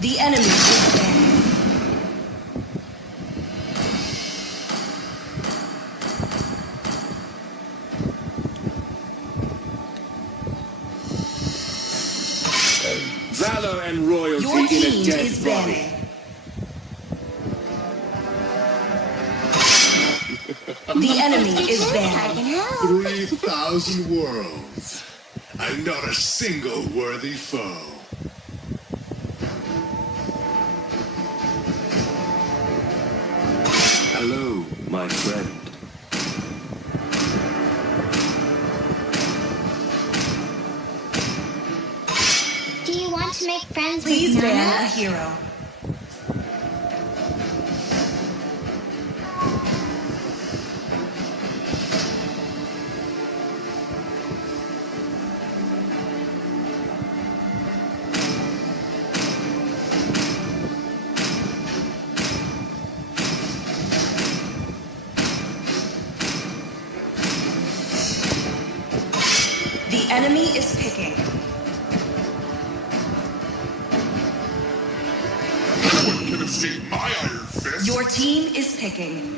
The enemy is dead. Valor and royalty Your in a team dead is body. banning. The enemy is banned. 3,000 worlds. And not a single worthy foe. Hello, my friend. Do you want to make friends Please with ban Nana? a hero. The enemy is picking. No one can escape my iron fist. Your team is picking.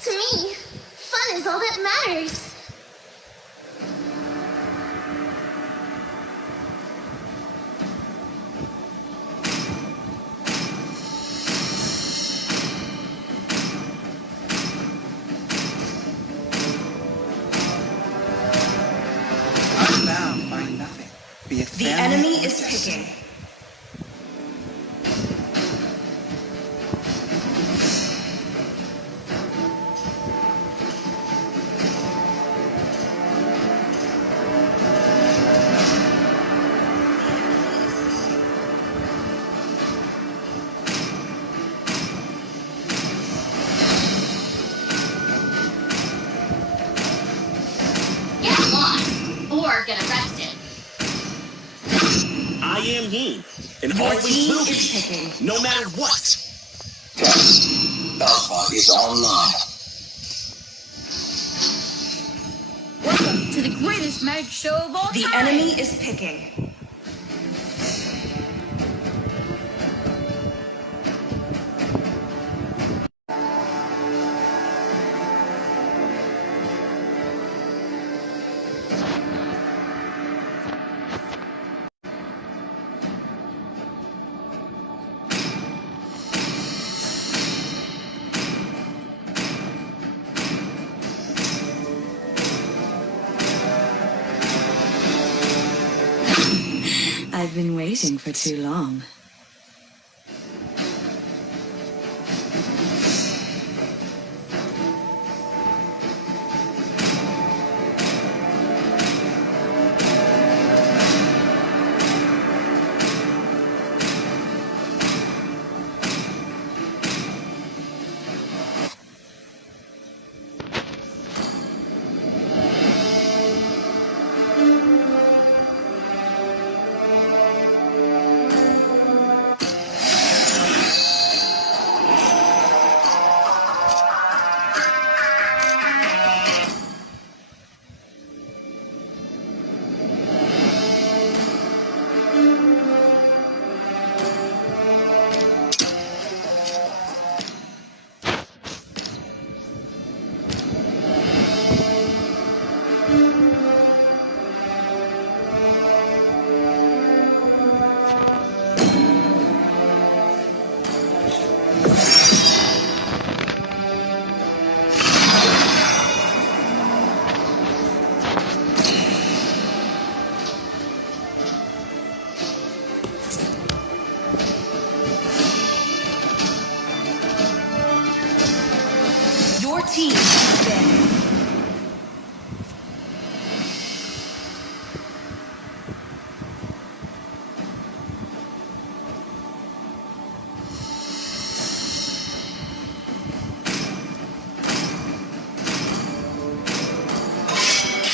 To me, fun is all that matters. I'm bound by nothing. Be it The family enemy or is destiny. picking. Get lost or get arrested. I am he, and Your always team will is be, picking. no matter what. Test. Alpha is online. Welcome to the greatest magic show of all The time. enemy is picking. I've been waiting for too long.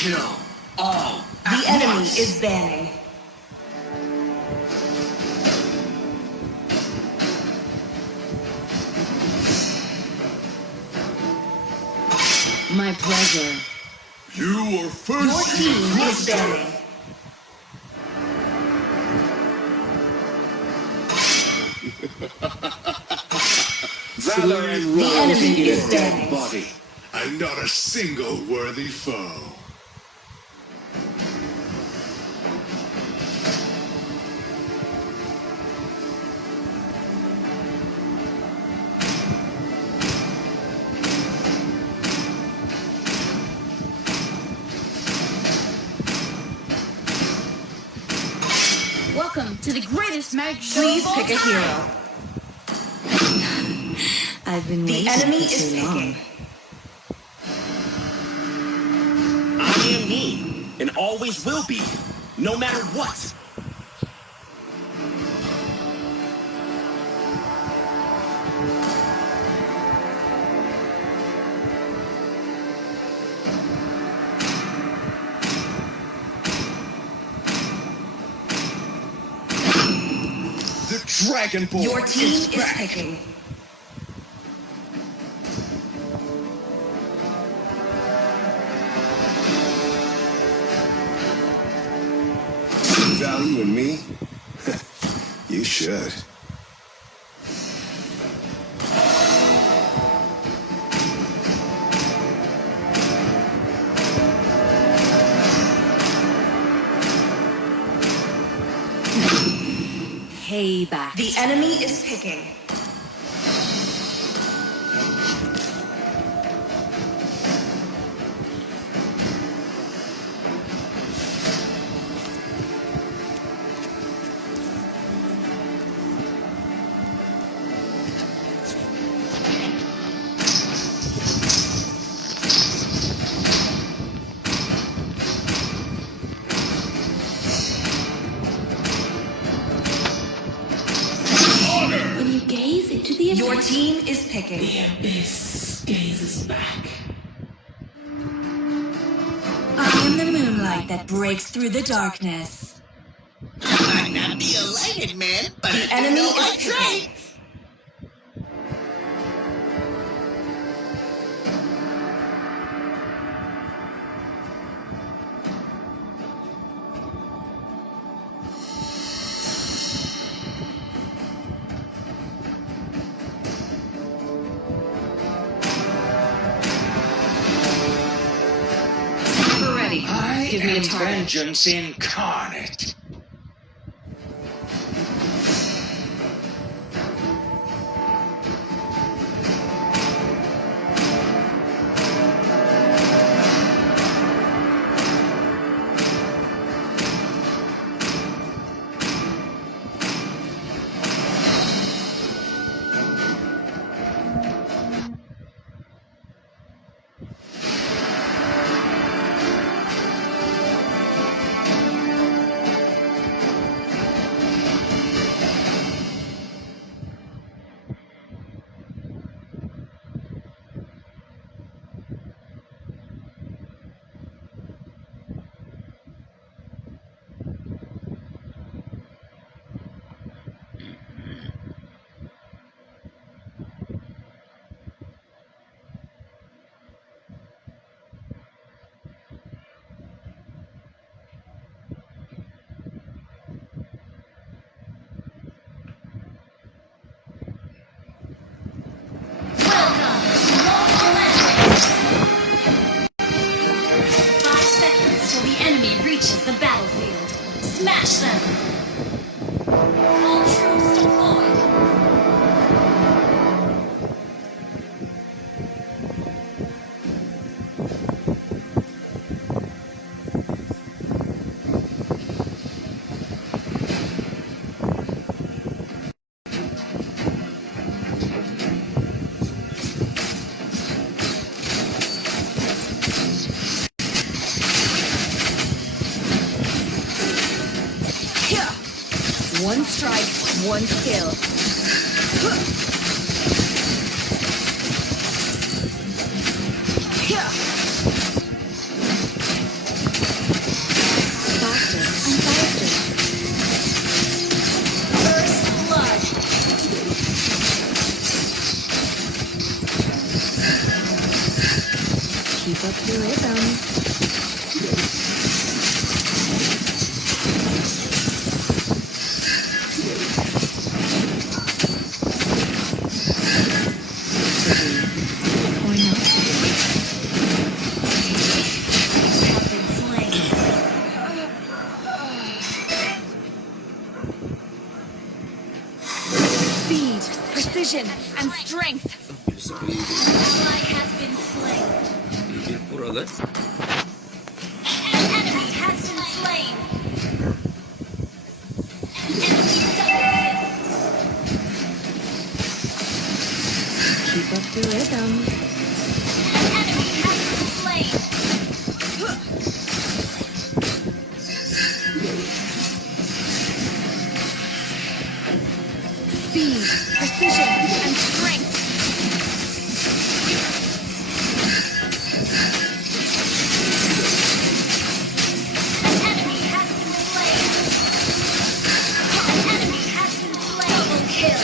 kill all The at enemy once. is banning. My pleasure. You are Your first. team is banning. Valor and The royalty enemy in is a dead banning. body. I'm not a single worthy foe. Welcome to the greatest magic show Please of all pick a time. hero. I've been The waiting enemy for is too long. picking. I am me, and always will be, no matter what. The Dragonborn Your team is back. picking. See value in me? You should. Payback. The enemy is picking. When you gaze into the Your abyss, team is picking. Abyss gazes back. I am the moonlight that breaks through the darkness. I might not be a lighted man, but The I do enemy know is my picking. traits. never ready. I Give me a am target. vengeance incarnate. Welcome to Mobile Legends! 5 seconds till the enemy reaches the battlefield. Smash them! All troops deployed! One strike, one kill. the rhythm. Or not. Have been slain. Speed, precision, and strength. Bilis sa bleeding. Ally has been slain. Bleeding puro agad. An enemy has been slain. Enemy double kill. Keep up the rhythm. An enemy has been slain. Speed, precision, and strength. An enemy has been slain. An enemy has been slain. Double kill.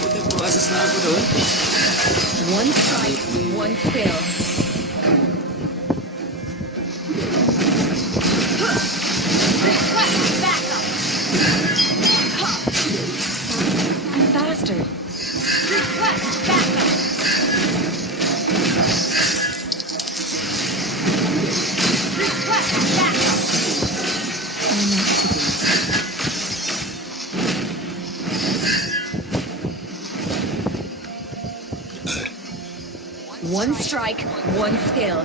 Buti po, assist na ako doon. One strike, one skill. Request backup. I'm faster. Request backup. Request backup. Or not to be. One strike, one skill.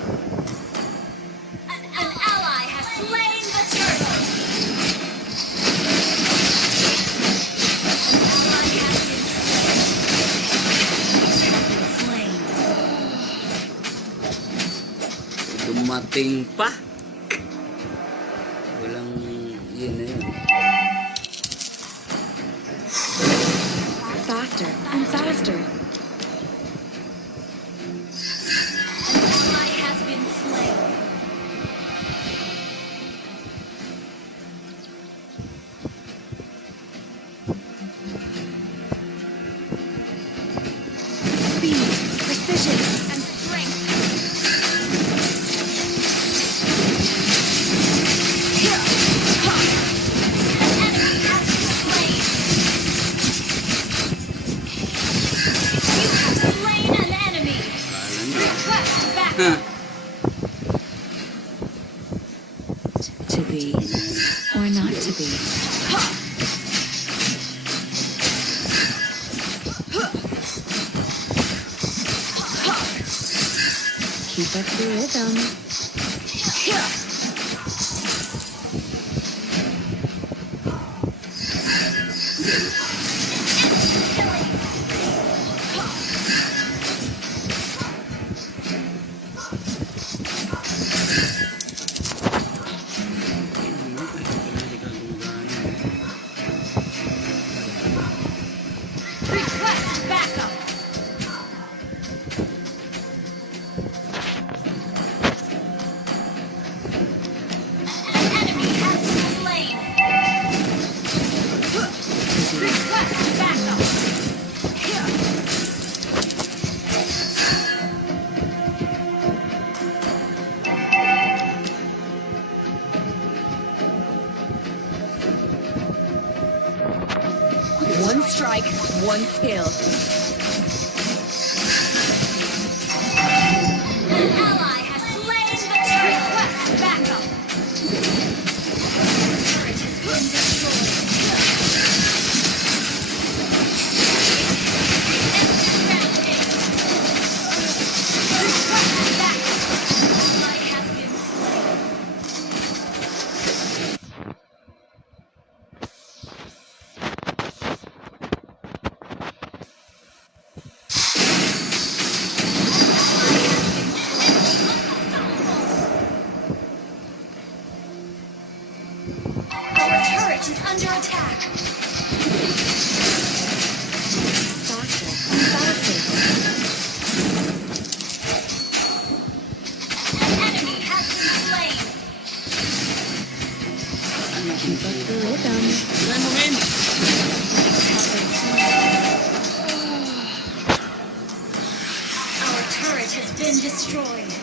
An ally has slain the turtle. An ally has been slain. Dumating pa. Walang yun na yun. Faster and faster. An ally has been slain. Speed, precision, and strength. An enemy has been slain. You have slain an enemy. Request backup. To be or not to be. Keep up the rhythm. Request backup. An enemy has been slain. Request backup. One strike, one skill. An ally has slain the turret. Request backup. Turret has been destroyed. Instant rampage. Request backup. Ally has been slain. Our turret is under attack. Faster and faster. An enemy has been slain. Keep up the rhythm. Try mo, men. Have been slain. been destroyed.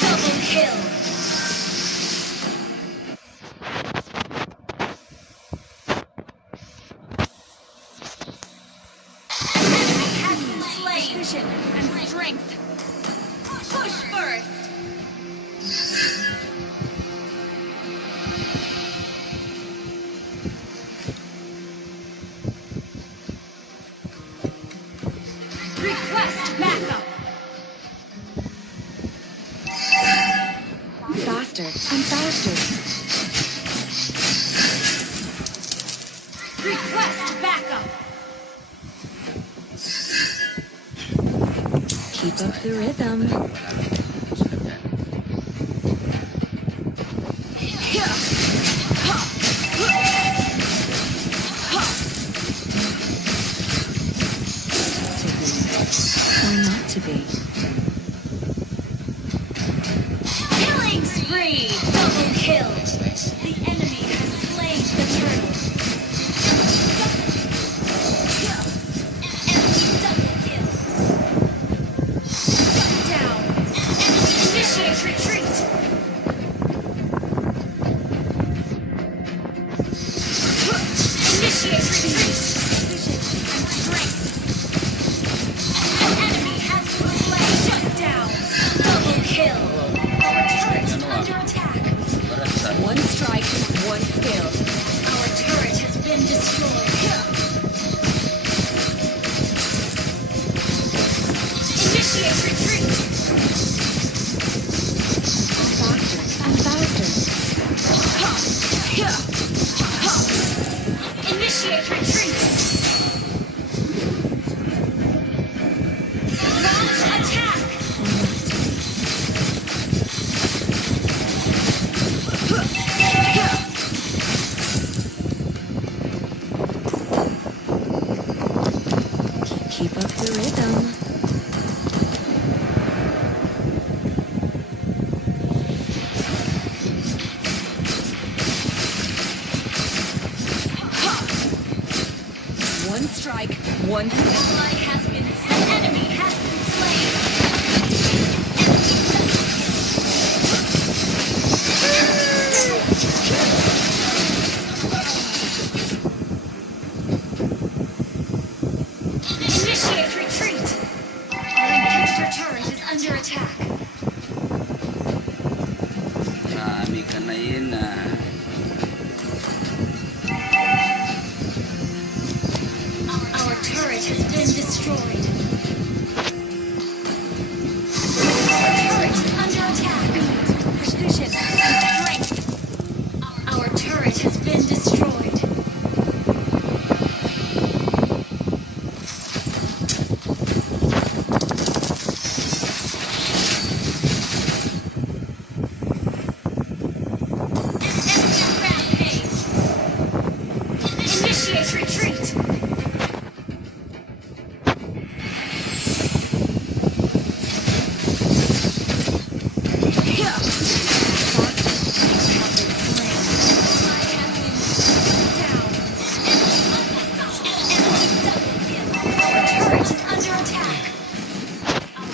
Double kill. Enemy has been slain. Precision and strength. Push first. Request backup. Faster and faster. Request backup. Keep up the rhythm. Or not to be. Killing spree. Double kill. The enemy has slain the turtle. Enemy double kill. Shut down. Initiate retreat. Initiate retreat. And strength. An enemy has been slain. Shut down. Double kill. Our turret is under attack. One strike, one skill. Our turret has been destroyed. Initiate retreat. Faster and faster. Initiate retreat. Launch attack. Keep up the rhythm. One strike, one skill. Ally has been slain. Enemy has been slain. Initiate retreat. Our inhibitor turret is under attack. Kami ka na yun Our turret has been destroyed. Our turret is under attack. Precision and strength. Our turret has been destroyed. Enemy rampage. Initiate retreat.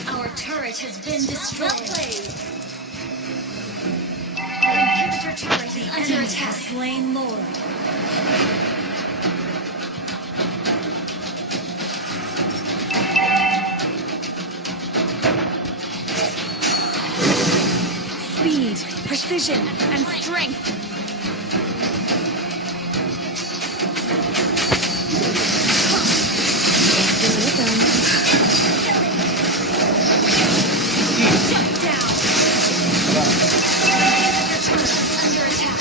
Our turret has been destroyed. Our inhibitor turret is under attack. Slain Lord. Speed, precision and strength. The rhythm. Shut down. Our turret is under attack.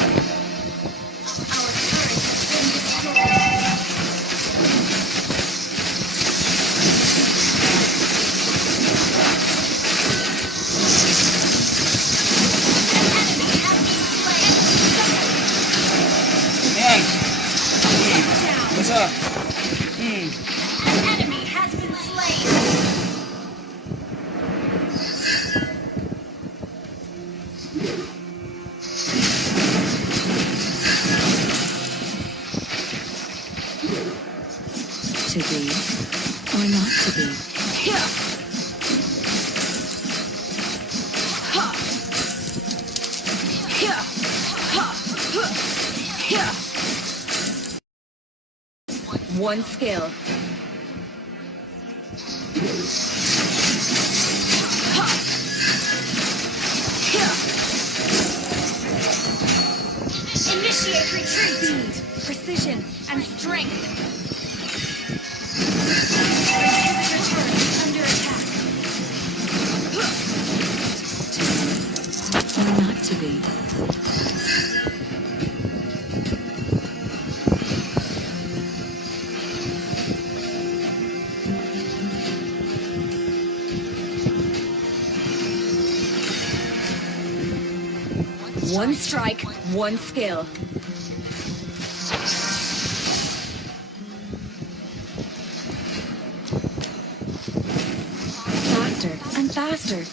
Our turret has been destroyed. Basta. An enemy has been slain. To be or not to be. Yeah. Ha. Yeah. Ha. Yeah. One skill. Initiate retreat. Speed, precision, and strength. Inhibitor turret is under attack. Or not to be. One strike, one skill. Faster and faster.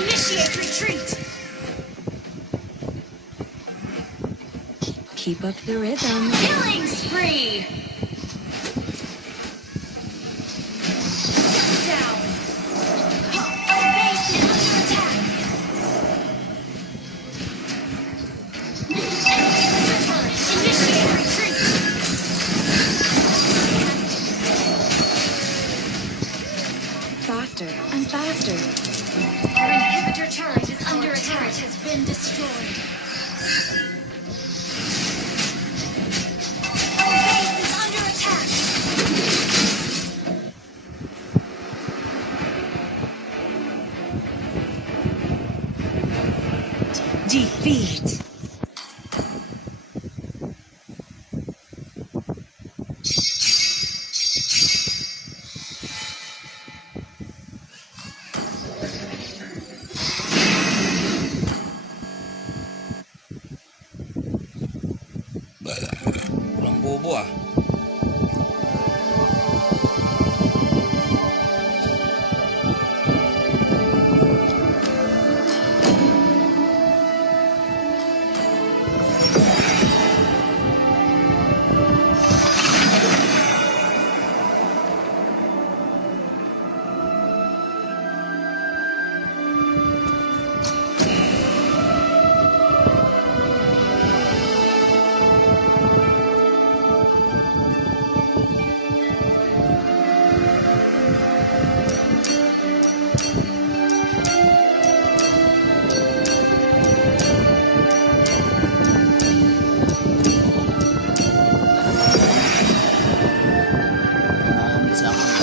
Initiate retreat. Keep up the rhythm. Killing spree. Shut down. Our base is under attack. Initiate retreat. Faster and faster. Our inhibitor turret is under attack. Has been destroyed. Our base is under attack. Defeat. Kurang bobo ah. Panahan sa akin.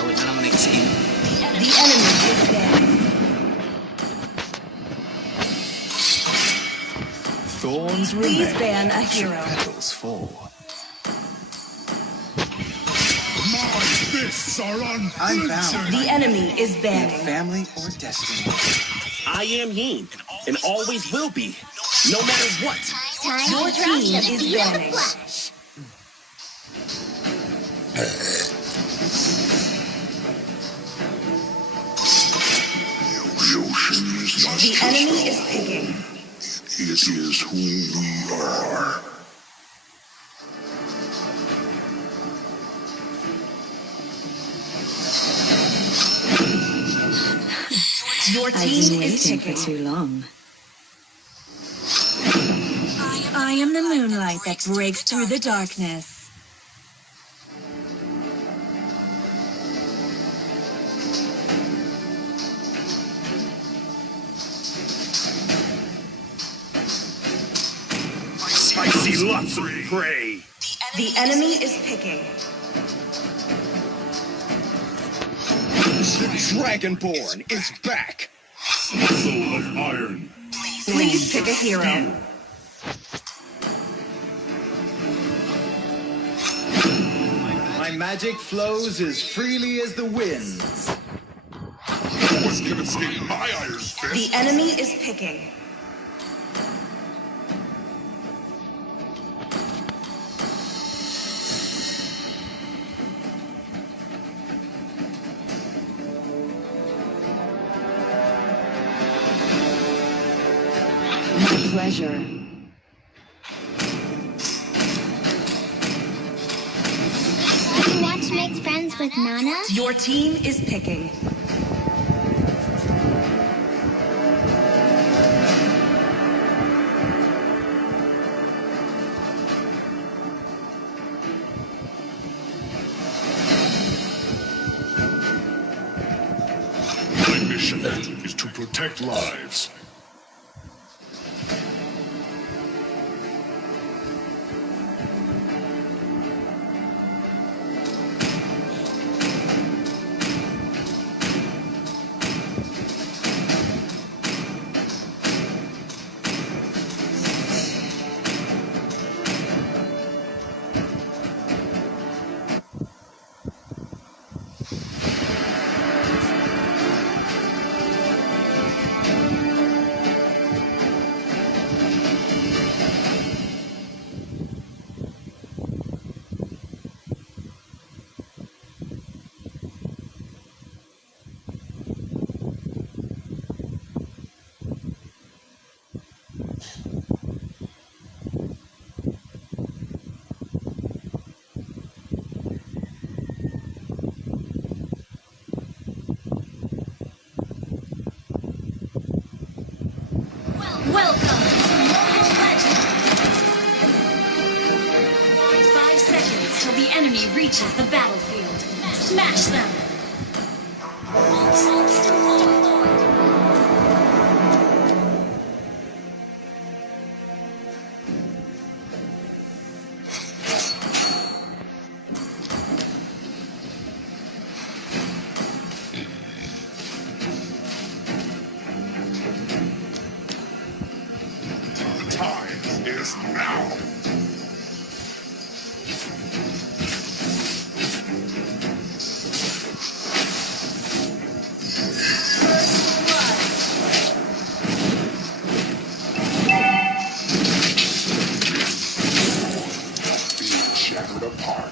Awit na lang next game. The enemy is dead. Thorns Please remain. ban a hero. Petals fall. My fists are I'm unflinching. bound. The enemy is Be it banning. family or destiny. I am Yin, and always will be, no matter what. Your team is banning. The ocean is my The enemy is picking. It is who we are. Your team is picking. For too long. I am the moonlight that breaks through the darkness. I see lots of prey. The enemy is picking. The Dragonborn is back. Soul of iron. Please pick a hero. My magic flows as freely as the winds. No one can escape my iron fist. The enemy is picking. treasure. Did you watch Make Friends with Nana? Your team is picking. My mission is to protect lives. Welcome to Mobile Legends! 5 seconds till the enemy reaches the battlefield. Smash them! The time is now. Being shattered apart.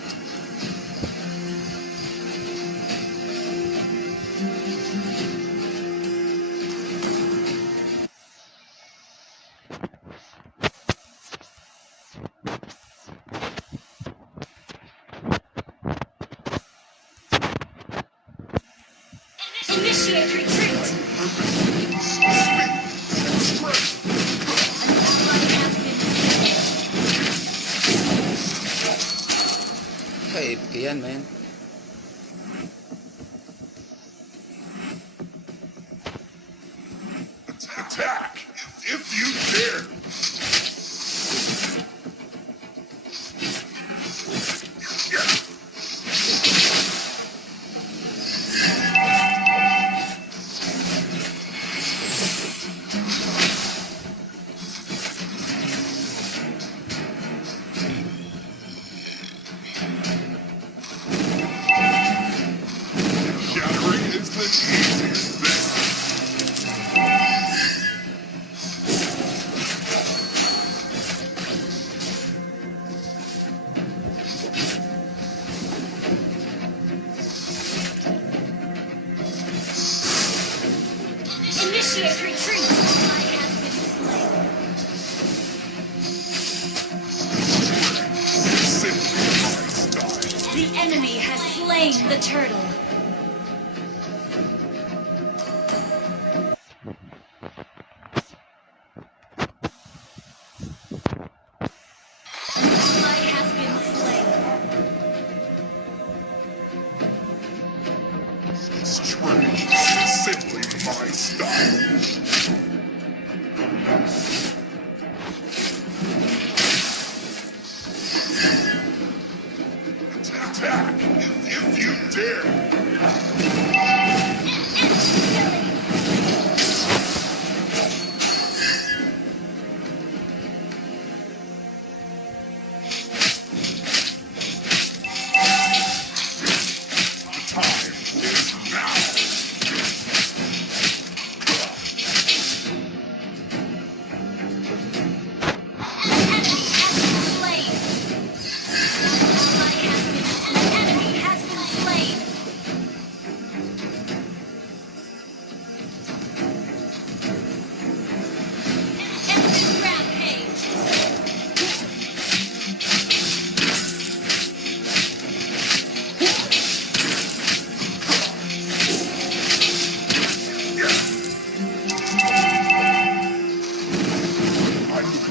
Initiate retreat! Hey, yan, man. Attack if you dare. Shattering is the easiest thing. Initiate retreat! Simply my style. The enemy has slain the turtle. An ally has been slain. Strange is simply my style. Attack if you dare. The time is now.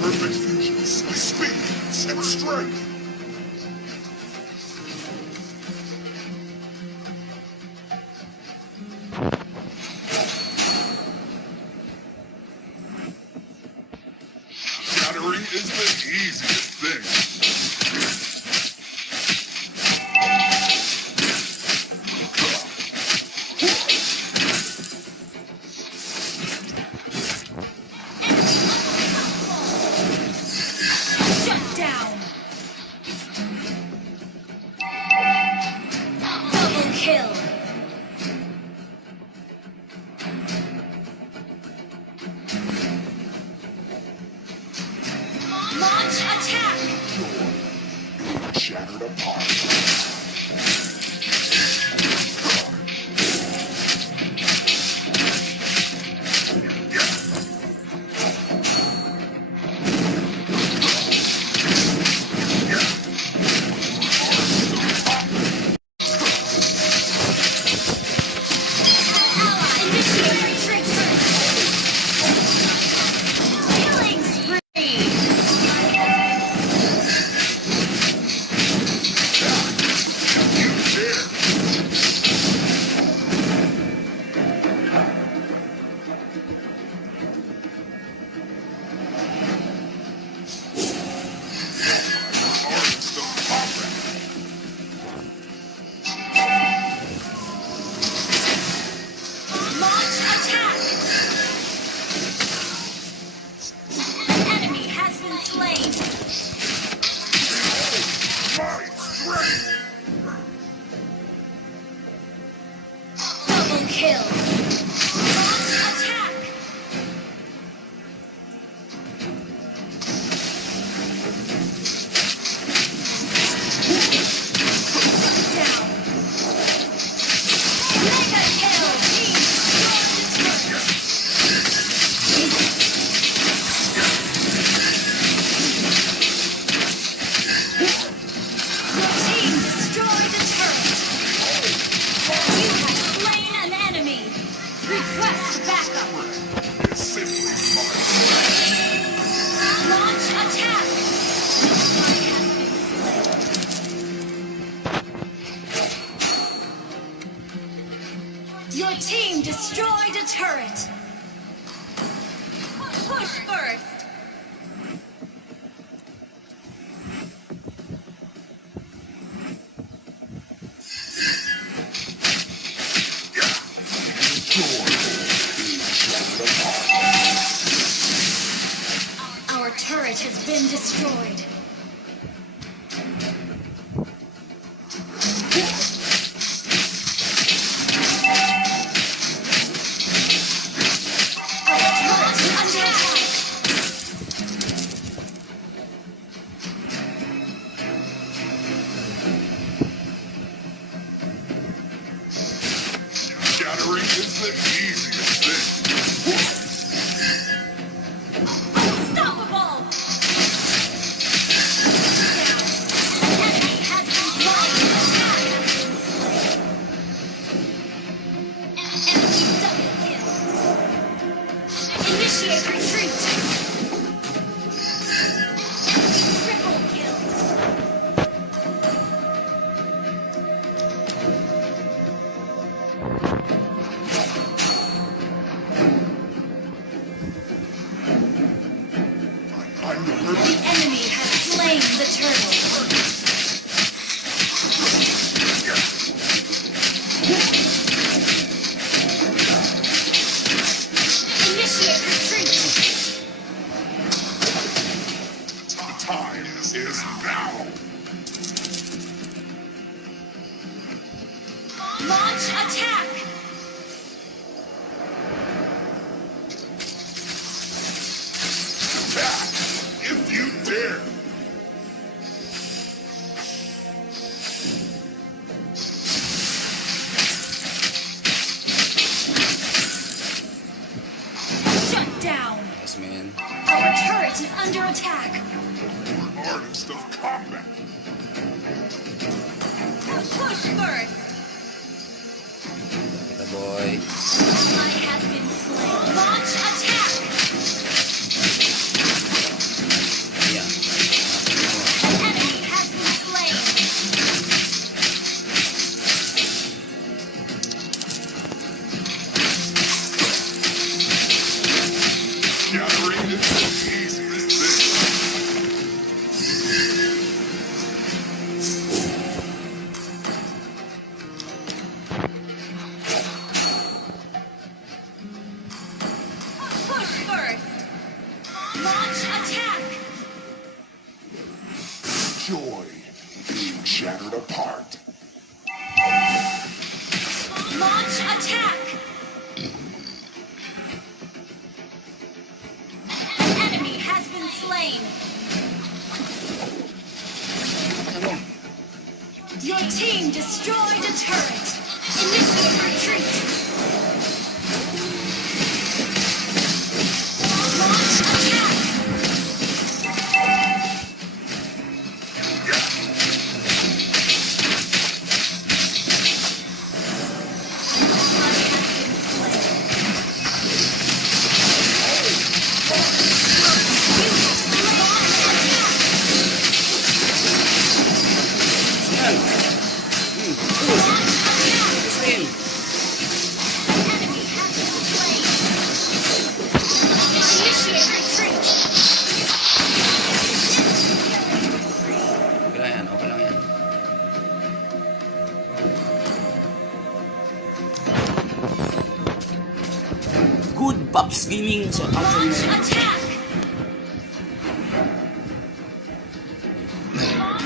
perfect fusion of speed and strength. Shattering is the easiest thing. Shut down. Double kill. Launch attack. Shattered apart. Ally initiate retreat. Killing spree. Artist of combat. Launch attack. An enemy has been slain. My strength. Double kill. Launch attack. Down. Mega kill. Your team destroyed a turret. You have slain an enemy. Request backup. It's simply mine. Launch attack. Your team destroyed a turret. Push first. Our turret has been destroyed. Our turret is under attack. Shattering is the easiest thing. Unstoppable! Enemy has been slain. Attack has been slain. Enemy double kill. Initiate retreat. Triple kill. I'm the The perfect. enemy has slain the turtle. Initiate retreat. The time is now. Launch attack. Attack if you dare. Shut down. Yes, man. Our turret is under attack. Artist of combat. Push first. The boy. Ally has been slain. Launch attack. enjoy being shattered apart. Launch attack! An enemy has been slain. Ano? Your team destroyed a turret. Initiate retreat. Launch attack! Yan. Push. Spin. Enemy has been slain. Initiate retreat. Okay lang yan. Okay lang yan. Good Pops Gaming sa Launch action. attack.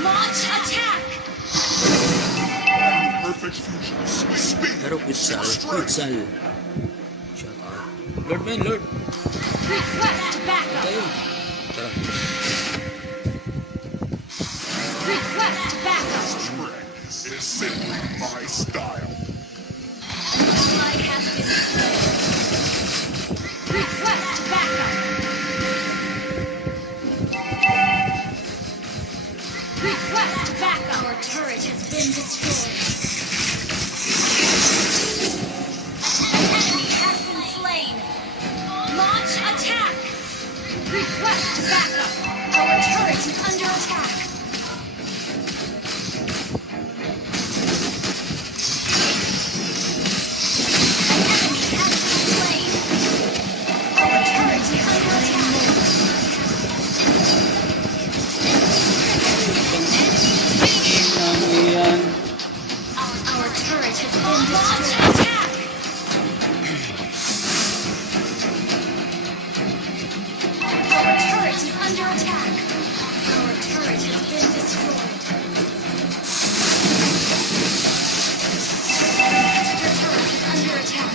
Launch attack. Perfect fusion. Speed Pero kutsal. Kutsal. Shut up. Lord man, Lord. Request backup. Tayo. Tara. Request backup. It is simply my style. Ally has been slain. Request backup. Request backup. Our turret has been destroyed. An enemy has been slain. Launch attack. Request backup. Our turret is under attack. An enemy has been slain. Our turret is under attack. Ano yan? Our turret has been destroyed. Attack! Our turret is under attack. Our turret has been destroyed. Your turret is under attack.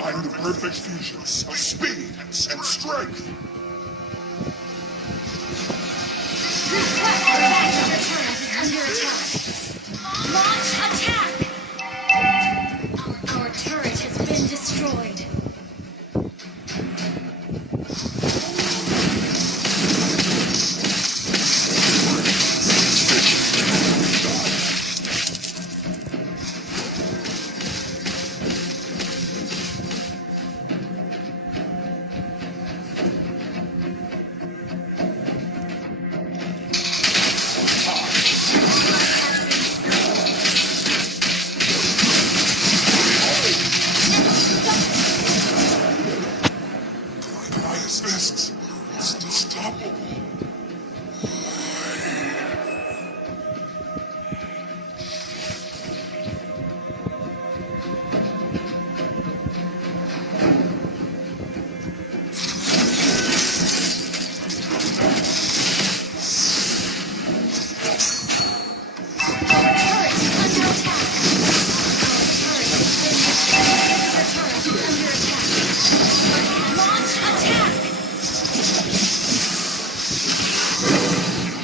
I'm the perfect fusion of speed and strength. Request backup. Your turret is under attack. Launch attack! Our turret has been destroyed. Minus fists. It's unstoppable. Our turret is under attack. Our turret is under attack. Launch attack!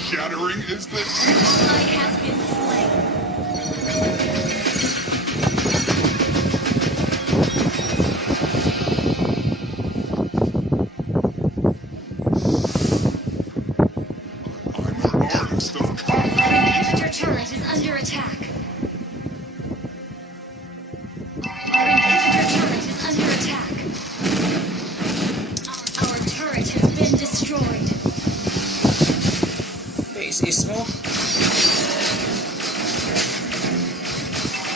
Shattering is the Ally has been slain. I'm an artist of combat. Our inhibitor turret is under attack. Our inhibitor turret is under attack. Our turret has been destroyed. Base is mo.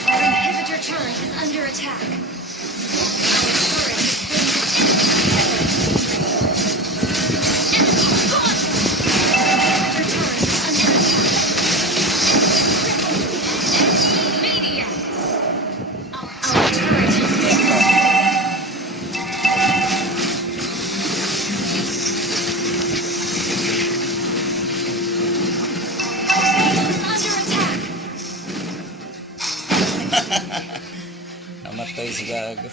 Our inhibitor turret is under attack. Our turret has been destroyed. Our inhibitor turret is under attack. gago.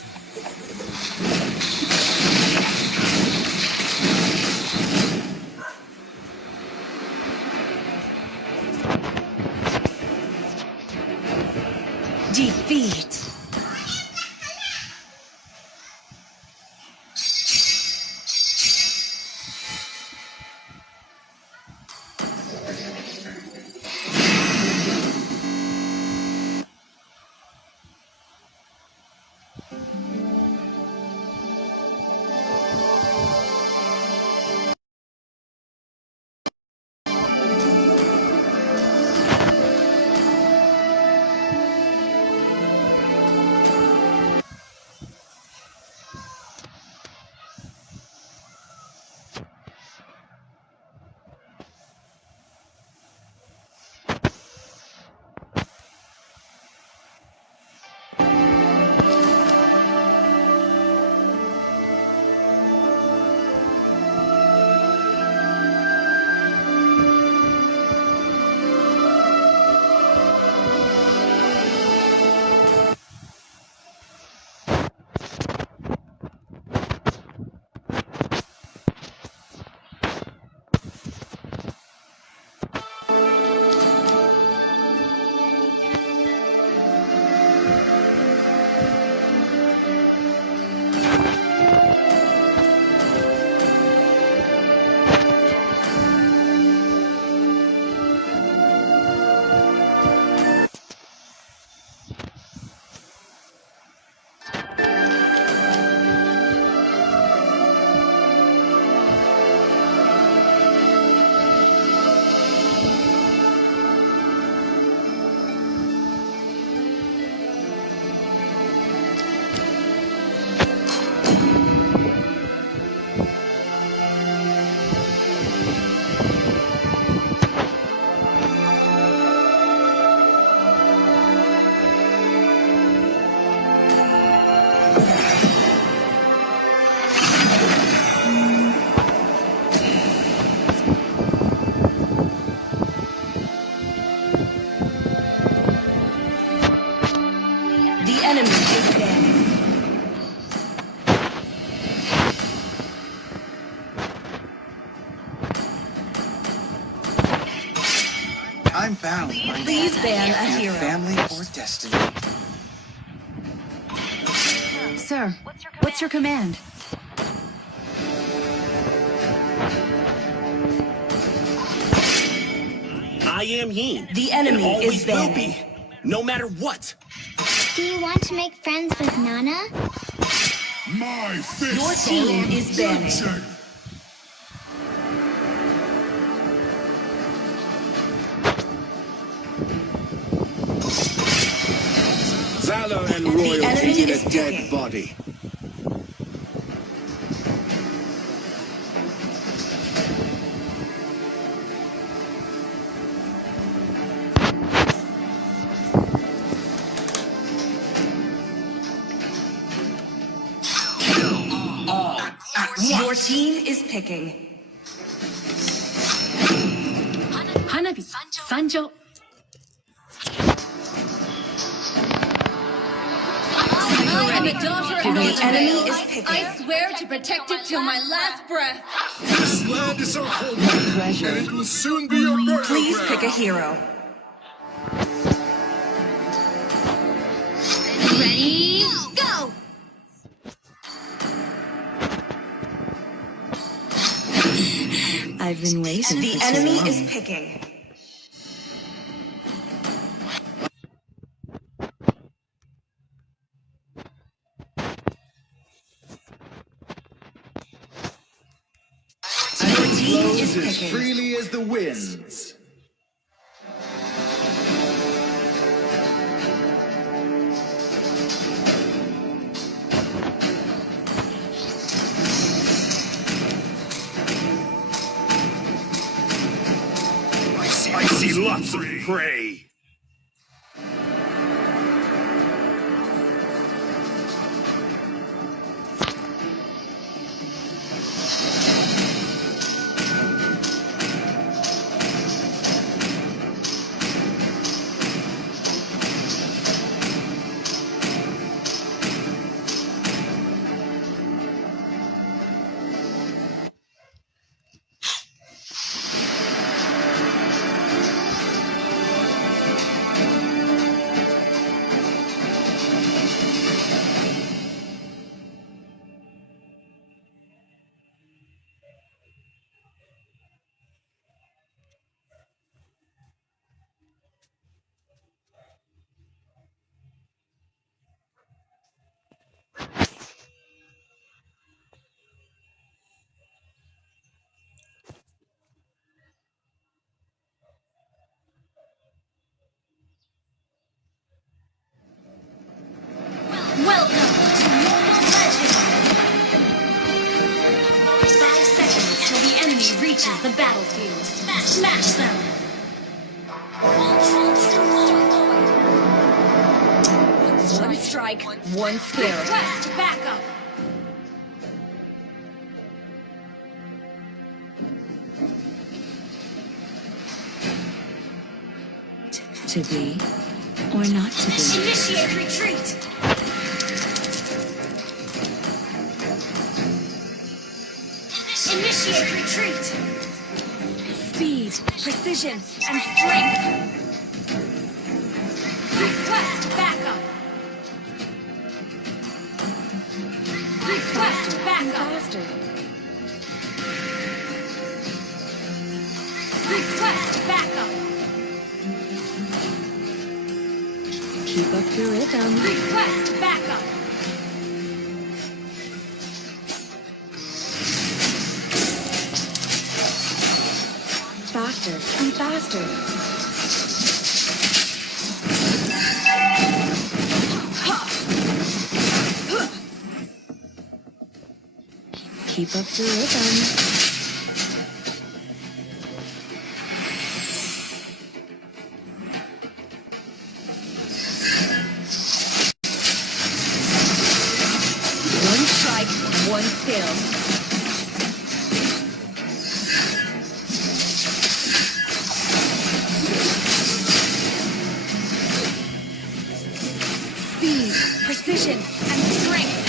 Defeat. The enemy is dead. I'm bound by Please ban a nothing. hero. Family or destiny. Sir, what's your command? I am he. The enemy and always is will banned. be, no matter what. Do you want to make friends with Nana? My fists Your team are on is banning. Jensen. Valor and The enemy royalty in is a dead picking. body. Your team is picking. Hanabi, Sanjo. I am a daughter of The North enemy Vale. is picking. I swear to protect it till my last breath. This land is our home, and it will soon be your burial Please ground. pick a hero. Ready? Go! I've been waiting. The enemy is picking. Your team is Flows as picking. freely as the winds. I see lots of prey. you. Smash them. All troops deployed. One strike, one skill. Request backup. To be or not to be. Initiate retreat. Initiate retreat. Speed, precision, and strength. Request backup. Request backup. Faster. Request backup. Keep up the rhythm. Request backup. Faster and faster. Keep up the rhythm. One strike, one skill. Speed, precision, and strength.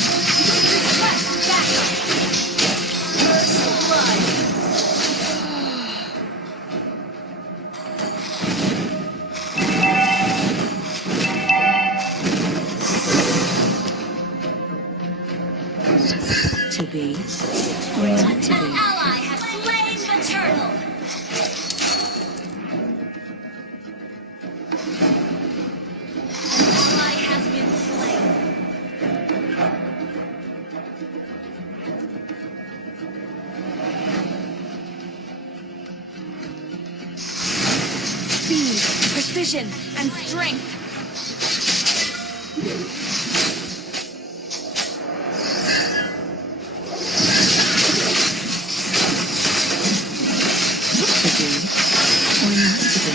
Request backup. First blood. To be or not to An be. ally has slain the turtle. An ally has been slain. Speed, precision, and strength. To be or not to be.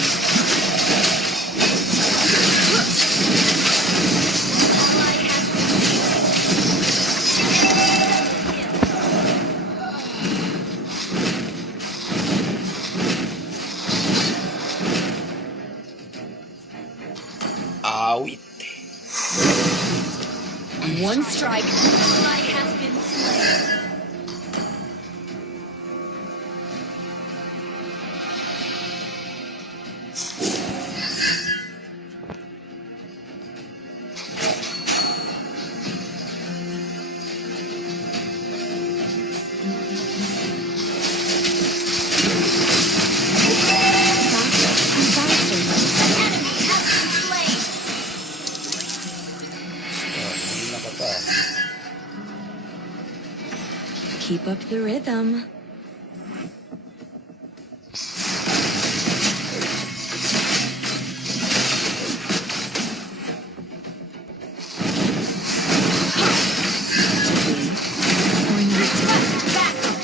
Ally has Awit. One strike, ally has been slain. faster and faster. An enemy has been slain. Hindi na ka pa. Keep up the rhythm. To be or not to be. Request backup.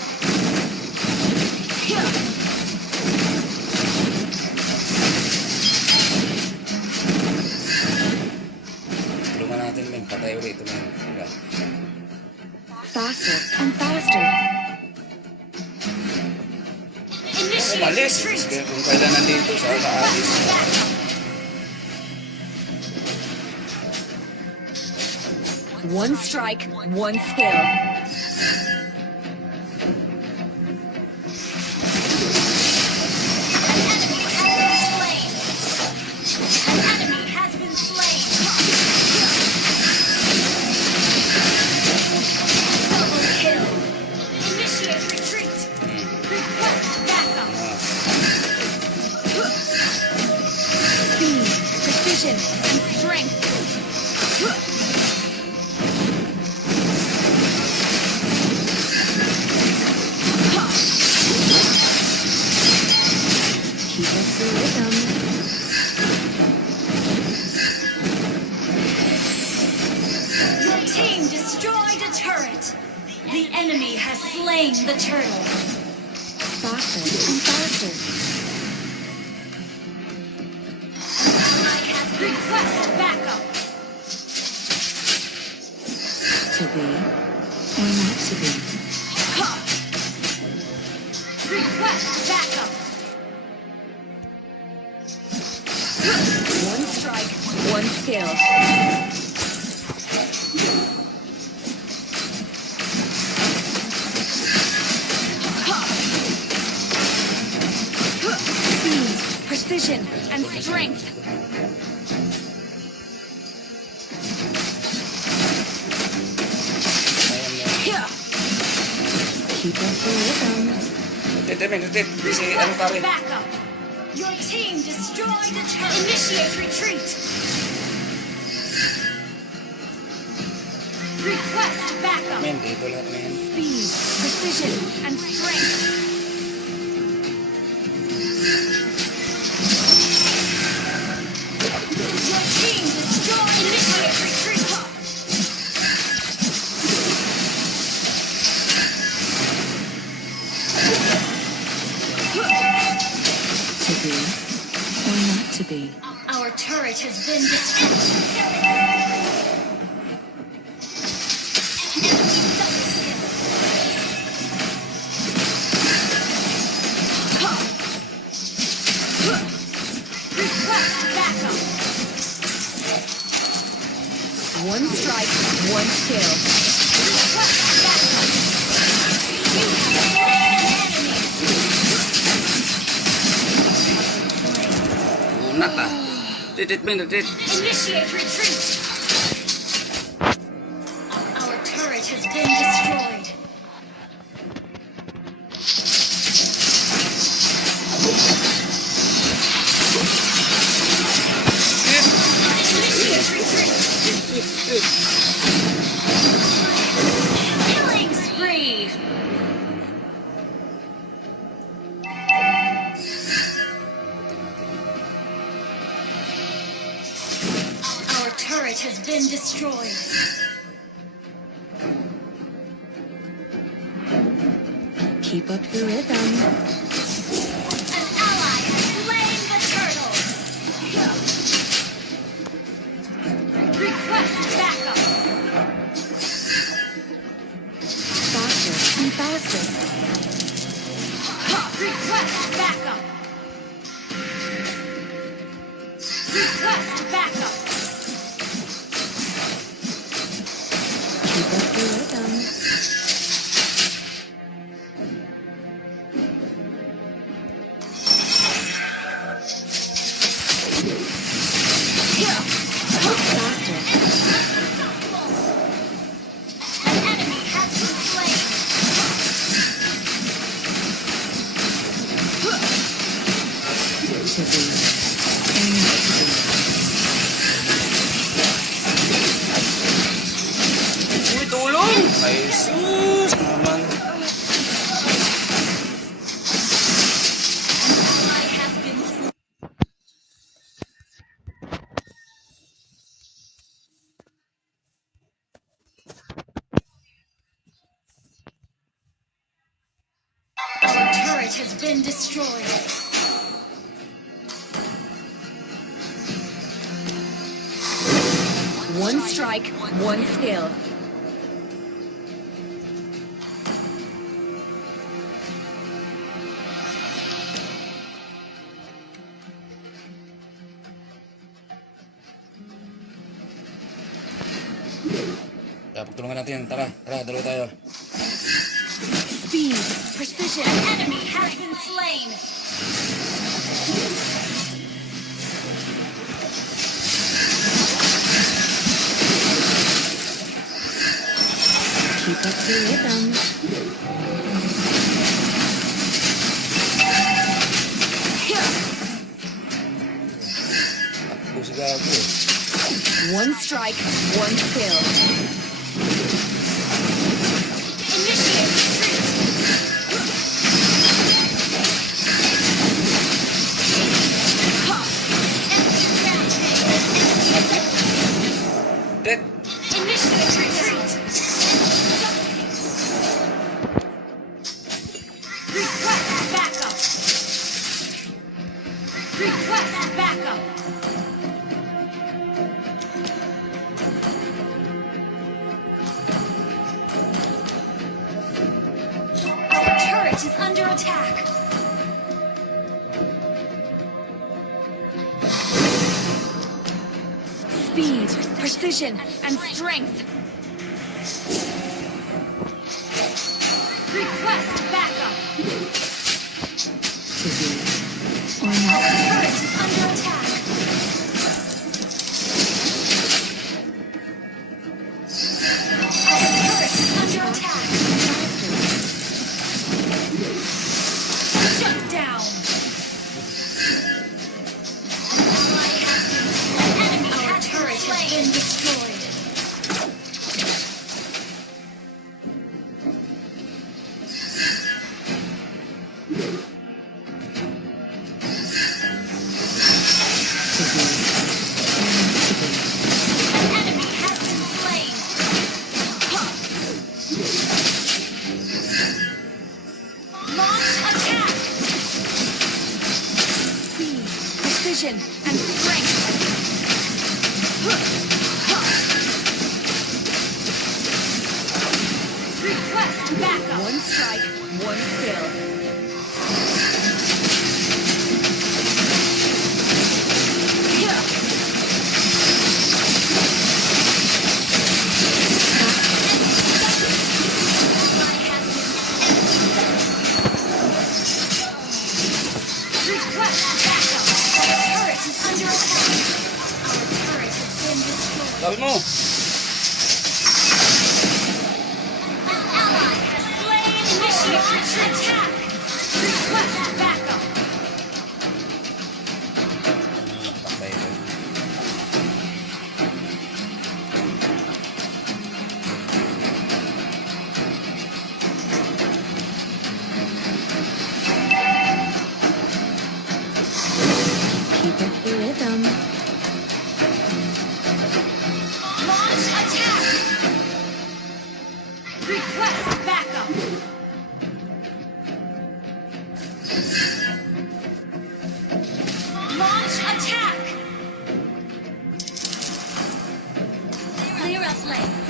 Tulungan natin, men. Patay ulit ito, men. Teka. Faster and faster. Initiate Umalis. retreat. Kaya kung kailan nandito, siya kaalis. Backup. One strike, one skill. An enemy has been slain. Double kill. Initiate retreat. Request backup. Speed, precision, and strength. turret. The enemy has slain the turtle. Faster and faster. Ally has request backup. To be or not to be. Ha! Request backup. One strike, one skill. Speed, precision, and strength. Here. Keep up the rhythm. Rotate. Si ano pare? Request backup. Your team destroyed the turret. Initiate retreat. Request backup. Men, dito lahat na yan. Speed, precision, and strength. Your team destroyed. Initiate retreat. To be or not to be. Our turret has been destroyed. Request backup. One strike, one skill. Request backup. You have slain an enemy. Una ka. Retreat men, retreat. Initiate retreat. Our turret has been destroyed. Initiate retreat. Killing spree. Our turret has been destroyed. Keep up the rhythm. An ally has slain the turtle. Request backup. Faster and faster. Request backup. Request backup. Keep up the rhythm. Faster. An enemy has been slain. To be or not to be. Uy, tulong! Ay, sus naman. Ally has been slain. Our turret has been destroyed. One strike, one skill. Kaya pagtulungan natin. Tara, dalawa tayo. Speed, precision. An enemy has been slain. Keep up the rhythm. Takbo si Gago eh. One strike, one skill. Initiate retreat. Dead! Initiate retreat. turret is under attack. Speed, precision, and strength. Request backup. Or not. Turret is under attack. Turret is under attack. Shut down. Enemy has turret has been destroyed. Enemy has been slain. Launch attack. Speed, precision, and strength. Request backup. One strike, one kill. Request backup. Our turret is under attack. Our turret has been destroyed. Sabi mo! An ally has slain. Initiate attack. Request backup. Takbay ko. Keep up the rhythm. Launch attack. Request backup. Launch attack. Clear up lanes.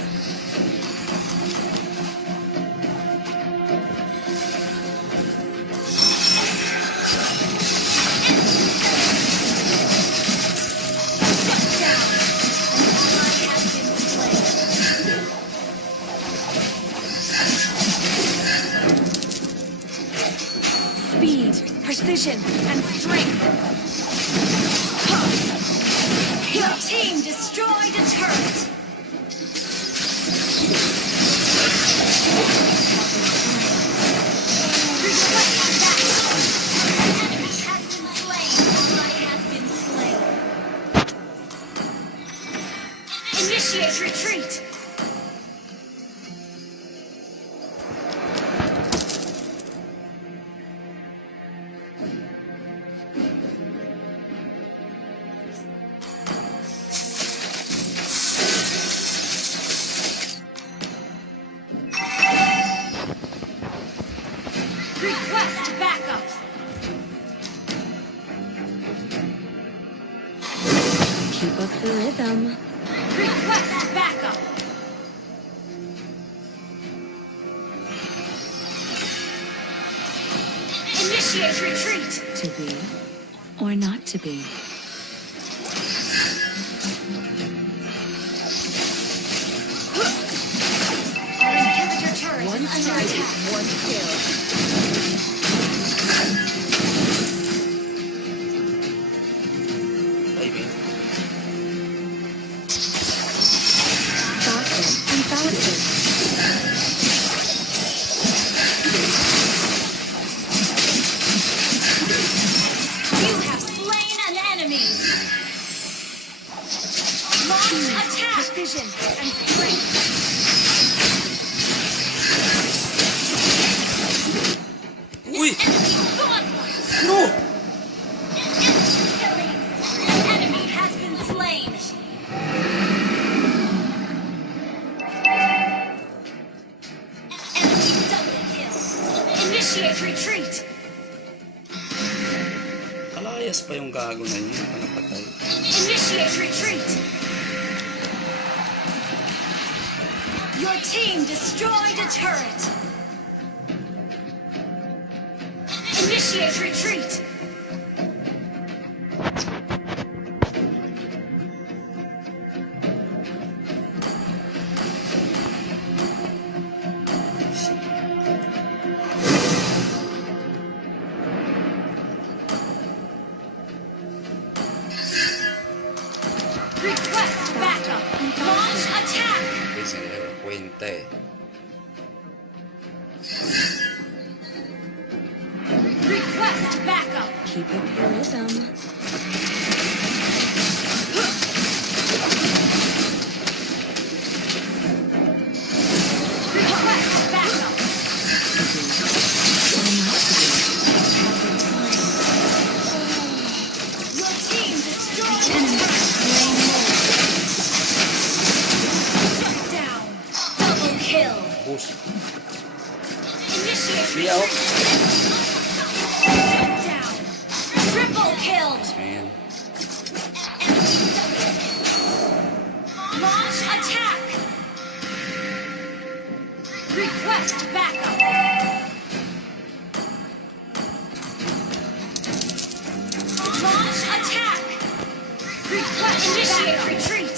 Shut down. An ally has been slain. Speed, precision, and strength. Your team destroyed a turret. Request backup. An enemy has been slain. Ally has been slain. Initiate retreat. Request backup. Keep up the rhythm. Request backup. Initiate retreat. To be, or not to be. Our inhibitor turret One is under strike, attack. one kill. Timing. Faster and faster. You have slain an enemy. Launch attack. Precision and strength. Uy! Enemy godlike. No! An enemy has been slain. Enemy double kill. Initiate retreat. Alayas pa yung gago na yun. Napatay. Initiate retreat. Your team destroyed a turret. Initiate retreat. Request backup. Launch attack. Cái gì đây mà quên tệ. Request backup. Keep up your rhythm. Request backup. Your team destroyed the turret. Shut down. Double kill. Push. Initiate Đi đâu? Shut down. Triple kill. Man. Launch attack. Request backup. Launch attack. Request initiate retreat.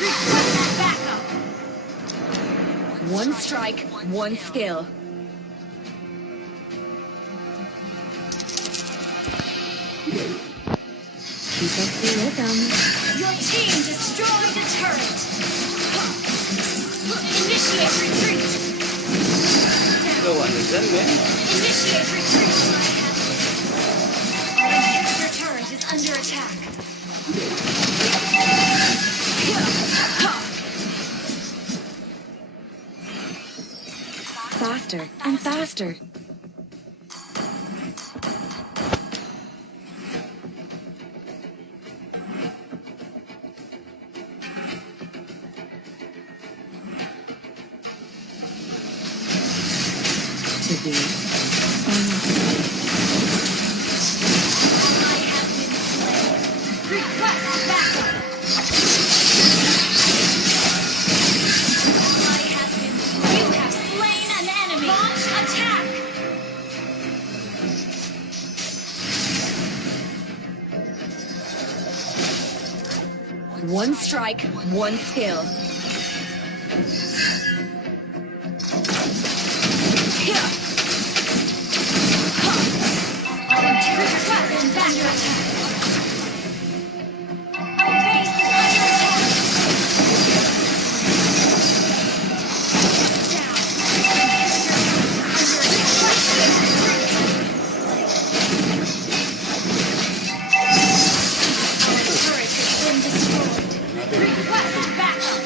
Request backup. One strike, one skill. Keep up the rhythm. Your team destroyed the turret. Initiate retreat. Đâu anh được dẫn đấy. Initiate retreat. Our inhibitor turret is under attack. Faster and faster. To be or not to be. Ally has been slain. Request backup. Ally has been slain. You have slain an enemy. Launch attack. One strike, one skill. Our request is under attack. Our base is under attack. Down. Our turret has been destroyed. Request backup.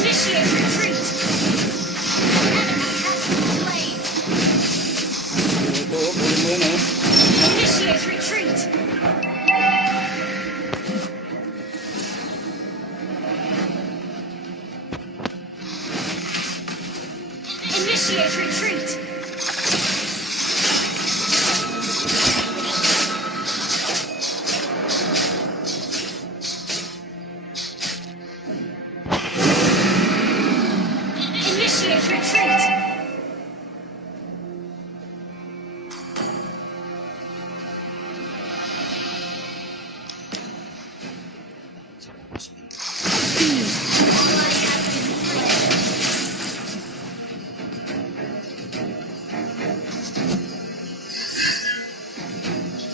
Initiate retreat. Enemy has been slain. Boleh mana? Initiate retreat. Initiate retreat. Initiate retreat. Ally has been slain.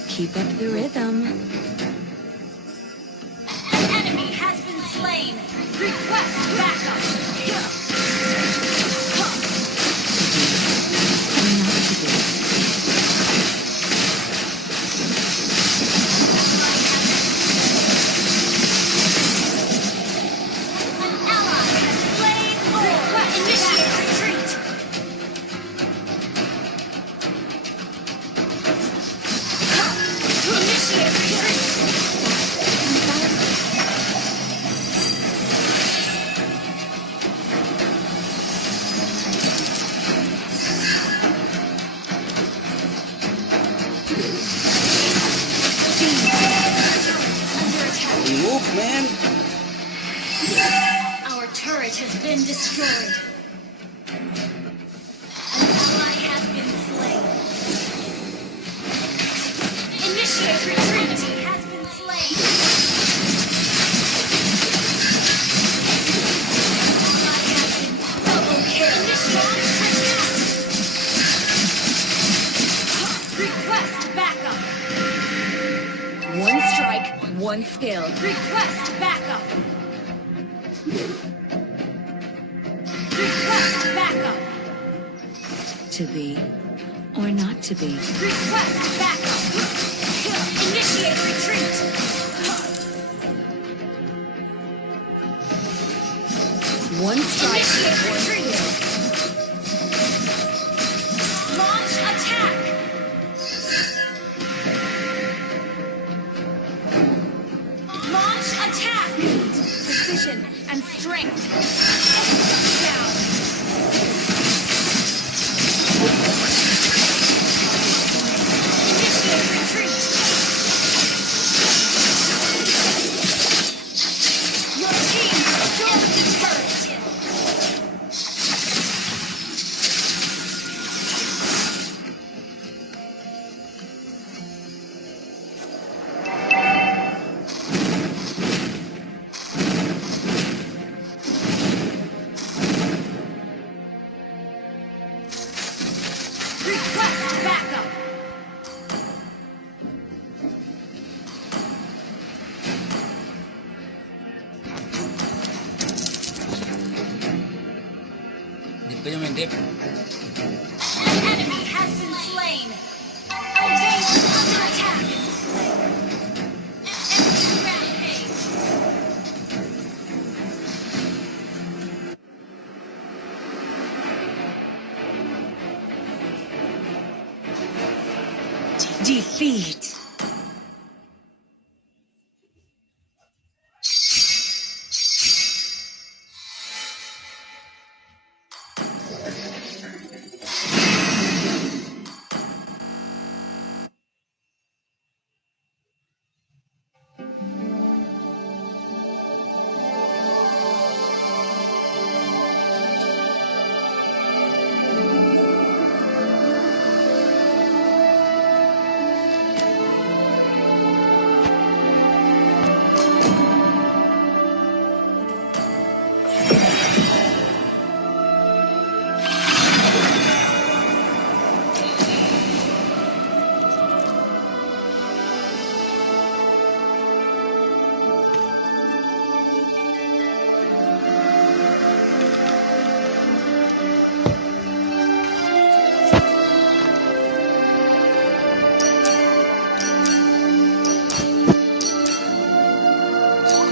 Keep up the rhythm. An enemy has been slain. Request backup. Or not to be. An ally has slain. Request initiate retreat. Initiate retreat. Under attack. Move, man. turret has been destroyed. An ally has been slain. Initiate retreat has been slain. Ally has been double kill. Initiate attack. Request backup. One strike, one skill. Request backup. Request backup. To be or not to be. Request backup. Initiate retreat. One strike. Initiate retreat. Launch attack. Launch attack. Precision and strength. Down. Initiate retreat. Your team destroyed the turret. Request backup. Dip pa yung may dip. An enemy has been slain. Our base is under attack. Enemy rampage. Defeat.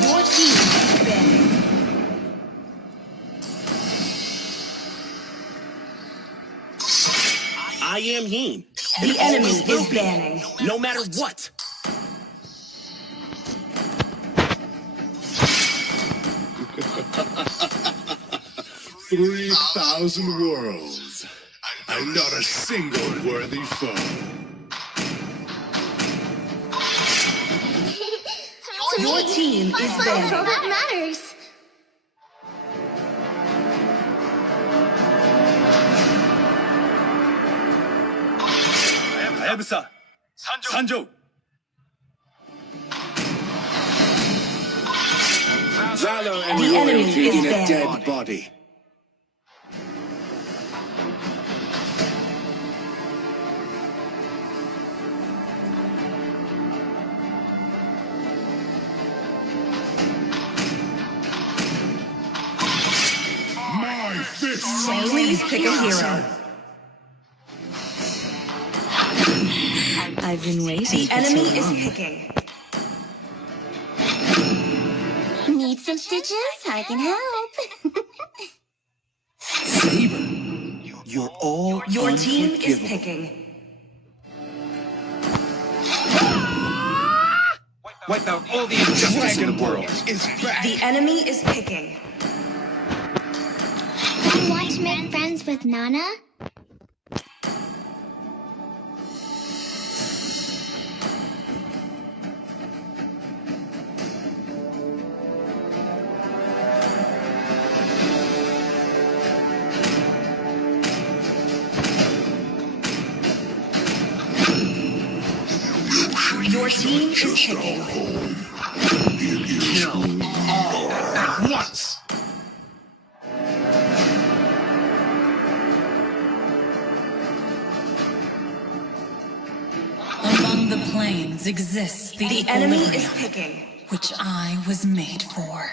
Your team is banning. I am Heen. The and enemy always will is be, banning. no matter what. 3,000 worlds, and not a single worthy foe. Your team is banning. All that matters. Hayabusa, Sanjo. Valor and The enemy loyalty is in a banned. dead body. My fists are Please pick a hero. I've been waiting. The enemy is picking. Need some stitches? I can help. Saber, you're all Your team is unforgivable. picking. Wipe out all the injustice in the world. is back. The enemy is picking. Want to make friends with Nana? Your team is picking. Kill all at once. Among the planes exists the enemy equilibrium, is picking. which I was made for.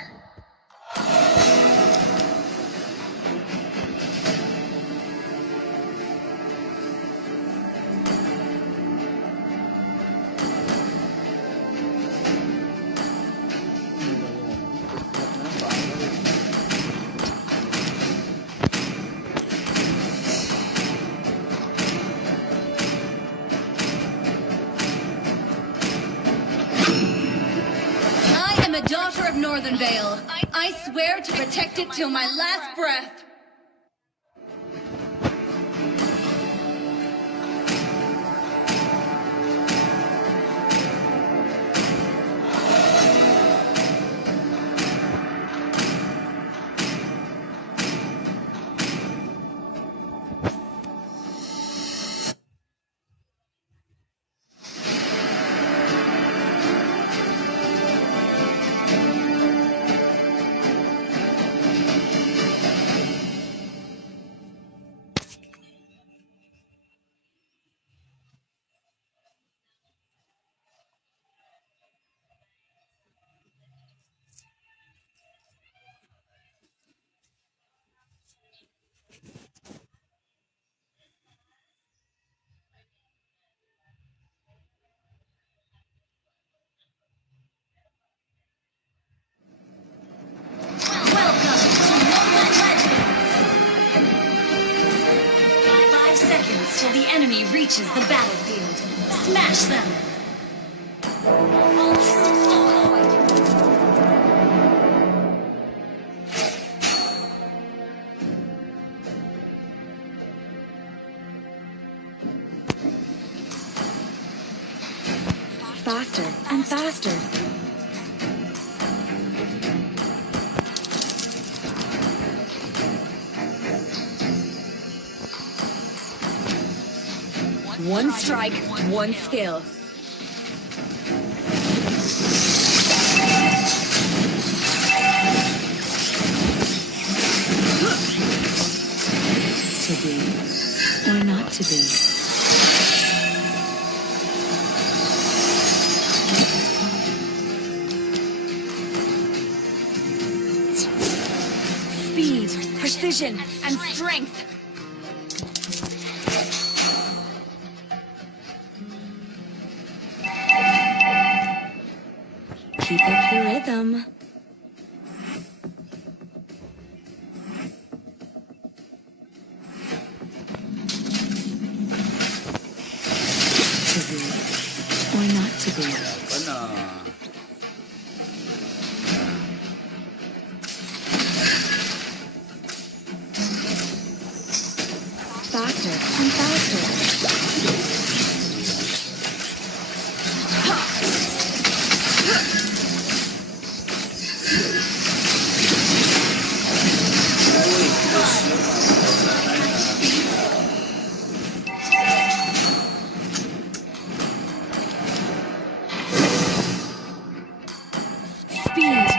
I am a daughter of Northern Vale. I swear to protect it till my last breath. Welcome to Mobile Legends! 5 seconds till the enemy reaches the battlefield. Smash them! Faster and faster. One strike, one skill. To be or not to be. Speed, precision, and strength. Keep up your rhythm. To be or not to be. Faster and faster. Speed.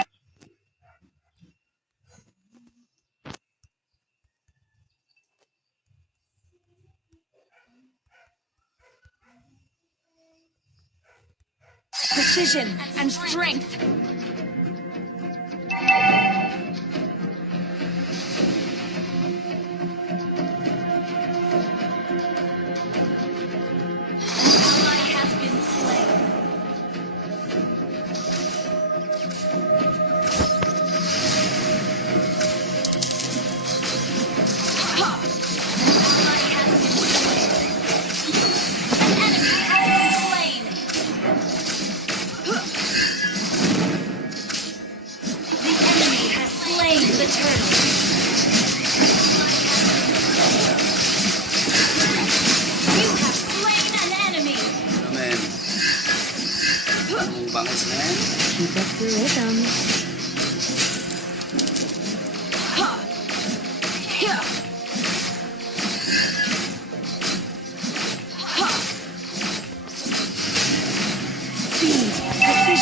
Precision and strength. Ally has been slain. Ally has been slain. An enemy has been slain. The enemy has slain the turtle. You have slain an enemy. Amen. Ang bangis na yan. Keep up the rhythm.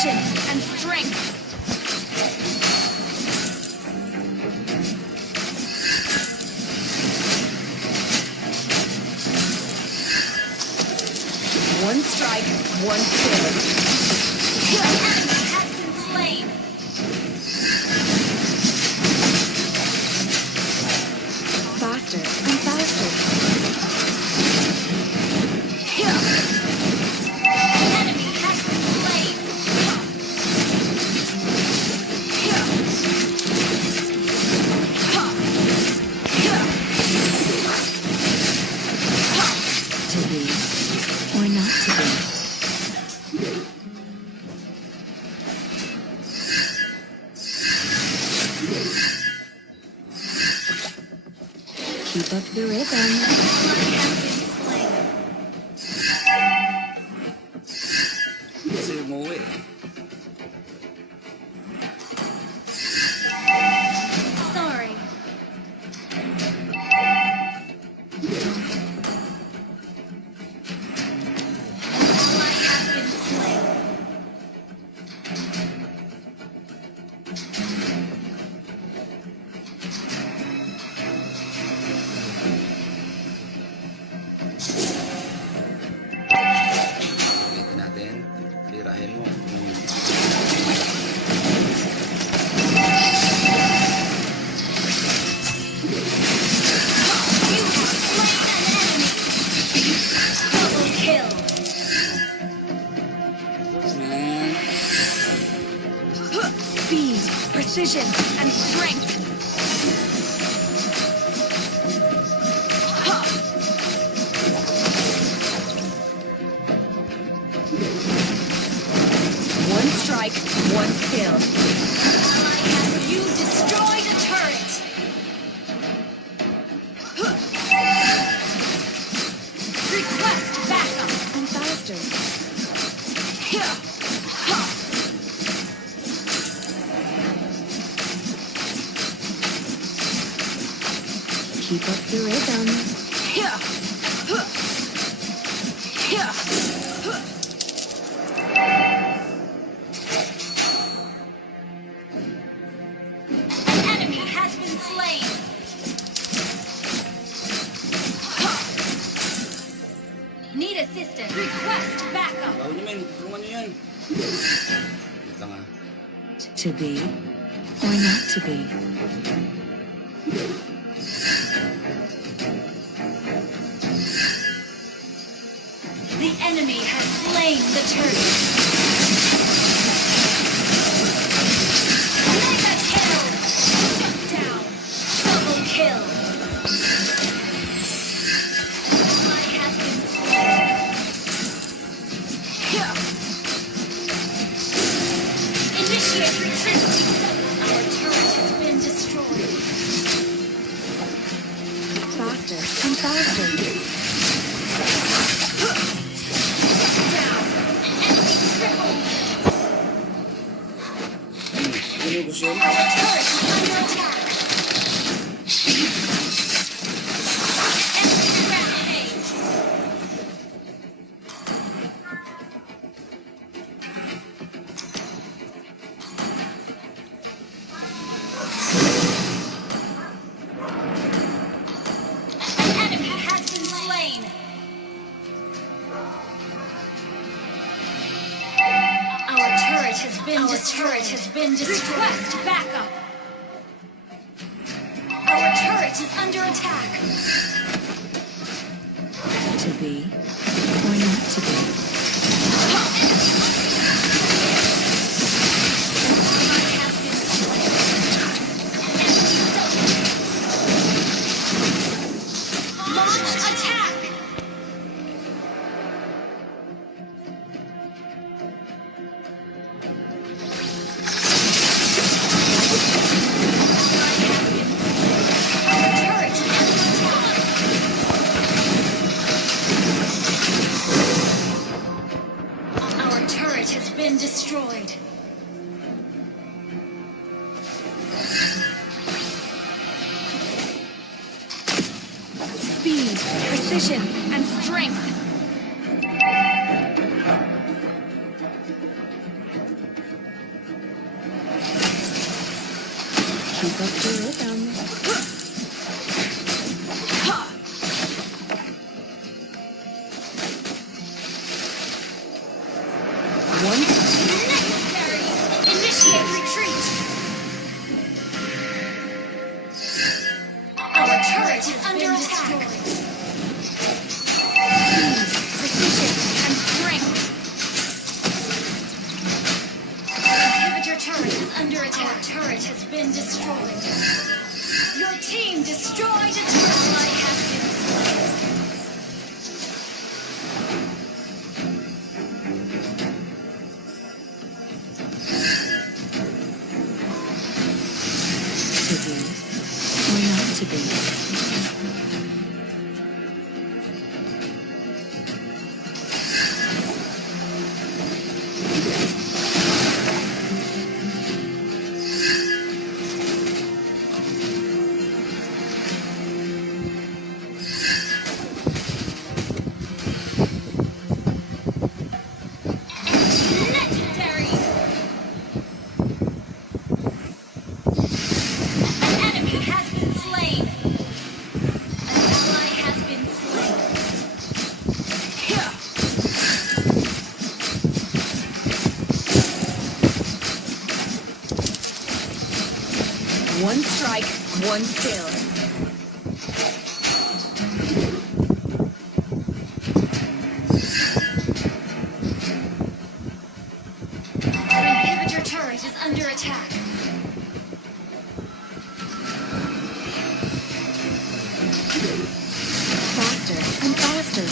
precision, and strength. One strike, one kill. Your enemy has been slain. Faster and faster. Enemy has been slain. To be or not to be. Keep up the rhythm. Kasi umuwi. Sorry. Ally has been slain. Ulitin natin. Tirahin mo. You have slain an enemy. Double kill. Man. Speed, precision, and strength. One strike, one kill. You destroyed a turret. Request backup. And faster. Keep up the rhythm. An enemy has been slain. Need assistance. Request backup. Tawag niyo, men. Tulungan niyo yan. Wait lang ah. To be or not to be. The enemy has slain the turret. Mega kill. Shut down. Double kill. Ally has been slain. Initiate retreat. Our turret has been destroyed. Faster and faster. Ano gusto yun? Our turret is under attack. Enemy rampage. An enemy has been slain. Our turret has been destroyed. Request backup. Our turret is under attack. To be or not to be. Ally has been slain. Enemy double. Launch attack. Been destroyed. Speed, precision, and strength. Keep up the rhythm. One Necessary! Initiate retreat! Our turret is under attack! Precision and strength! Inhibitor turret is under attack. Our turret has been destroyed. Your team destroyed a turret. Ally has been slain. To be or not to be. Legendary! An enemy has been slain! An ally has been slain! Here! One strike, one kill. Our inhibitor turret is under attack. Faster and faster.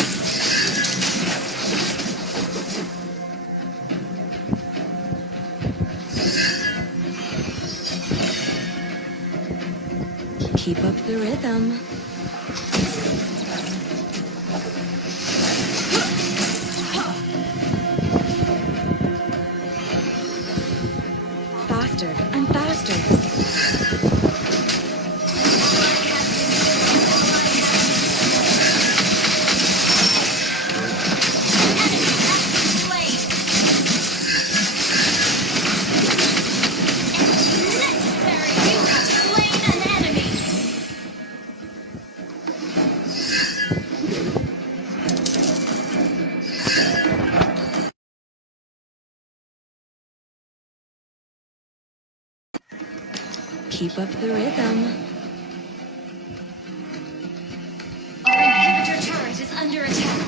Keep up the rhythm. Faster and faster. Keep up the rhythm. Our inhibitor turret is under attack.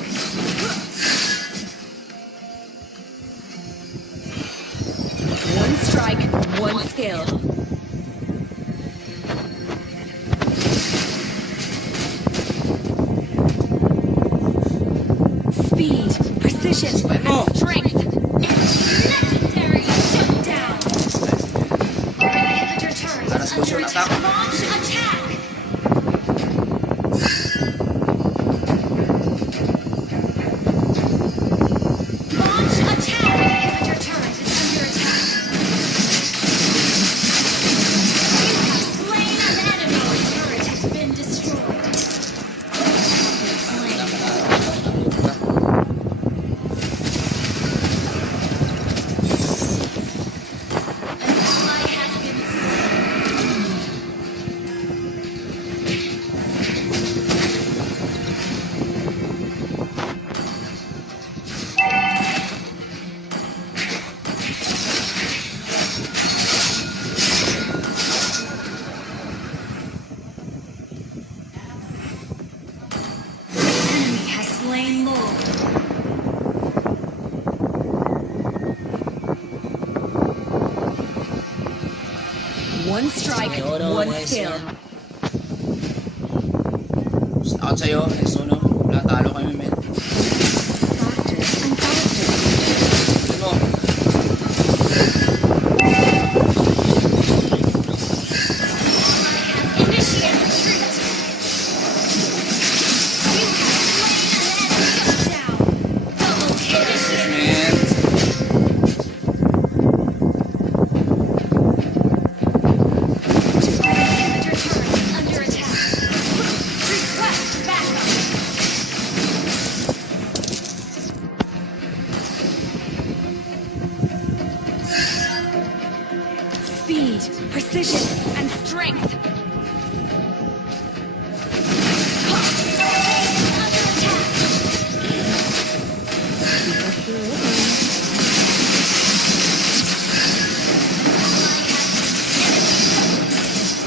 One strike, one skill. Speed, precision, and strength. Legendary shutdown. Our inhibitor turret is under attack. Launch attack. Launch attack. Inhibitor turret is under attack. You have slain an enemy. Our turret has been destroyed. Slain. An ally has been slain. Enemy has slain Lord. One strike, one skill. Out sa'yo, eso no. Wala, talo kami, men. Faster and faster. Tignan mo. Initiate retreat. You have slain an enemy. Down. Double kill. Man. Inhibitor turret is under attack. Request backup. Speed, precision, and strength. Under attack.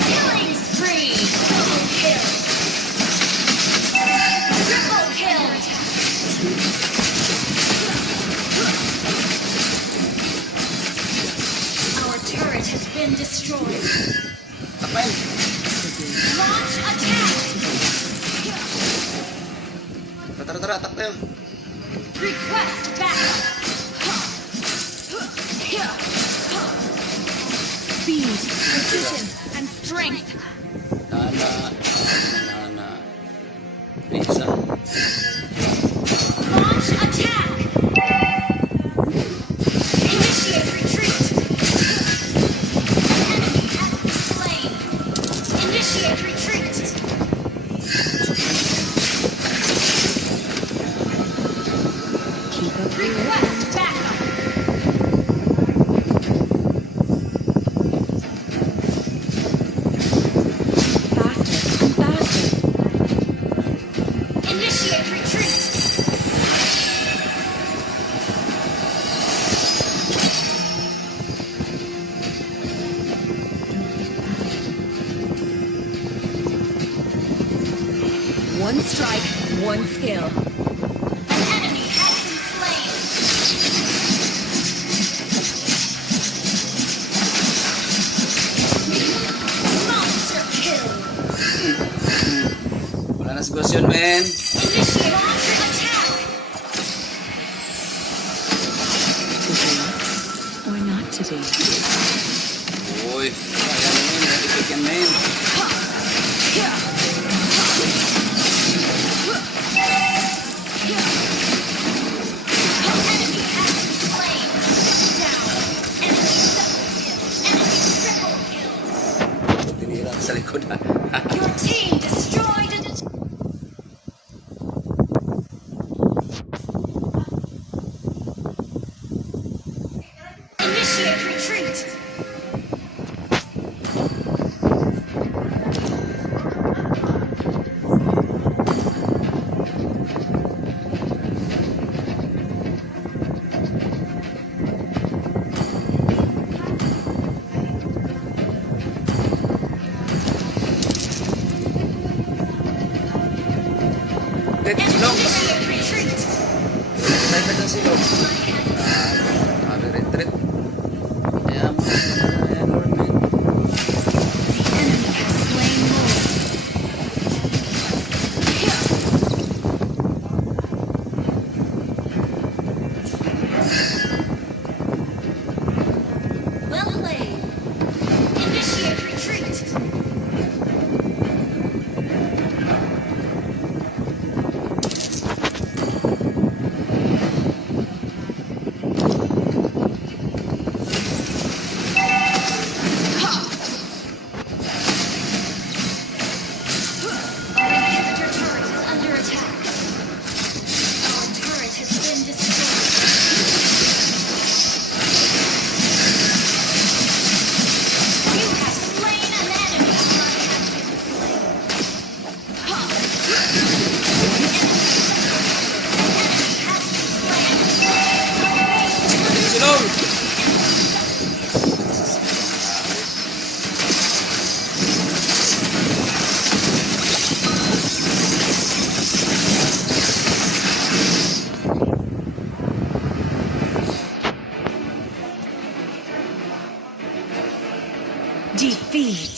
Killing spree. Double kill. Triple kill. Our turret has been destroyed. Takpan. Launch attack. Tara, attack tayo. Request backup. Speed, precision, and strength. Nana. Isa. Launch attack. Initiate retreat. Enemy has been slain. Initiate retreat. Request backup. Initiate retreat. One strike, one skill. An enemy has been slain. Monster kill. Wala na sitwasyon, men. Initiate launch attack. Or not to be. Uy. Ayan na, men. Ready yan, men. Enemy has been slain. Shut down. Enemy double kill. Enemy triple kill. Tinira sa likod, ha. Your team destroyed a Initiate retreat. Silong. Initiate retreat. Tayo ng silong. Retreat. Ayan mo. Ayan, Lord, men. The enemy has slain more. Well played. Initiate retreat. Our inhibitor turret is under attack. Our turret has been destroyed. You have slain an enemy. Silong. Defeat.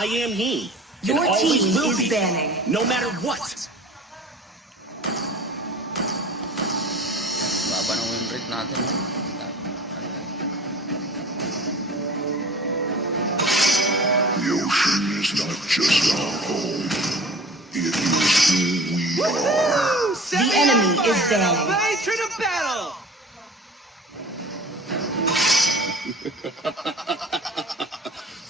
I am he. Your and always team will is be, banning. no matter what. Baba ng win rate natin. The ocean is not just our home. It is who we are. The enemy is banning. Venture to battle!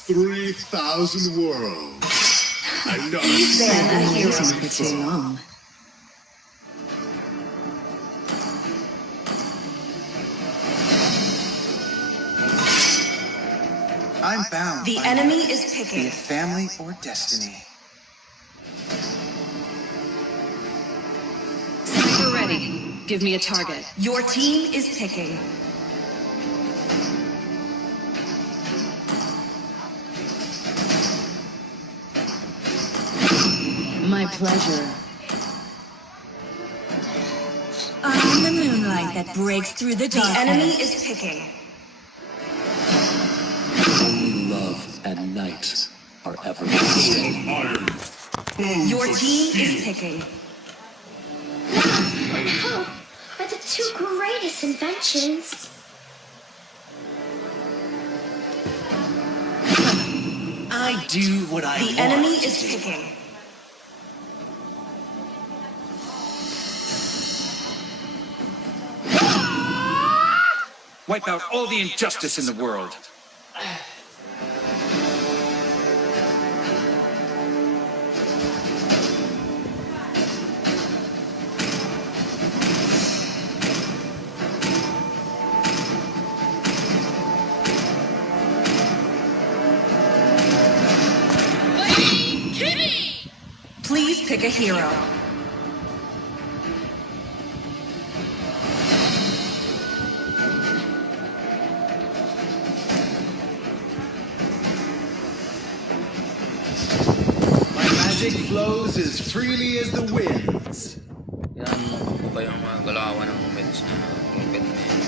3,000 worlds. And not a Ban a single hero worthy for too foe. long. I'm bound. The by enemy nothing, is be picking. it family or destiny. Sniper ready. Give me a target. Your team is picking. My pleasure. I'm the moonlight that breaks through the darkness. The enemy is picking. Only love and night are everlasting. Your team is picking. Love and hope are the two greatest inventions. I do what I The want enemy to is do. picking. Wipe out all the injustice in the world. Please pick a hero. My magic flows as freely as the winds. Yan mo ba yung mga galawan ng meds na rocket na yan?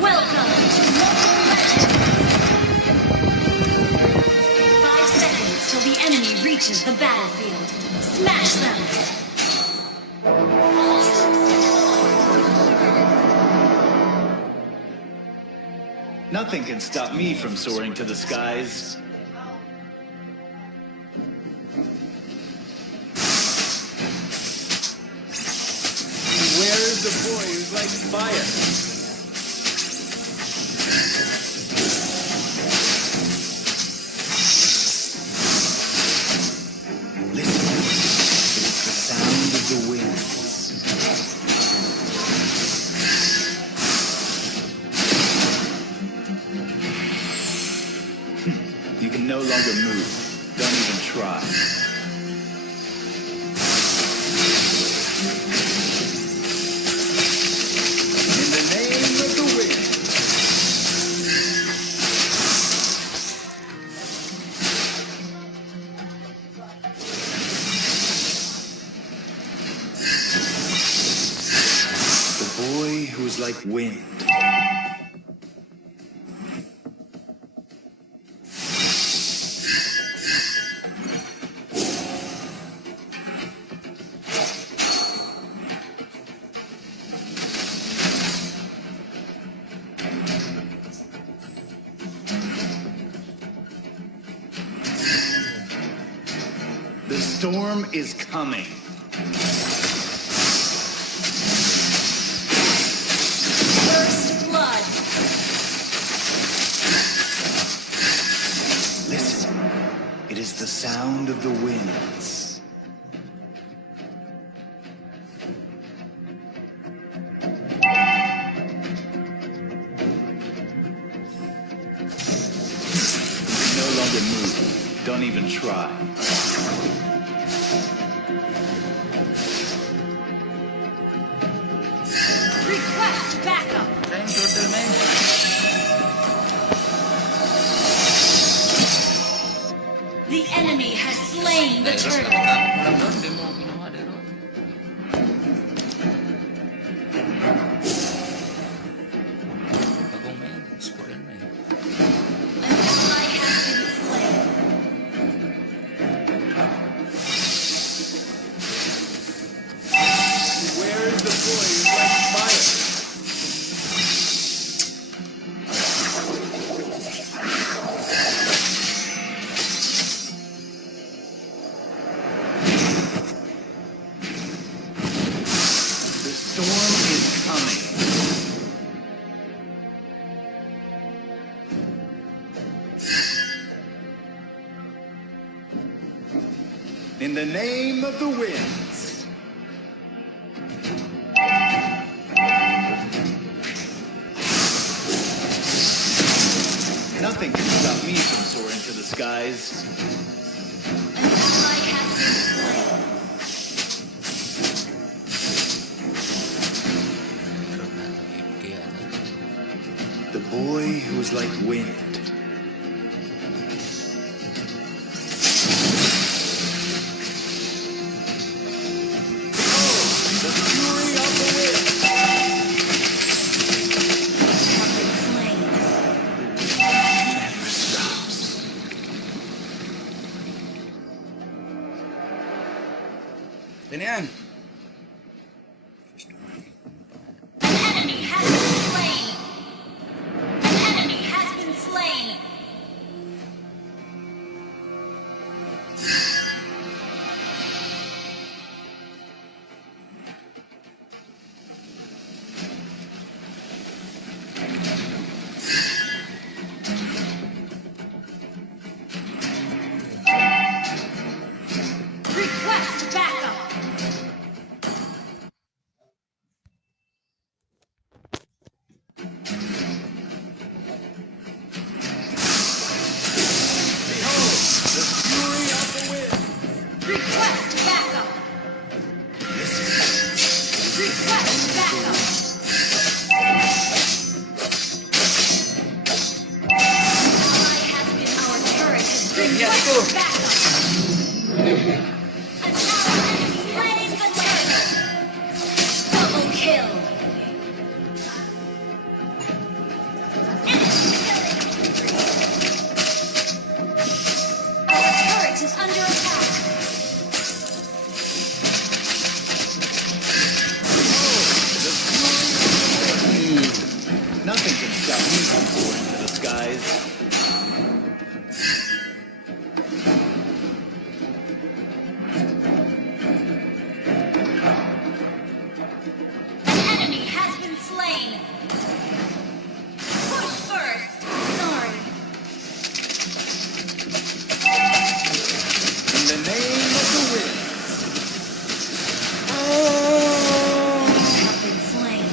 Welcome to Mobile Legends! 5 seconds till the enemy reaches the battlefield. Smash them! Nothing can stop me from soaring to the skies. Where is the boy who's like fire? Listen, it's the sound of the winds. You can no longer move. Don't even try. In the name of the wind. The boy who is like wind. The storm is coming. First blood. Listen, it is the sound of the winds. No longer move. Don't even try. Request backup. Time total, man. The enemy has slain the Terus turtle. nakatapos mo lang doon. Hindi mo kinuha dito. Bagong main. Score yan na eh. An ally has been slain. Where is the boy who likes fire? The storm is coming. In the name of the winds. Nothing can stop me from soaring to the skies. An ally has been slain. Meron na ito. Kaya na. The boy who is like wind. The fury of the wind. Have been slain. Never stops. Yan yan. An enemy has been slain. An enemy has been slain. Request backup. The fury of the wind. Request backup. Request backup. Ally has been our turret has been Request backup. An ally has slain the turtle. double kill. Enemy killing. Our turret is under attack. Nothing can stop me from soaring to the skies. An enemy has been slain. Push first. Sorry. In the name of the wind. Have been slain.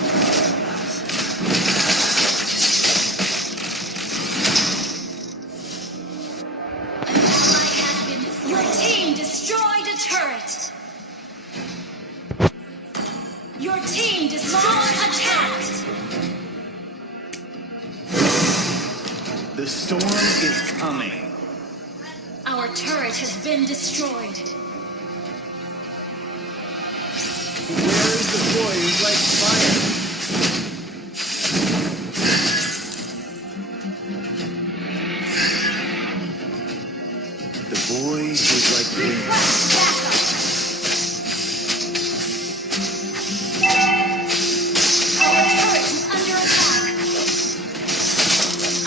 An ally has been slain. Your team destroyed a turret. Your team destroyed attack. The storm is coming. Our turret has been destroyed. Where is the boy who likes fire? The boy who's like wind. Request backup. Our turret is under attack.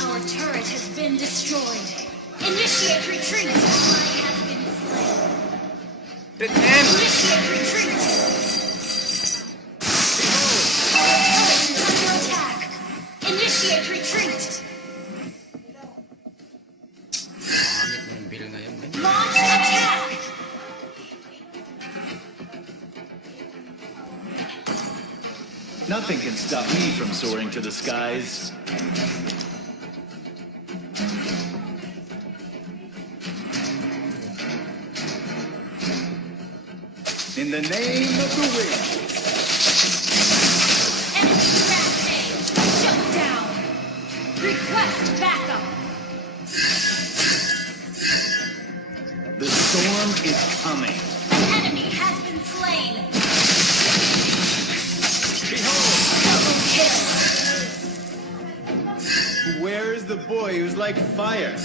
Our turret has been destroyed. Initiate retreat. An ally has been slain. Red man! Initiate retreat. Our turret is under attack. Initiate retreat. Pangit na yung bill ngayon, man. Launch attack. Nothing can stop me from soaring to the skies. In the name of the wind. Enemy rampage. Shut down. Request backup. The storm is coming. Enemy has been slain. Behold, Double kill. where is the boy who's like fire?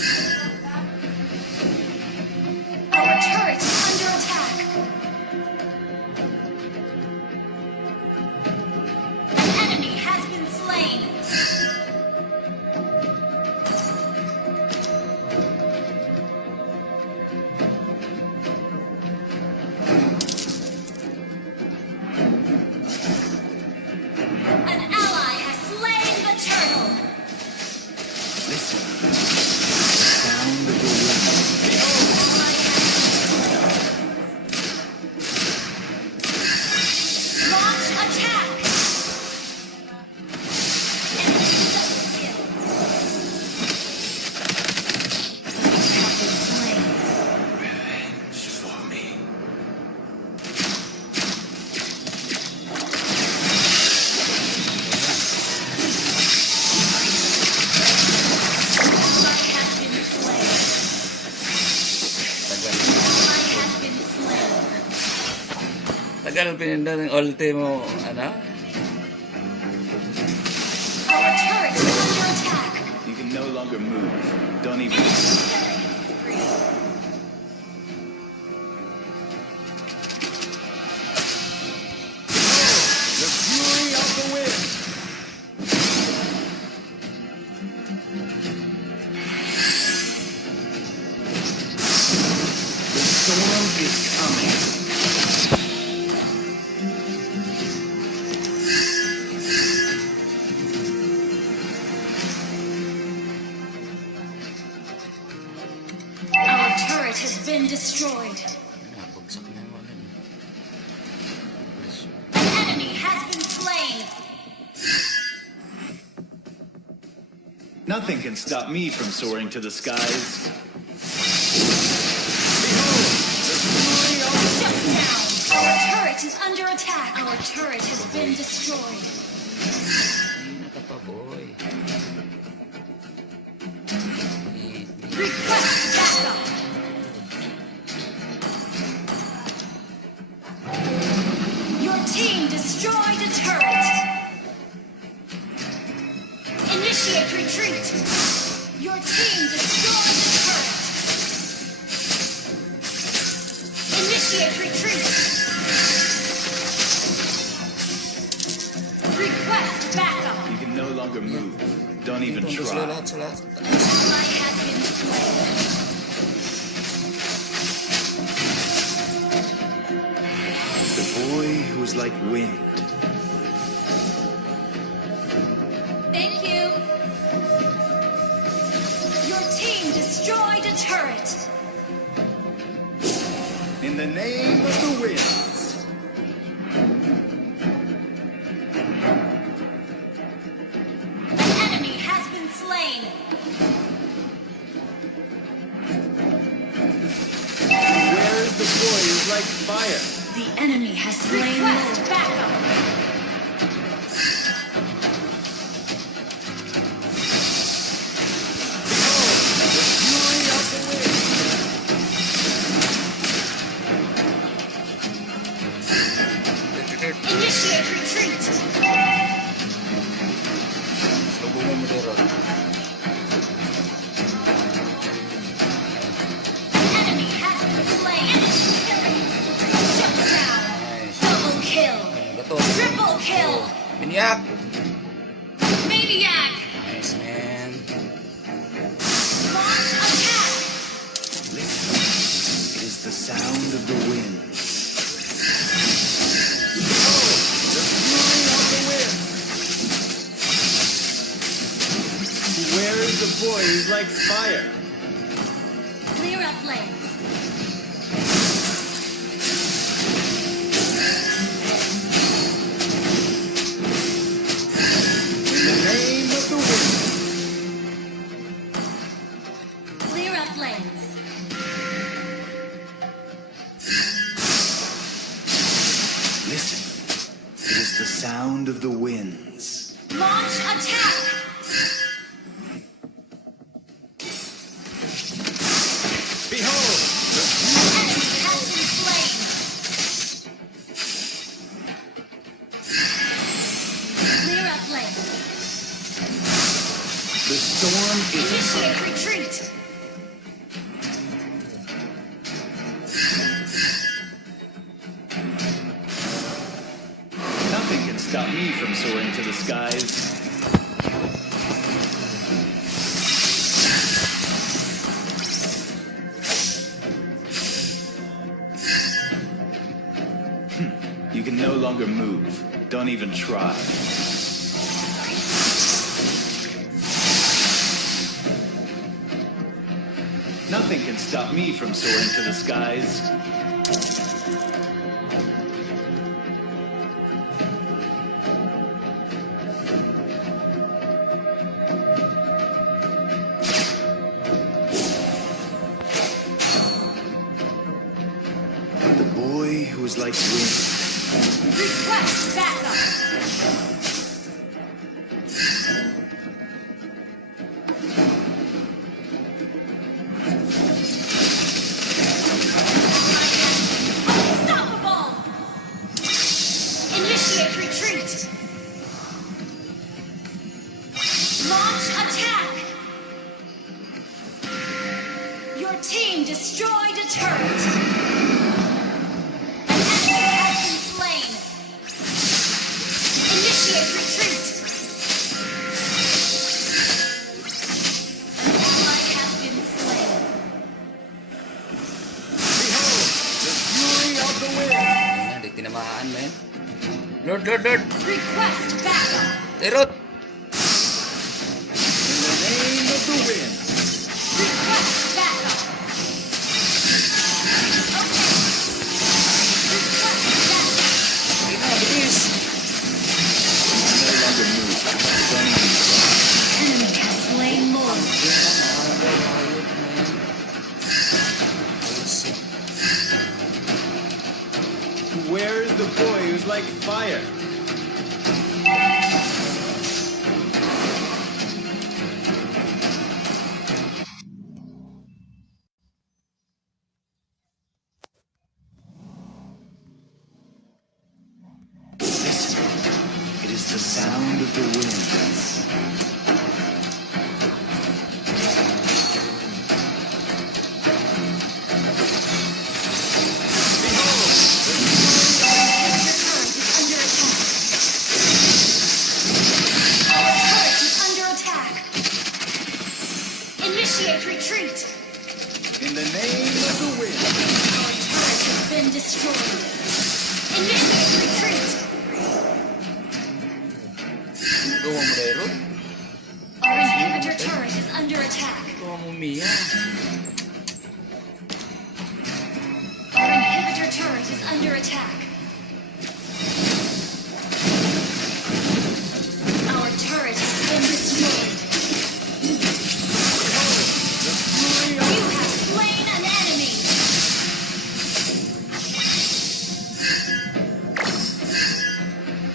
Our turret is under attack. An enemy has been slain. An ally has slain the turtle. Listen. The sound of the wind. Ally has launch attack. Enemy double kill. You have been slain. Revenge for me. Ally has been slain. Ally has been slain. Tagal pininda ng ulti mo, ano? Our turret is under attack. You can no longer move. Don't even. The fury of the wind. The storm is coming. Our turret has been destroyed. Nabagsak na yung ano. An enemy has been slain. Nothing can stop me from soaring to the skies. Shut down. Our turret is under attack. Our turret has been destroyed. Ay, nakapaboy. Request backup. Your team destroyed a turret. Initiate retreat. Your team destroyed the turret. Initiate retreat. Request backup. You can no longer move. Don't even Dito sila try. lahat sa lahat. Ally has been slain. The boy who was like wind. Thank you. Your team destroyed a turret. In the name of the winds. An enemy has been slain. Where is the boy who's like fire? The enemy has slain. Request backup. The fury of the wind. Initiate retreat. Lubungan mo dito. Enemy has been slain. Shut down. Nice. Double kill. Bato. Triple kill. Minyak! Maniac. Nice, man. Launch attack. Listen. It is the sound of the winds. Where is the boy who's like fire? Clear up lanes. In the name of the wind. Clear up lanes. Listen, it is the sound of the winds. Launch attack! Behold, Enemy has been slain. Clear up lanes. the storm is Initiate retreat. nothing can stop me from soaring to the skies. You can no longer move. Don't even try. Nothing can stop me from soaring to the skies. The boy who was like wind. Request backup. Unstoppable. Initiate retreat. Launch attack. Your team destroyed a turret. An enemy has been slain. Initiate retreat. An ally has been slain. Behold, the fury of the wind. Ayan, di tinamaan, men. Lord, Lord, Lord! Request backup. Terot! In the name of the wind. Request backup. Request backup. Sige na, bilis! No longer move. Don't even try. Enemy has slain more. Where is the boy who's like fire? Listen, it is the sound of the winds. Under attack. Initiate retreat. In the name of the wind. Our turret has been destroyed. Initiate retreat. Gawa mo dero? Our inhibitor turret is under attack. Gawa mo, Mia. Our inhibitor turret is under attack. Our turret has been destroyed. You have slain an enemy.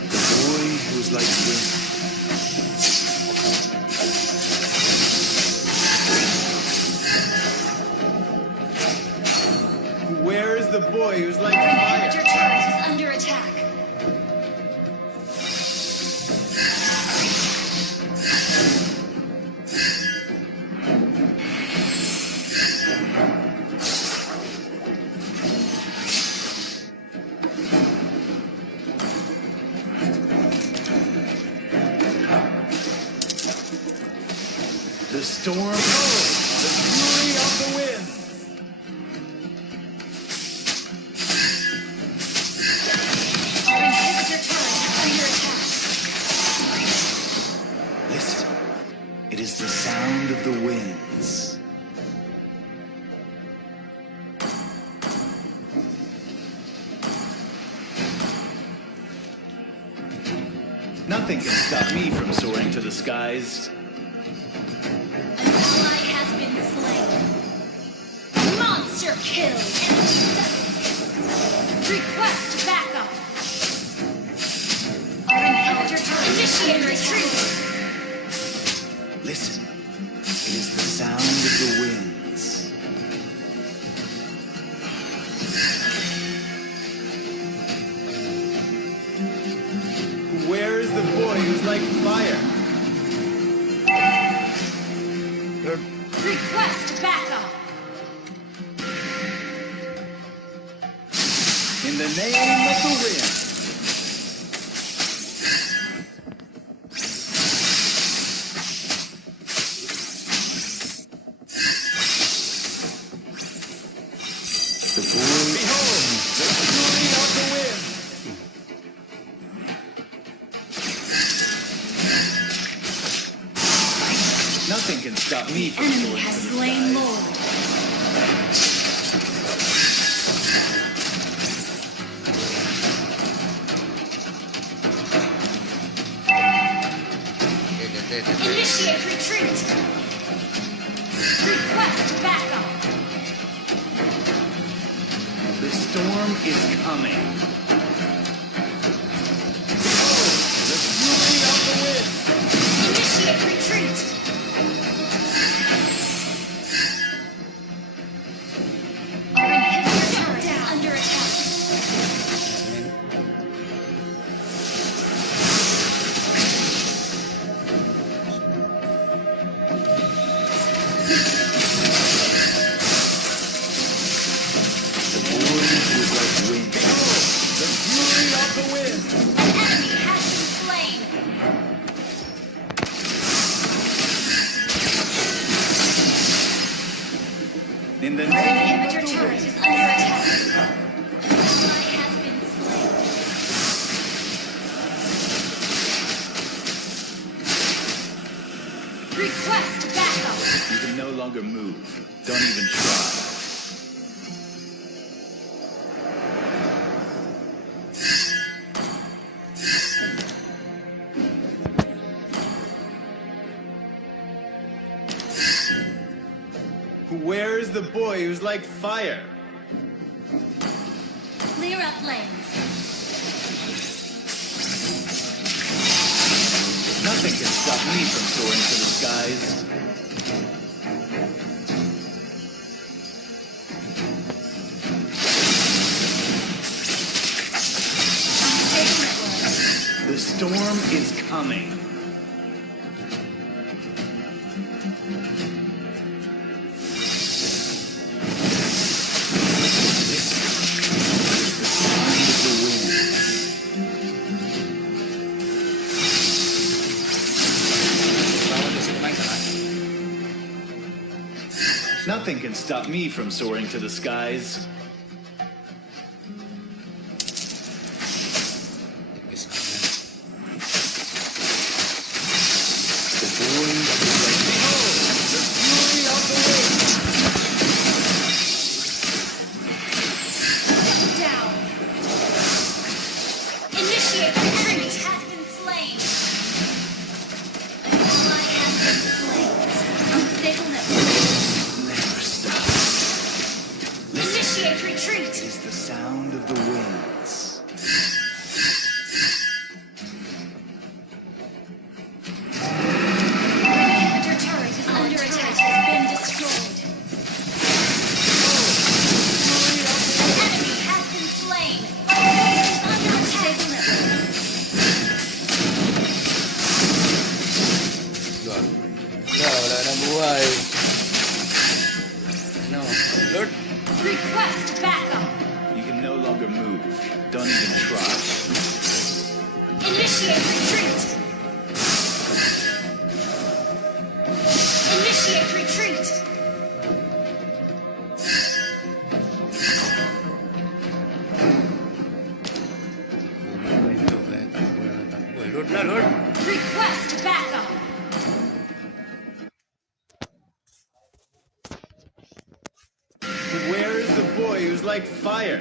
The boy who was like wind. Where is the boy who's like Our fire? inhibitor turret is under attack. The storm, oh, the fury of the wind. Our inhibitor turret is under attack. Listen, it is is the sound of the winds. Nothing can stop me from soaring to the skies. An ally has been slain. Monster kill. Request backup. Our inhibitor turret. Initiate retreat. Listen, it is the sound of the winds. Where is the boy who's like fire? Request backup. In the name of the wind. The boy. Behold, the fury of the wind. Nothing can stop me from Enemy soaring has to the slain skies. Lord. Initiate retreat. Request backup. The storm is coming. The fury of the wind. Initiate retreat. Our inhibitor turret is under attack. The boy who is like wind. The fury of the wind. An enemy has been slain. In the Our name of inhibitor the turret wind. is under attack. An ally has been slain. Request backup. You can no longer move. Don't even try. Where is the boy who's like fire? Clear up lanes. Nothing can stop me from soaring to the skies. The storm is coming. The sound of the wind. Nothing can stop me from soaring to the skies. The boy is like, behold, the fury of the wind. Down. Initiate retreat. Has been slain. An ally has been slain. Unstable network. Never stop. Initiate retreat. It is the sound of the winds. Inhibitor turret is under attack. Has been destroyed. An enemy has been slain. Base is under attack. Wala na buhay. Ano? Lord? Request backup. You can no longer move. Don't even try. Initiate retreat. Initiate retreat. Lord na, Lord. Request backup. boy who's like fire.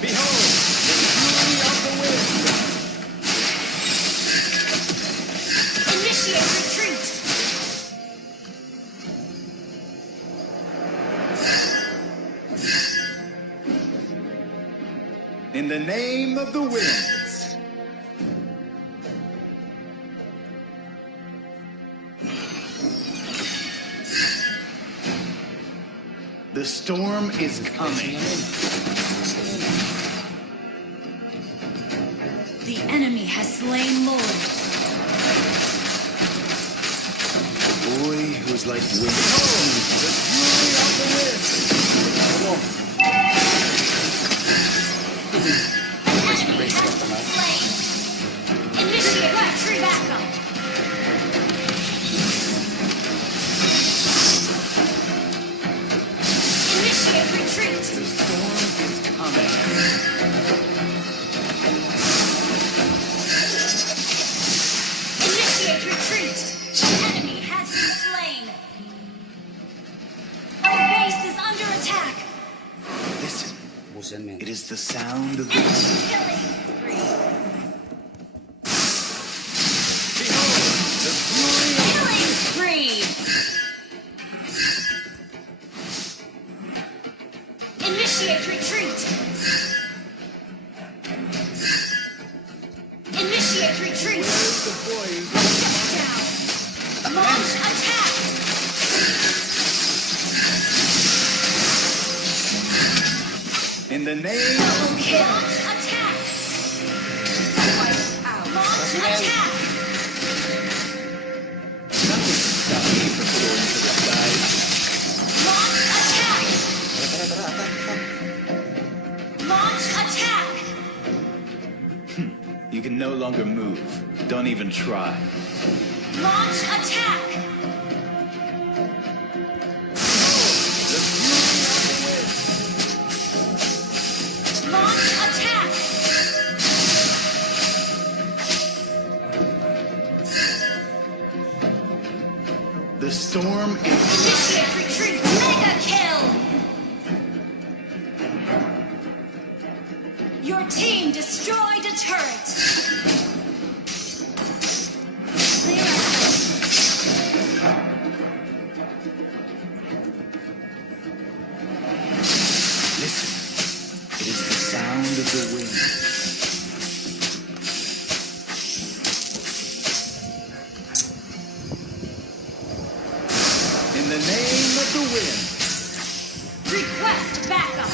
Behold, the fury of the wind. Initiate retreat. In the name of the winds. The storm is coming. The enemy has slain Lord. The boy who's like wind. Behold, the fury of the wind. Enemy has been slain. Initiate retreat backup. Initiate retreat. The storm is coming. Initiate retreat. The enemy has been slain. Our base is under attack. Listen, Busan, man. it is the sound of the Enemy killing spree. Behold, the fury of Killing spree. Initiate retreat. Initiate retreat. the boy who's Shut down. Launch attack. in the name. Double kill. Launch attack. Wipe out. Launch attack. Nothing can stop me from soaring to the skies. Launch attack. Launch attack. You can no longer move. Don't even try. Launch attack. The fury of the wind. Launch attack. The storm is. Initiate retreat. Mega kill. Your team destroyed a turret. Clear out. Listen, it is the sound of the wind. In the name of the wind. Request backup.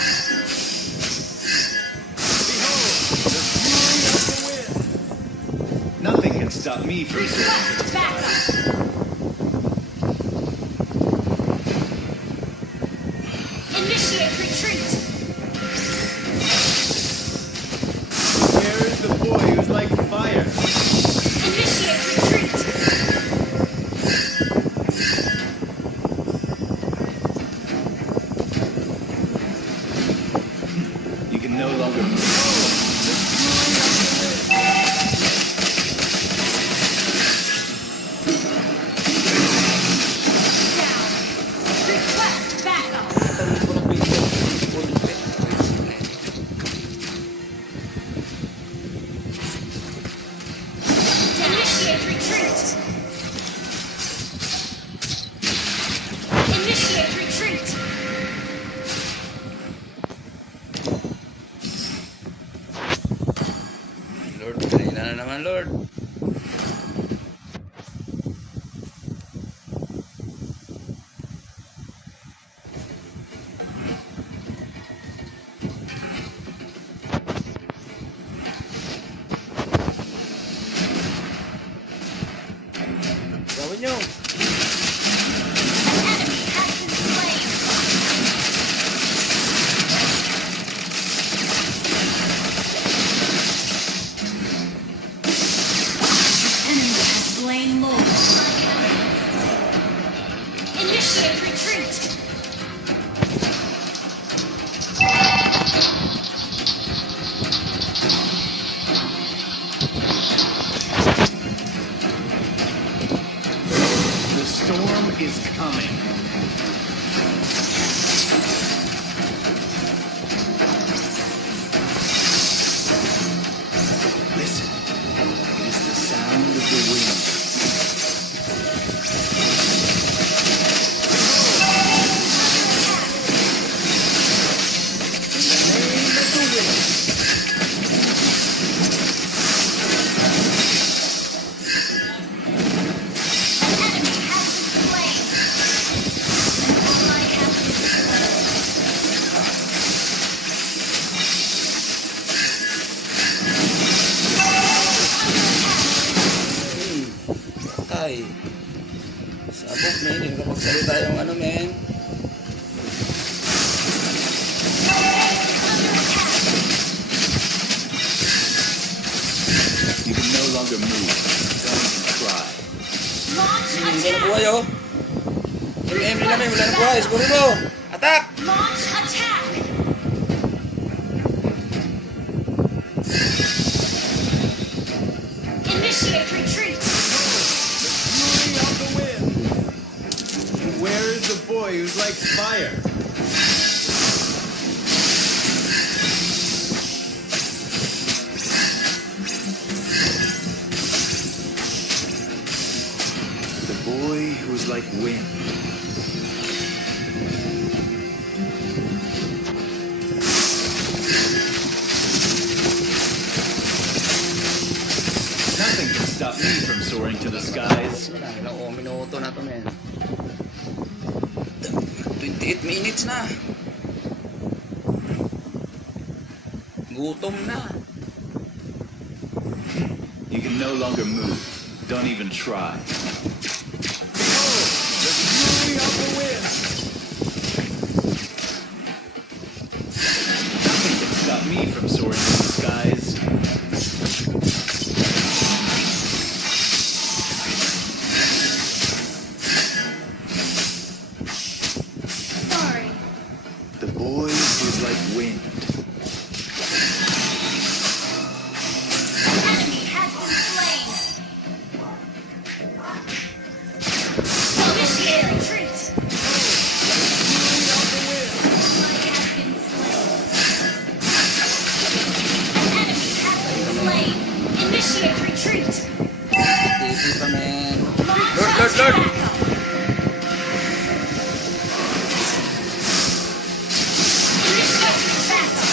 Behold, the fury of the wind. Nothing can stop me from soaring to the Request backup. skies. Initiate retreat. Where is the boy who's like fire? Initiate retreat. You can no longer move. Down. Request backup. Tanong ko ng video. Ulit. Initiate retreat. Initiate retreat. Lord, kanina na naman, Lord. Gawin nyo. Enemy has been slain. is coming. Listen, it is the sound of the wind. Patay. Sabog, men. Hindi ka magsalita yung ano, men. You can no longer move. Don't try. Launch Wala na attack! buhay, oh. MM nila, men. Wala na buhay. Siguro mo. Attack! Launch attack! Initiate retreat! Fury of the wind. Where is the boy who's like fire? The boy who's like wind. Nothing can stop me from soaring to the skies. Ilang minuto na to, men. 28 minutes na. Gutom na. You can no longer move. Don't even try. Behold, the fury of the wind. Nothing can stop me from soaring to the skies. Sorry. The boy is like wind. Enemy has been slain. Initiate retreat. Ally has been slain. Enemy has been slain. Initiate retreat. TV pa, men. Launch Lord, Lord, attack. Lord. Initiate backup.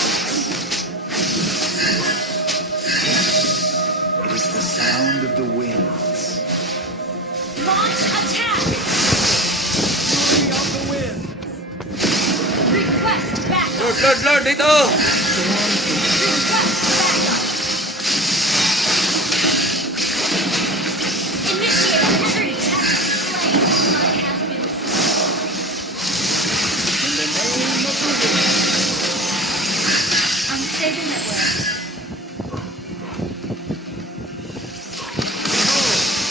It is the sound of the winds. Launch attack. Fury of the wind. Request backup. Lord, Lord, Lord, dito! Request backup. Initiate retreat. Slain. Ally has been slain. In the name of the wind. Unstable network.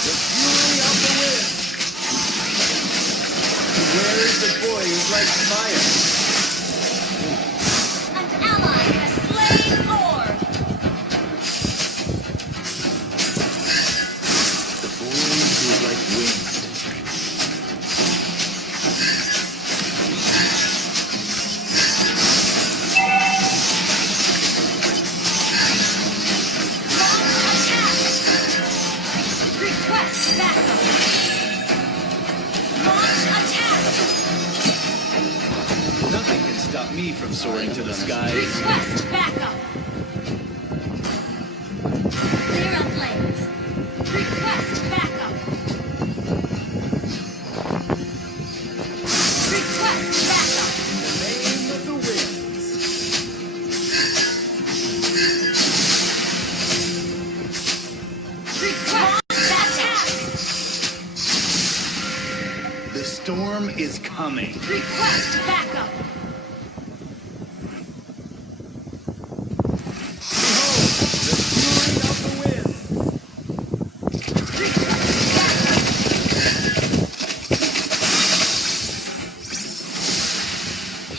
The fury of the wind. Where is the boy who's like fire? An ally has slain Lord. The boy who's like wind. Launch attack. Request backup. Launch attack. Nothing can stop me from soaring to the skies. Request backup. Clear up lanes. Request backup. Request backup. In the name of the winds. Request attack. The storm is coming. Request backup. Behold, the fury of the wind. Request backup.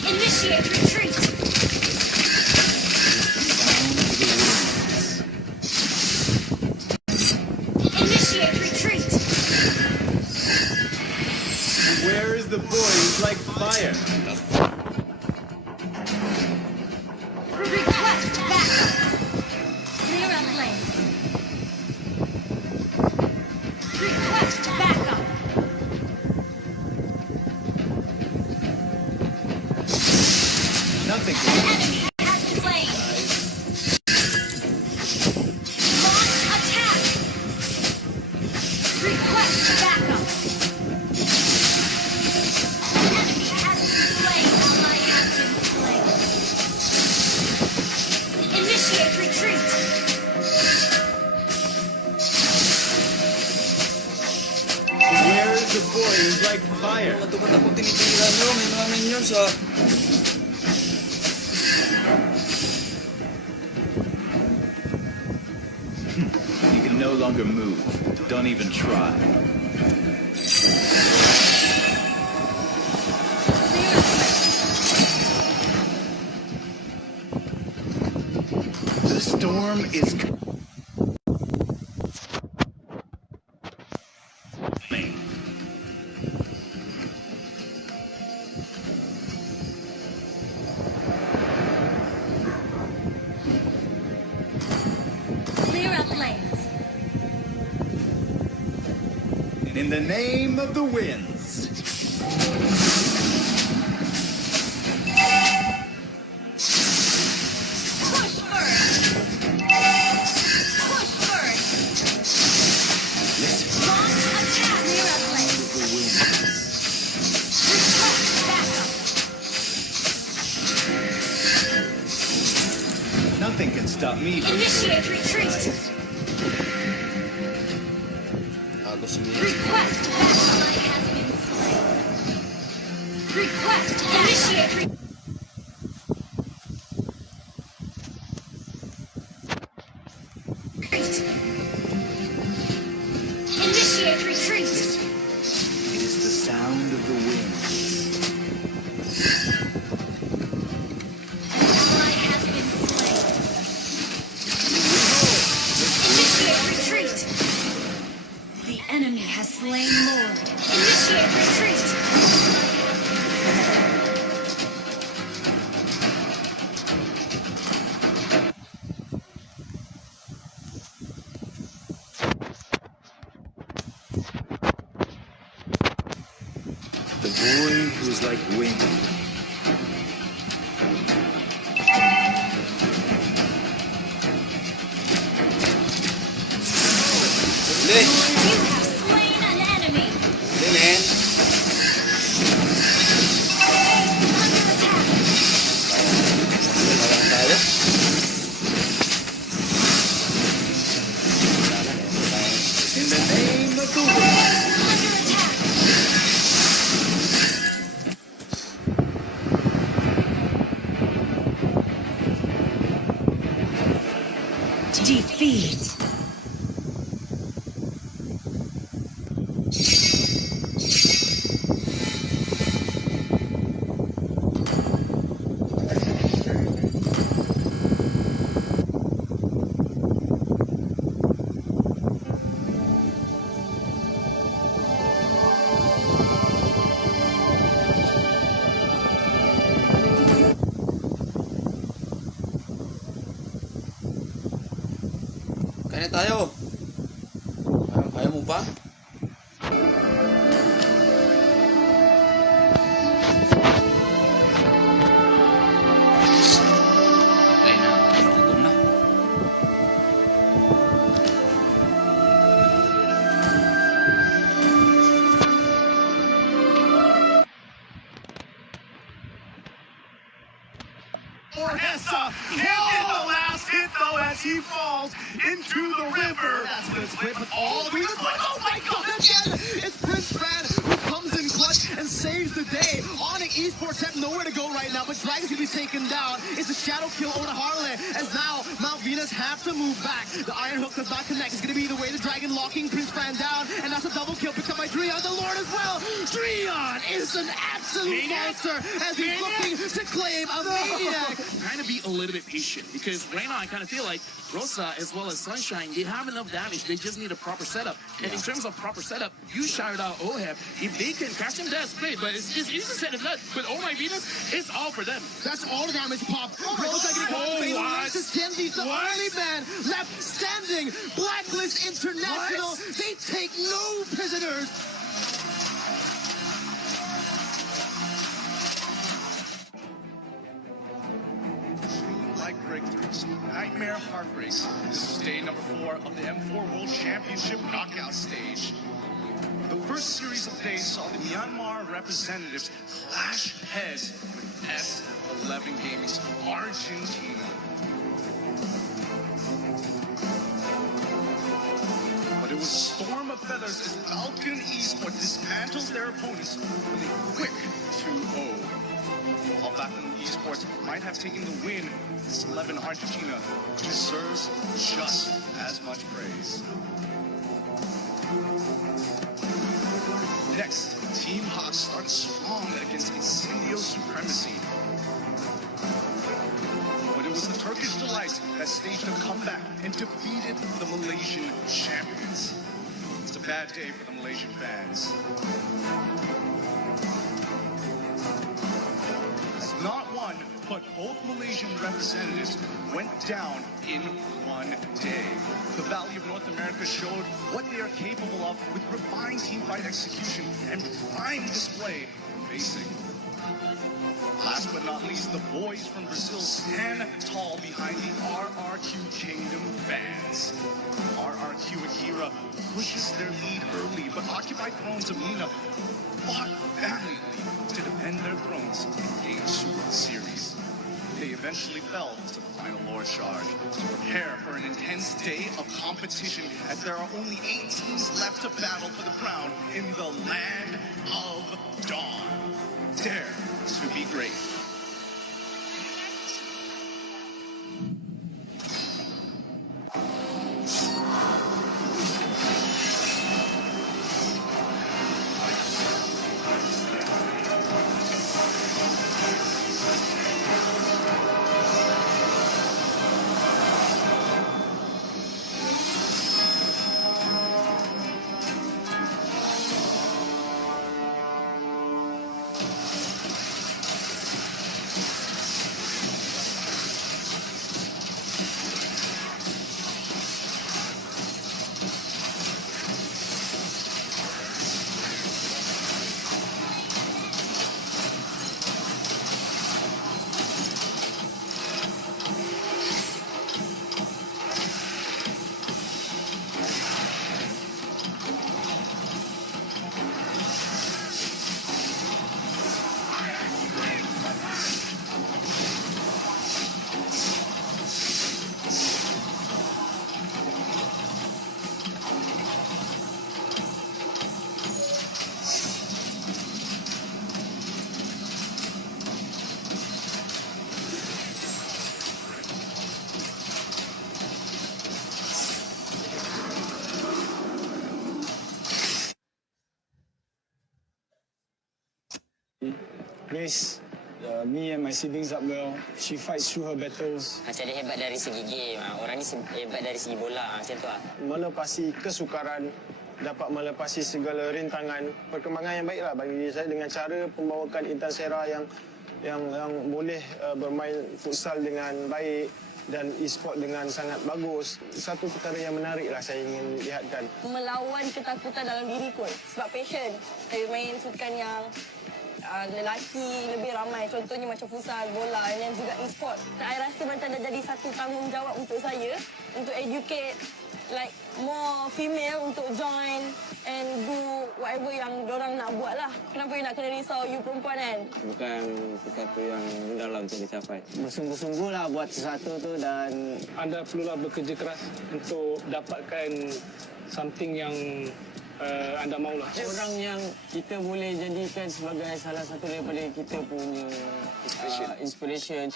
Initiate retreat. The sound of the winds. Initiate retreat. fire. Ano ba't ako tinitira nyo? May mga minions ah. You can no longer move. Don't even try. The storm is coming. Clear up lanes. In the name of the winds. Push first. Push first. Launch attack. Clear up lanes. Request backup. Nothing can stop me. Initiate retreat. Agos mo. Request backup. Ally has been slain. Request backup. Initiate retreat. Initiate retreat. It is the sound of the winds. An ally has been slain. Initiate retreat. The enemy has slain Lord. Initiate retreat. The boy who is like wind. Lit! You have slain an enemy. Lit, man! Under attack. Wala lang tayo. In the name of the winds. Under attack. Defeat. Kaya na tayo. Kaya mo pa? Ay na, gutom na. Oressa can't get the last hit though as he falls into the river. That's gonna split with all the reasons. Oh my god, again! It's Prince Fran who comes in clutch and saves the day. Onyx Esports have nowhere to go right now, but Dragon's gonna be taken down. It's a shadow kill over to Harley, as now Mount Venus have to move back. The Iron Hook does not connect. It's gonna be the way the Dragon locking Prince Fran down, and that's a double kill picked up by Dreon, the Lord as well. Dreon is an absolute monster as he's looking to claim a maniac. Kind of be a little bit patient because right now I kind of feel like Rosa as well as Sunshine, they have enough damage. They just need a proper setup. And in terms of proper setup, you shouted out Oheb. If they can catch him, that's great. But it's easy to set it up. But oh my Venus, it's all for them. That's all the damage pop. Rosa getting caught. He's the only man left standing. Blacklist International. They take no prisoners. Like breakthroughs, Nightmare Heartbreaks. This is day number 4 of the M4 World Championship knockout stage. The first series of days saw the Myanmar representatives clash heads with S11 Gaming's Argentina. But it was a storm of feathers as Falcon Esports dispatched dismantles their opponents with a quick 2-0. While Backman Esports might have taken the win, this 11 Argentina deserves just as much praise. Next, Team Hawk started strong against Incendio Supremacy. But it was the Turkish Delights that staged a comeback and defeated the Malaysian champions. It's a bad day for the Malaysian fans. As not one, but both Malaysian representatives went down in one day. The Valley of North America showed what they are capable of with refined teamfight execution and prime display from facing. Last but not least, the boys from Brazil stand tall behind the RRQ Kingdom fans. RRQ Akira pushes their lead early, but Occupied Thrones of Nina fought valiantly to defend their thrones in Game 2 of the series. They eventually fell to the final Lord charge to prepare for an intense day of competition, as there are only 8 teams left to battle for the crown in the Land of Dawn. Dare to be great. Grace, me and my siblings up well. She fights through her battles. Macam dia hebat dari segi game, orang ni hebat dari segi bola, macam tu lah. Melepasi kesukaran, dapat melepasi segala rintangan. Perkembangan yang baiklah bagi diri saya dengan cara pembawakan Intan Sera yang boleh bermain futsal dengan baik dan e-sport dengan sangat bagus. Satu perkara yang menariklah saya ingin lihatkan. Melawan ketakutan dalam diri kot. Sebab passion. Saya main sukan yang lelaki lebih ramai. Contohnya macam futsal, bola dan juga e-sport. Saya rasa macam dah jadi satu tanggungjawab untuk saya untuk educate like more female untuk join and do whatever yang dorang nak buat lah. Kenapa you nak kena risau you perempuan kan? Bukan sesuatu yang mudah lah untuk dicapai. Bersungguh-sungguh lah buat sesuatu tu dan anda perlulah bekerja keras untuk dapatkan something yang anda maulah. Orang yang kita boleh jadikan sebagai salah satu daripada kita punya inspiration.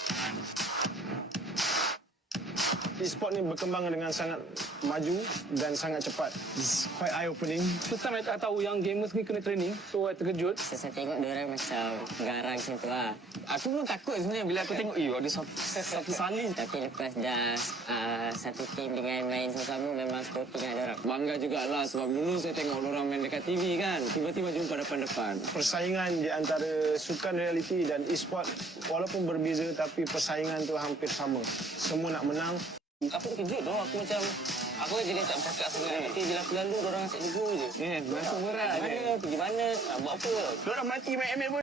E-sport ni berkembang dengan sangat maju dan sangat cepat. It's quite eye-opening. First time I tahu yang gamers ni kena training, so I terkejut. Saya tengok diorang macam garang macam tu lah. Aku pun takut sebenarnya bila aku tengok, ada satu salin. Tapi lepas dah satu tim dengan main sama-sama, memang sporting lah diorang. Bangga jugalah sebab dulu saya tengok orang main dekat TV kan, tiba-tiba jumpa depan-depan. Persaingan di antara sukan realiti dan e-sport walaupun berbeza tapi persaingan tu hampir sama. Semua nak menang. Aku terkejut tu, aku jadi tak bercakap sebenarnya. Nanti bila aku lalu, diorang asyik juga je. Berasa berat. Mana, pergi mana, buat apa. Diorang mati main ML pun.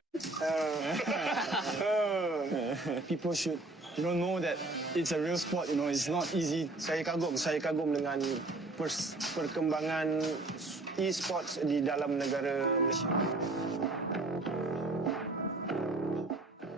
People should know that it's a real sport, it's not easy. Saya kagum dengan perkembangan e-sports di dalam negara Malaysia.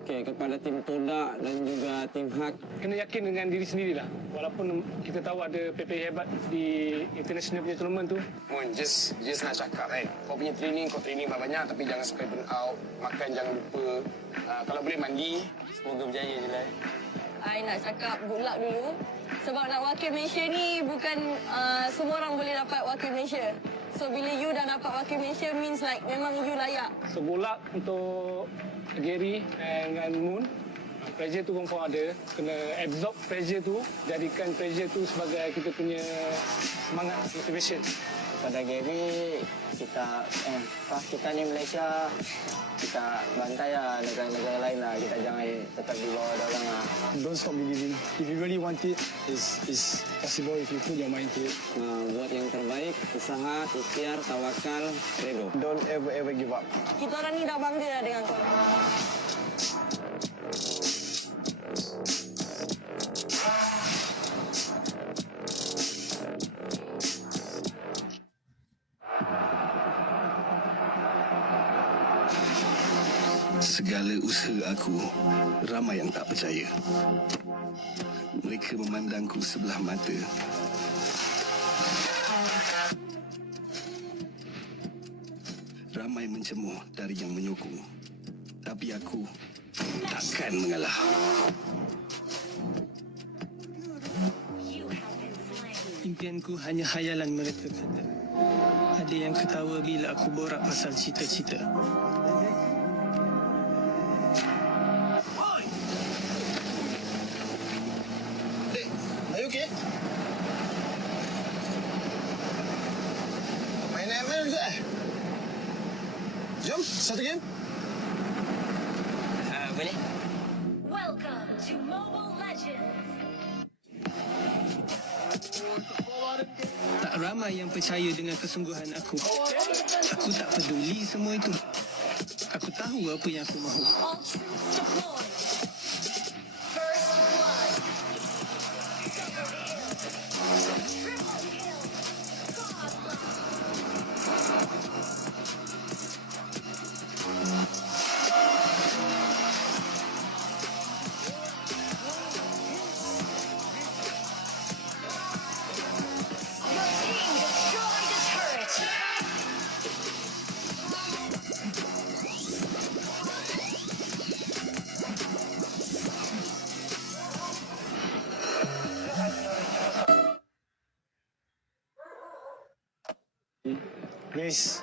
Okay, kepada tim Todak dan juga tim Hak. Kena yakin dengan diri sendirilah. Walaupun kita tahu ada PPI hebat di international punya tournament tu. Moon, just nak cakap kan. Kau punya training, kau training banyak tapi jangan sampai burn out. Makan jangan lupa. Kalau boleh mandi. Semoga berjaya je lah. I nak cakap good luck dulu. Sebab nak wakil Malaysia ni bukan semua orang boleh dapat wakil Malaysia. So bila you dah dapat wakil Malaysia means like memang you layak. So good luck untuk Gary dengan Moon. Pressure tu confirm ada. Kena absorb pressure tu. Jadikan pressure tu sebagai kita punya semangat, motivation. Kepada Gary, kita ni Malaysia, kita bantai lah negara-negara lain lah. Kita jangan tetap di bawah orang lah. Don't stop believing. If you really want it, it's possible if you put your mind to it. Buat yang terbaik, usaha, ikhtiar, tawakal, redo. Don't ever give up. Kita orang ni dah bangga lah dengan kau. Segala usaha aku, ramai yang tak percaya. Mereka memandangku sebelah mata. Ramai mencemooh dari yang menyokong. Tapi aku takkan mengalah. Impianku hanya hayalan mereka kata. Ada yang ketawa bila aku borak pasal cita-cita. Are you okay? Main ML ke? Jom, satu game. Boleh? Welcome to Mobile Legends. Tak ramai yang percaya dengan kesungguhan aku. Aku tak peduli semua itu. Aku tahu apa yang aku mahu. All troops deployed. First blood. Triple kill. Your team destroyed a turret. Grace,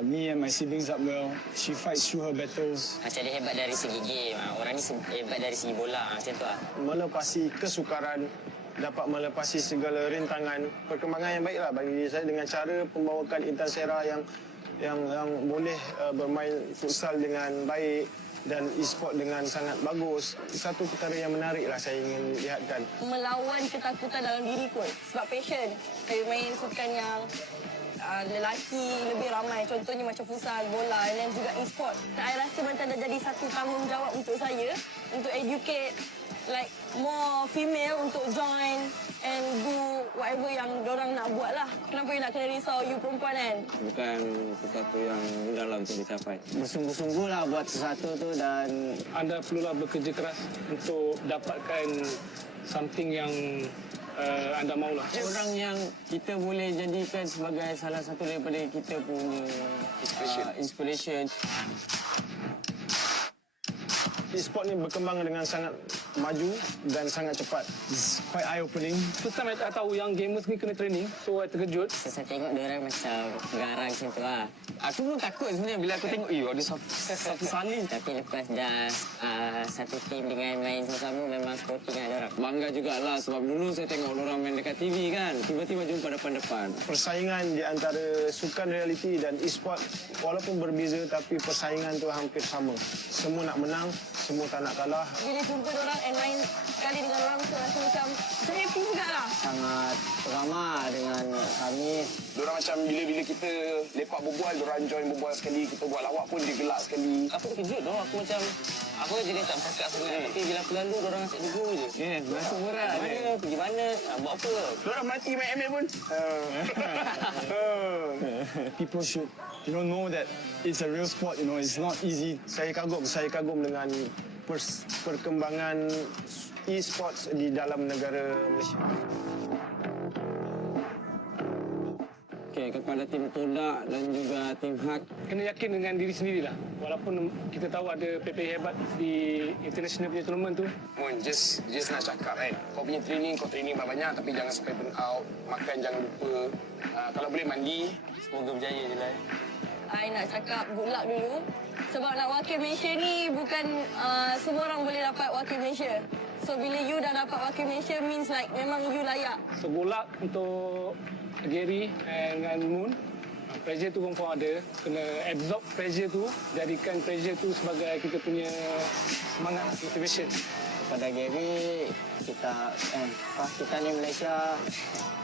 me and my siblings up well. She fights through her battles. Macam dia hebat dari segi game. Orang ni hebat dari segi bola. Macam tu lah. Melepasi kesukaran, dapat melepasi segala rintangan. Perkembangan yang baiklah bagi diri saya dengan cara pembawakan Intan Sera yang boleh bermain futsal dengan baik dan e-sport dengan sangat bagus. Satu perkara yang menariklah saya ingin lihatkan. Melawan ketakutan dalam diri kot. Sebab passion. Saya main sukan yang lelaki lebih ramai. Contohnya macam futsal, bola dan juga e-sport. Saya rasa macam dah jadi satu tanggungjawab untuk saya untuk educate like more female untuk join and do whatever yang diorang nak buat lah. Kenapa you nak kena risau, you perempuan kan? Bukan sesuatu yang mudah lah untuk dicapai. Bersungguh-sungguh lah buat sesuatu tu dan Anda perlulah bekerja keras untuk dapatkan something yang anda maulah. orang yang kita boleh jadikan sebagai salah satu daripada kita punya inspiration. E-sport ni berkembang dengan sangat maju dan sangat cepat. It's quite eye-opening. First time I tahu yang gamers ni kena training, so I terkejut. Saya tengok diorang macam garang macam tu lah. Aku pun takut sebenarnya bila aku tengok, ada satu saling. Tapi lepas dah satu tim dengan main sama-sama memang sporting lah diorang. Bangga jugalah sebab dulu saya tengok orang main dekat TV kan. Tiba-tiba jumpa depan-depan. Persaingan di antara sukan realiti dan e-sport walaupun berbeza tapi persaingan tu hampir sama. Semua nak menang, semua tak nak kalah. Bila jumpa diorang and main sekali dengan diorang, saya rasa macam happy jugalah. Sangat ramah dengan kami. Diorang macam bila kita lepak berbual, diorang join berbual sekali. Kita buat lawak pun dia gelak sekali. Aku terkejut tau. Aku jadi tak bercakap sebenarnya. Tapi bila aku lalu, diorang asyik tegur je. Rasa berat. Mana? Pergi mana? Buat apa? Diorang mati main ML pun. People should know that it's a real sport. It's not easy. Saya kagum dengan perkembangan e-sports di dalam negara Malaysia. Okey, kepada tim Todak dan juga tim Hak, Kena yakin dengan diri sendirilah. Walaupun kita tahu ada PP hebat di international punya tournament tu. Moon, just nak cakap kan. Kau punya training banyak tapi jangan sampai burn out. Makan jangan lupa. Kalau boleh mandi. semoga berjaya je lah. I nak cakap good luck dulu. Sebab nak wakil Malaysia ni bukan semua orang boleh dapat wakil Malaysia. So bila you dah dapat wakil Malaysia means like memang you layak. So good luck untuk Gary dengan Moon. Pressure tu confirm ada. Kena absorb pressure tu. Jadikan pressure tu sebagai kita punya semangat, motivation. Kepada Gary, kita ni Malaysia,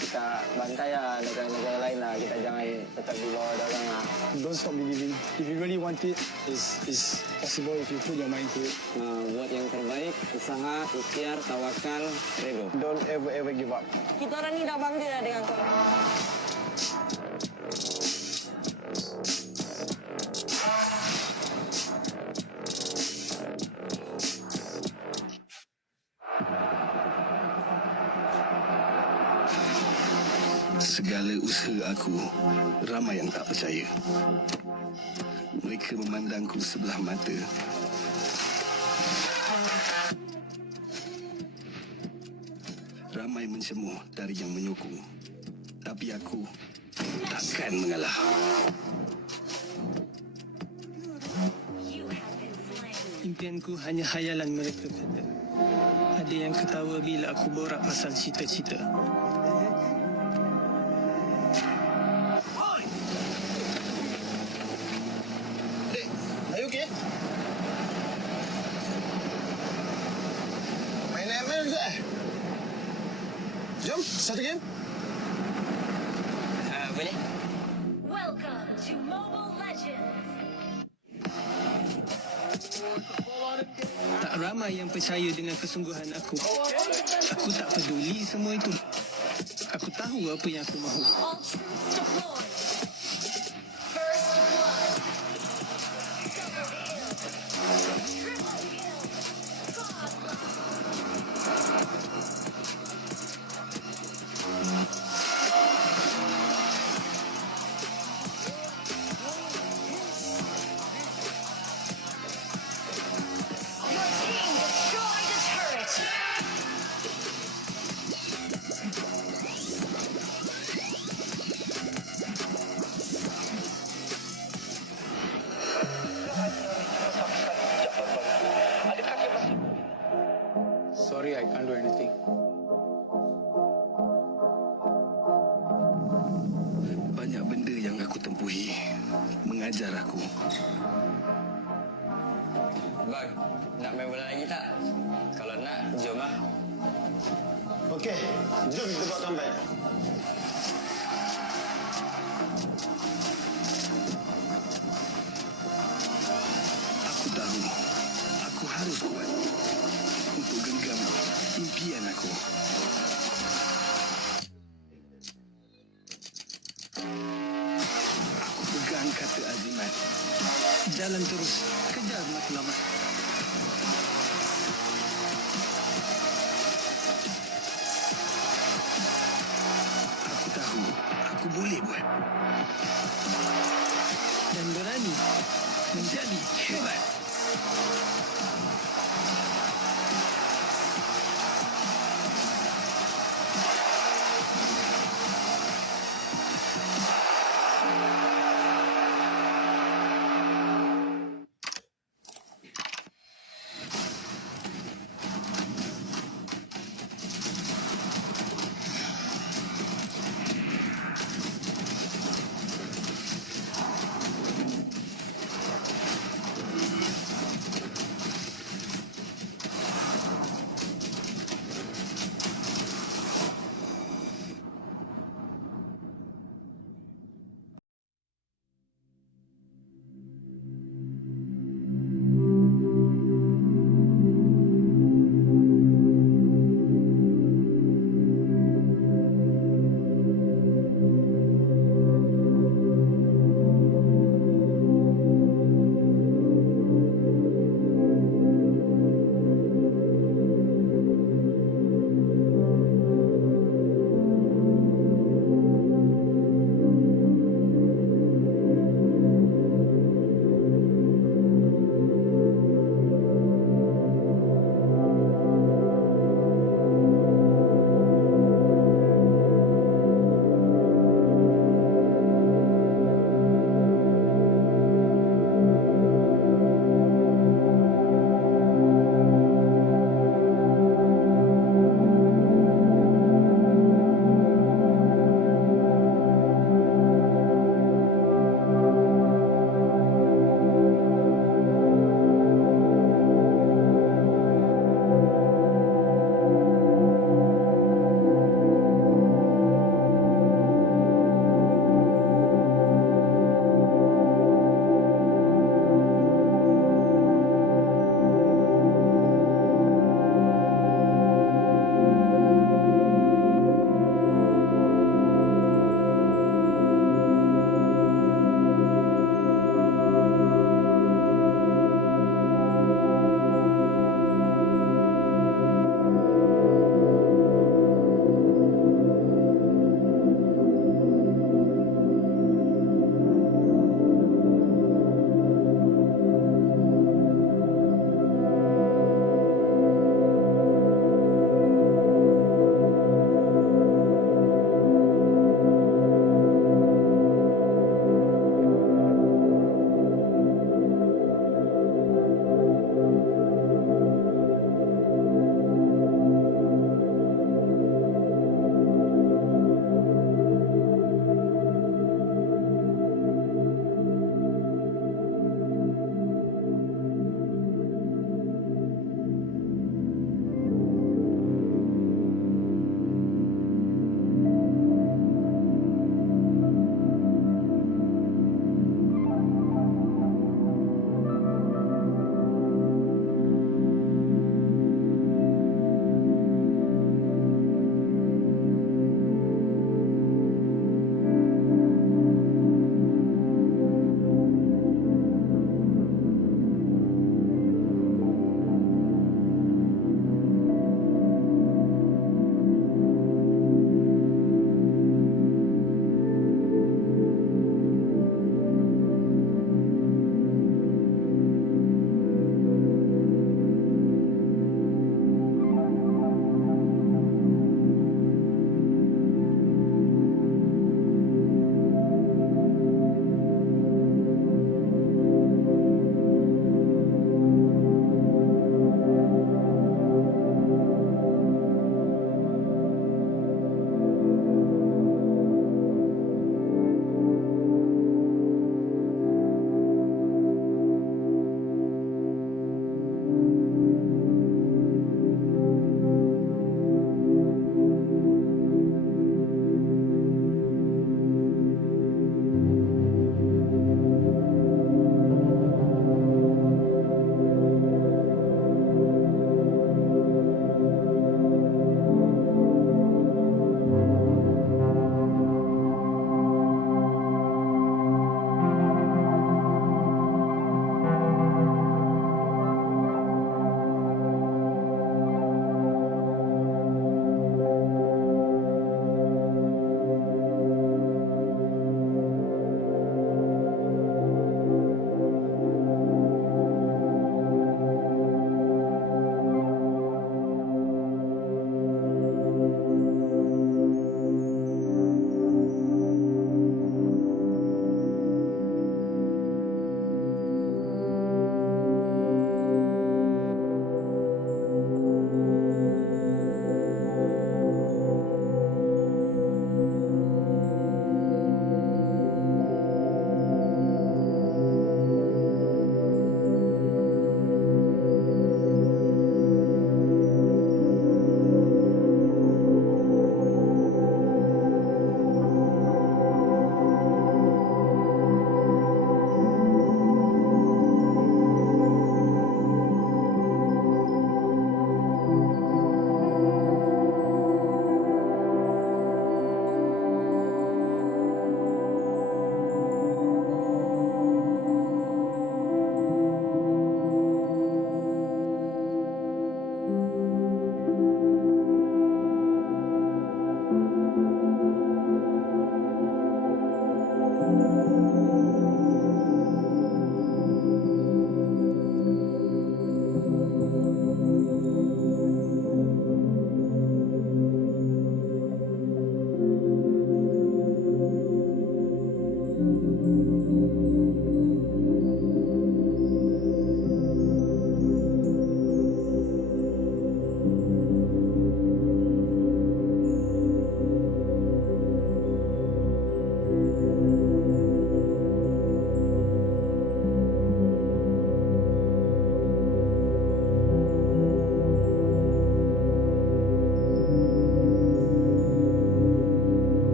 kita bantai lah negara-negara lain lah. Kita jangan tetap di bawah orang lah. Don't stop believing. If you really want it, it's possible if you put your mind to it. Buat yang terbaik, usaha, ikhtiar, tawakal, rego. Don't ever give up. Kita orang ni dah bangga lah dengan kau. Segala usaha aku, ramai yang tak percaya. Mereka memandangku sebelah mata. Ramai mencemooh dari yang menyokong. Tapi aku takkan mengalah. Impianku hanya hayalan mereka kata. Ada yang ketawa bila aku borak pasal cita-cita. Are you okay? Main ML juga Jom, satu game. Boleh? Welcome to Mobile Legends. Tak ramai yang percaya dengan kesungguhan aku. Aku tak peduli semua itu. Aku tahu apa yang aku mahu. All troops deployed. First blood. Triple kill. Your team destroyed a turret. Sorry, I can't do anything. Banyak benda yang aku tempuhi mengajar aku. Bang, nak main bola lagi tak? Kalau nak, jom lah. Okey, jom kita buat comeback. Aku tahu, aku harus kuat untuk genggam impian aku. Aku pegang kata azimat. Jalan terus, kejar matlamat. Aku tahu, aku boleh buat. Dan berani menjadi hebat.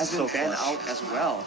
has been banned out as well.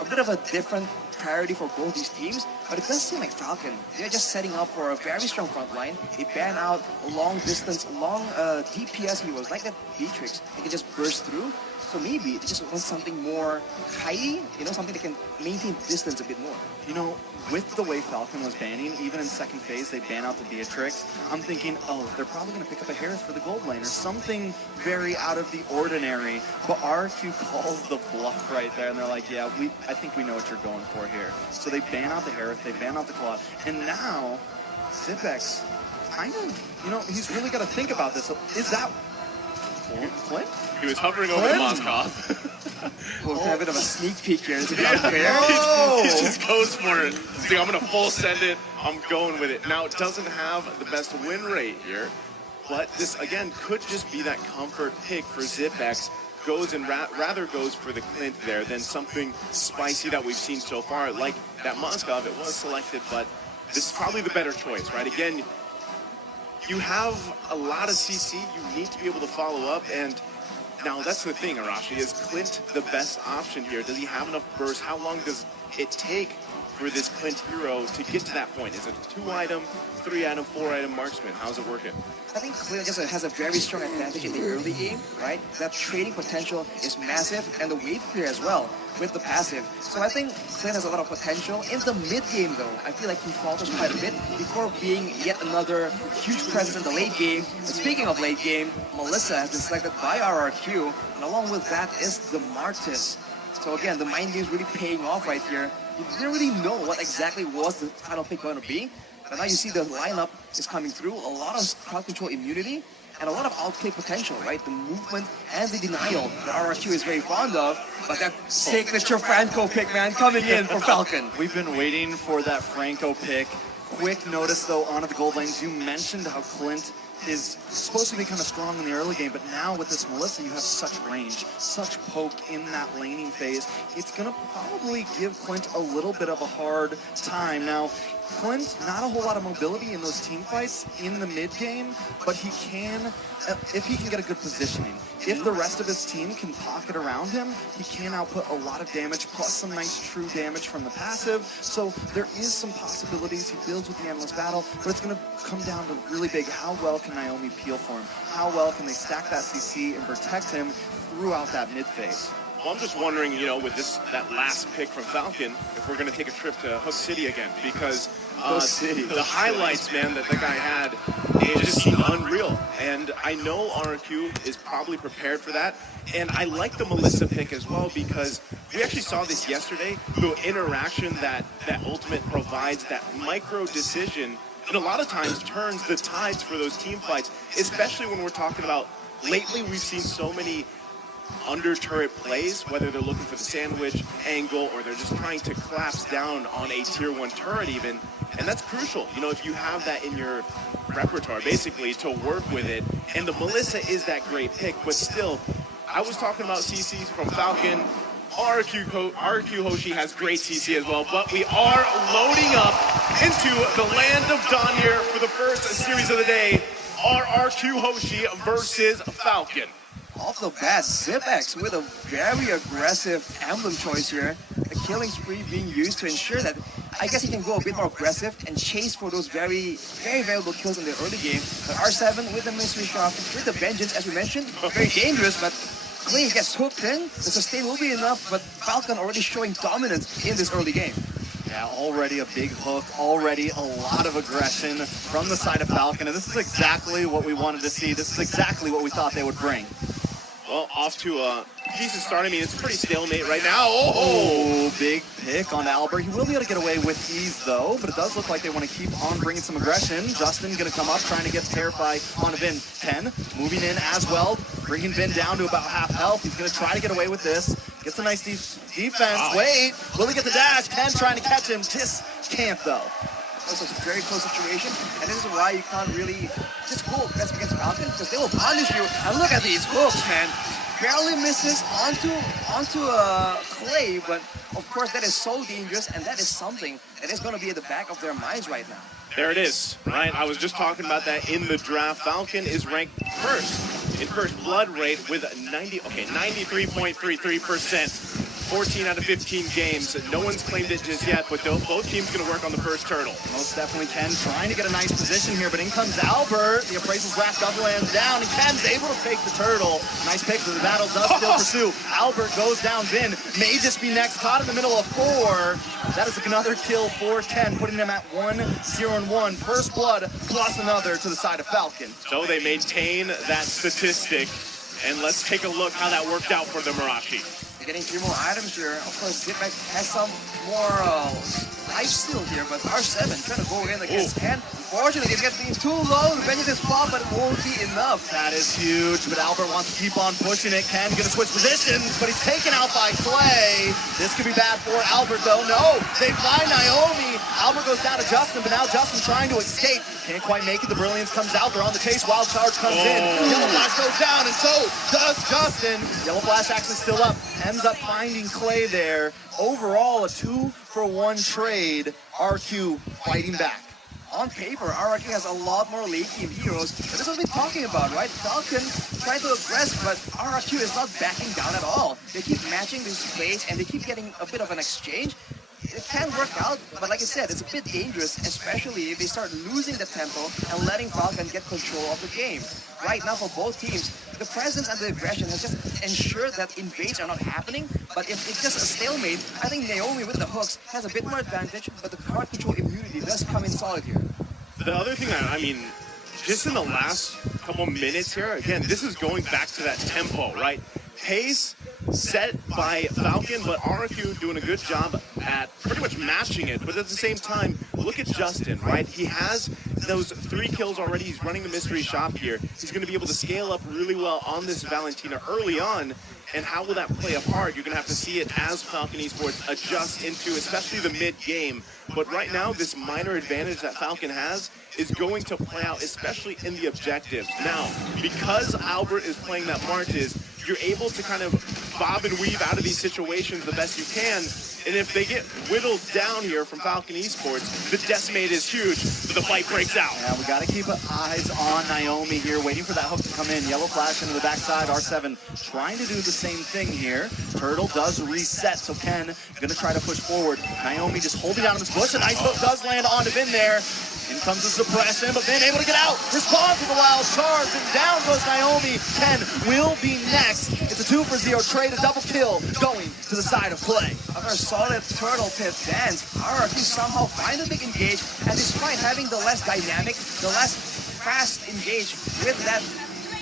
A bit of a different priority for both these teams, but it does seem like Falcon, they're just setting up for a very strong front line. They ban out long distance, long DPS heroes like that Beatrix. They can just burst through. So maybe they just want something more kitey, something that can maintain distance a bit more. With the way Falcon was banning, even in second phase, they ban out the Beatrix. I'm thinking, oh, they're probably going to pick up a Harris for the gold lane or something very out of the ordinary. But RQ calls the bluff right there, and they're like, yeah, I think we know what you're going for here. So they ban out the Harris, they ban out the Claude, and now Zipex, kind of, he's really got to think about this. Is that Clint? He was hovering over Moskov. We'll have a bit of a sneak peek here. Is it unfair? He just goes for it. He's like, I'm going to full send it. I'm going with it. Now, it doesn't have the best win rate here, but this, again, could just be that comfort pick for Zipex. Goes and rather goes for the Clint there than something spicy that we've seen so far. Like that Moskov, it was selected, but this is probably the better choice, right? Again, you have a lot of CC, you need to be able to follow up, and now that's the thing, Arashi, is Clint the best option here? Does he have enough burst? How long does it take for this Clint hero to get to that point? Is it a 2-item, 3-item, 4-item marksman? How's it working? I think Clint just has a very strong advantage in the early game, right? That trading potential is massive, and the wave clear as well with the passive. So I think Clint has a lot of potential. In the mid game though, I feel like he falters quite a bit before being yet another huge presence in the late game. And speaking of late game, Melissa has been selected by RRQ, and along with that is the Martis. So again, the mind game is really paying off right here. You didn't really know what exactly was the final pick going to be, but now you see the lineup is coming through. A lot of crowd control immunity and a lot of outplay potential, right? The movement and the denial that RRQ is very fond of, but that signature Franco pick, man, coming in for Falcon. We've been waiting for that Franco pick. Quick notice though, onto the gold lanes, you mentioned how Clint is supposed to be kind of strong in the early game, but now with this Melissa, you have such range, such poke in that laning phase. It's going to probably give Clint a little bit of a hard time. Now, Clint, not a whole lot of mobility in those team fights in the mid game, but he can, if he can get a good positioning. If the rest of his team can pocket around him, he can output a lot of damage, plus some nice true damage from the passive. So there is some possibilities. He builds with the Endless Battle, but it's going to come down to really big, how well can Naomi peel for him? How well can they stack that CC and protect him throughout that mid phase? Well, I'm just wondering, that last pick from Falcon, if we're going to take a trip to Hook City again, because the highlights, man, that guy had, it just seemed unreal. And I know RQ is probably prepared for that. And I like the Melissa pick as well, because we actually saw this yesterday, the interaction that Ultimate provides, that micro decision, and a lot of times turns the tides for those team fights, especially when we're talking about, lately we've seen so many under turret plays, whether they're looking for the sandwich angle or they're just trying to collapse down on a tier 1 turret even, and that's crucial, if you have that in your repertoire basically to work with it. And the Melissa is that great pick, but still, I was talking about CCs from Falcon. RQ Hoshi has great CC as well, but we are loading up into the land of Dawn here for the first series of the day. RQ Hoshi versus Falcon. Off the bat, Zipex with a very aggressive emblem choice here. The killing spree being used to ensure that, I guess he can go a bit more aggressive and chase for those very, very valuable kills in the early game. But R7 with the mystery shot, with the vengeance, as we mentioned, very dangerous, but Clay gets hooked in. The sustain will be enough, but Falcon already showing dominance in this early game. Yeah, already a big hook, already a lot of aggression from the side of Falcon, and this is exactly what we wanted to see. This is exactly what we thought they would bring. Well, off to a decent start. I mean, it's pretty stalemate right now. Oh, big pick on Albert. He will be able to get away with ease, though, but it does look like they want to keep on bringing some aggression. Justin going to come up, trying to get Terrify on Vin. 10, moving in as well, bringing Vin down to about half health. He's going to try to get away with this. Gets a nice defense. Wow. Wait, will he get the dash? 10 trying to catch him. Just can't, though. It's a very close situation, and this is why you can't really just go against Falcon, because they will punish you. And look at these hooks, man. Barely misses onto Clay, but of course that is so dangerous, and that is something that is going to be at the back of their minds right now. There it is, right? I was just talking about that in the draft. Falcon is ranked first in first blood rate with 93.33%. 14 out of 15 games. No one's claimed it just yet, but both teams going to work on the first turtle. Most definitely Ken trying to get a nice position here, but in comes Albert. The appraisal's wrapped up, lands down, and Ken's able to take the turtle. Nice pick, but the battle does still pursue. Albert goes down, Vin may just be next, caught in the middle of 4. That is another kill for Ken, putting them at 1-0-1. First blood plus another to the side of Falcon. So they maintain that statistic, and let's take a look how that worked out for the Marashi. Getting 3 more items here. Of course, Zipback has some more life steal here, but R7 trying to go in against Ken. Unfortunately, it's getting too low to benefit his spot, but it won't be enough. That is huge, but Albert wants to keep on pushing it. Ken gonna switch positions, but he's taken out by Clay. This could be bad for Albert, though. No, they find Naomi. Albert goes down to Justin, but now Justin trying to escape. Can't quite make it. The Brilliance comes out. They're on the chase. Wild Charge comes in. Yellow Flash goes down, and so does Justin. Yellow Flash actually still up. Ends up finding Clay there. Overall, a 2-for-1 trade. RQ fighting back. On paper, RRQ has a lot more late game heroes. But this is what we're talking about, right? Falcon trying to aggress, but RRQ is not backing down at all. They keep matching these plays, and they keep getting a bit of an exchange. It can work out, but like I said, it's a bit dangerous, especially if they start losing the tempo and letting Falcon get control of the game. Right now, for both teams, the presence and the aggression has just ensured that invades are not happening, but if it's just a stalemate, I think Naomi with the hooks has a bit more advantage, but the card control immunity does come in solid here. The other thing, I mean, just in the last couple minutes here, again, this is going back to that tempo, right? Pace set by Falcon, but RQ doing a good job at pretty much matching it. But at the same time, look at Justin, right? He has those 3 kills already. He's running the mystery shop here. He's going to be able to scale up really well on this Valentina early on. And how will that play a part? You're going to have to see it as Falcon Esports adjust into, especially the mid-game. But right now, this minor advantage that Falcon has is going to play out, especially in the objectives. Now, because Albert is playing that Martis, you're able to kind of bob and weave out of these situations the best you can. And if they get whittled down here from Falcon Esports, the decimate is huge, but the fight breaks out. Yeah, we got to keep eyes on Naomi here, waiting for that hook to come in. Yellow Flash into the backside. R7 trying to do the same thing here. Turtle does reset, so Ken going to try to push forward. Naomi just holding down this bush. A nice hook does land onto Vin there. In comes the suppression, but Vin able to get out. Responds to the wild charge, and down goes Naomi. Ken will be next. It's a 2-for-0 trade, a double kill going to the side of Clay. After a solid turtle pit dance, RRQ somehow find a big engage, and despite having the less dynamic, the less fast engage with that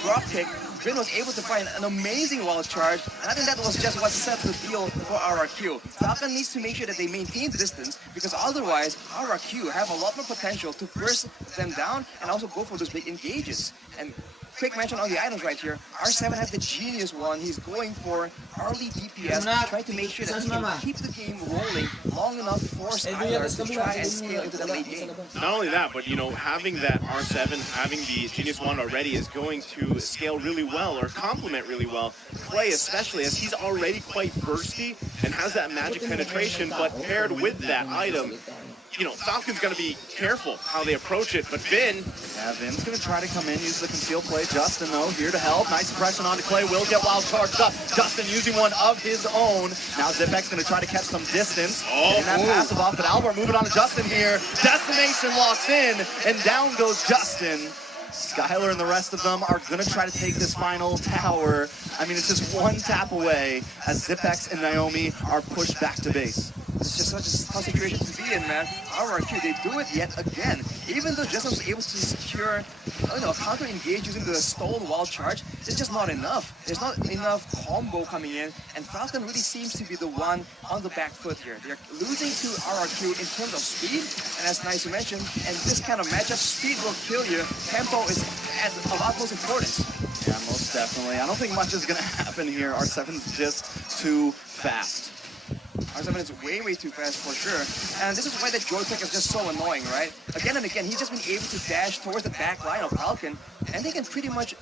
drop kick, Vin was able to find an amazing wild charge, and I think that was just what set the deal for RRQ. Falcon needs to make sure that they maintain distance, because otherwise RRQ have a lot more potential to burst them down and also go for those big engages. And quick mention on the items right here, R7 has the genius one. He's going for early DPS, trying to make sure that he can keep the game rolling long enough for Skylar to try and scale into the late game. Not only that, but you know, having that R7, having the genius wand already is going to scale really well, or complement really well. Clay especially, as he's already quite bursty and has that magic penetration, but paired with that item, you know, Falcon's going to be careful how they approach it, but Vin... Yeah, Vin's going to try to come in, use the concealed play. Justin, though, here to help. Nice suppression onto Clay. Will get wild charged up. Justin using one of his own. Now Zipek's going to try to catch some distance. Getting that passive off, but Albert moving on to Justin here. Destination locks in, and down goes Justin. Skylar and the rest of them are going to try to take this final tower. I mean, it's just one tap away as Zipex and Naomi are pushed back to base. It's just such a tough situation to be in, man. RRQ, they do it yet again. Even though Justin was able to secure, a counter-engage using the stolen wild charge, it's just not enough. There's not enough combo coming in, and Falcon really seems to be the one on the back foot here. They're losing to RRQ in terms of speed, and as nice to mention, and this kind of matchup, speed will kill you. Tempo is at a lot most importance. Yeah, most definitely. I don't think much is going to happen here. R7's just too fast. R7 is way, way too fast for sure. And this is why that joystick is just so annoying, right? Again and again, he's just been able to dash towards the back line of Falcon, and they can pretty much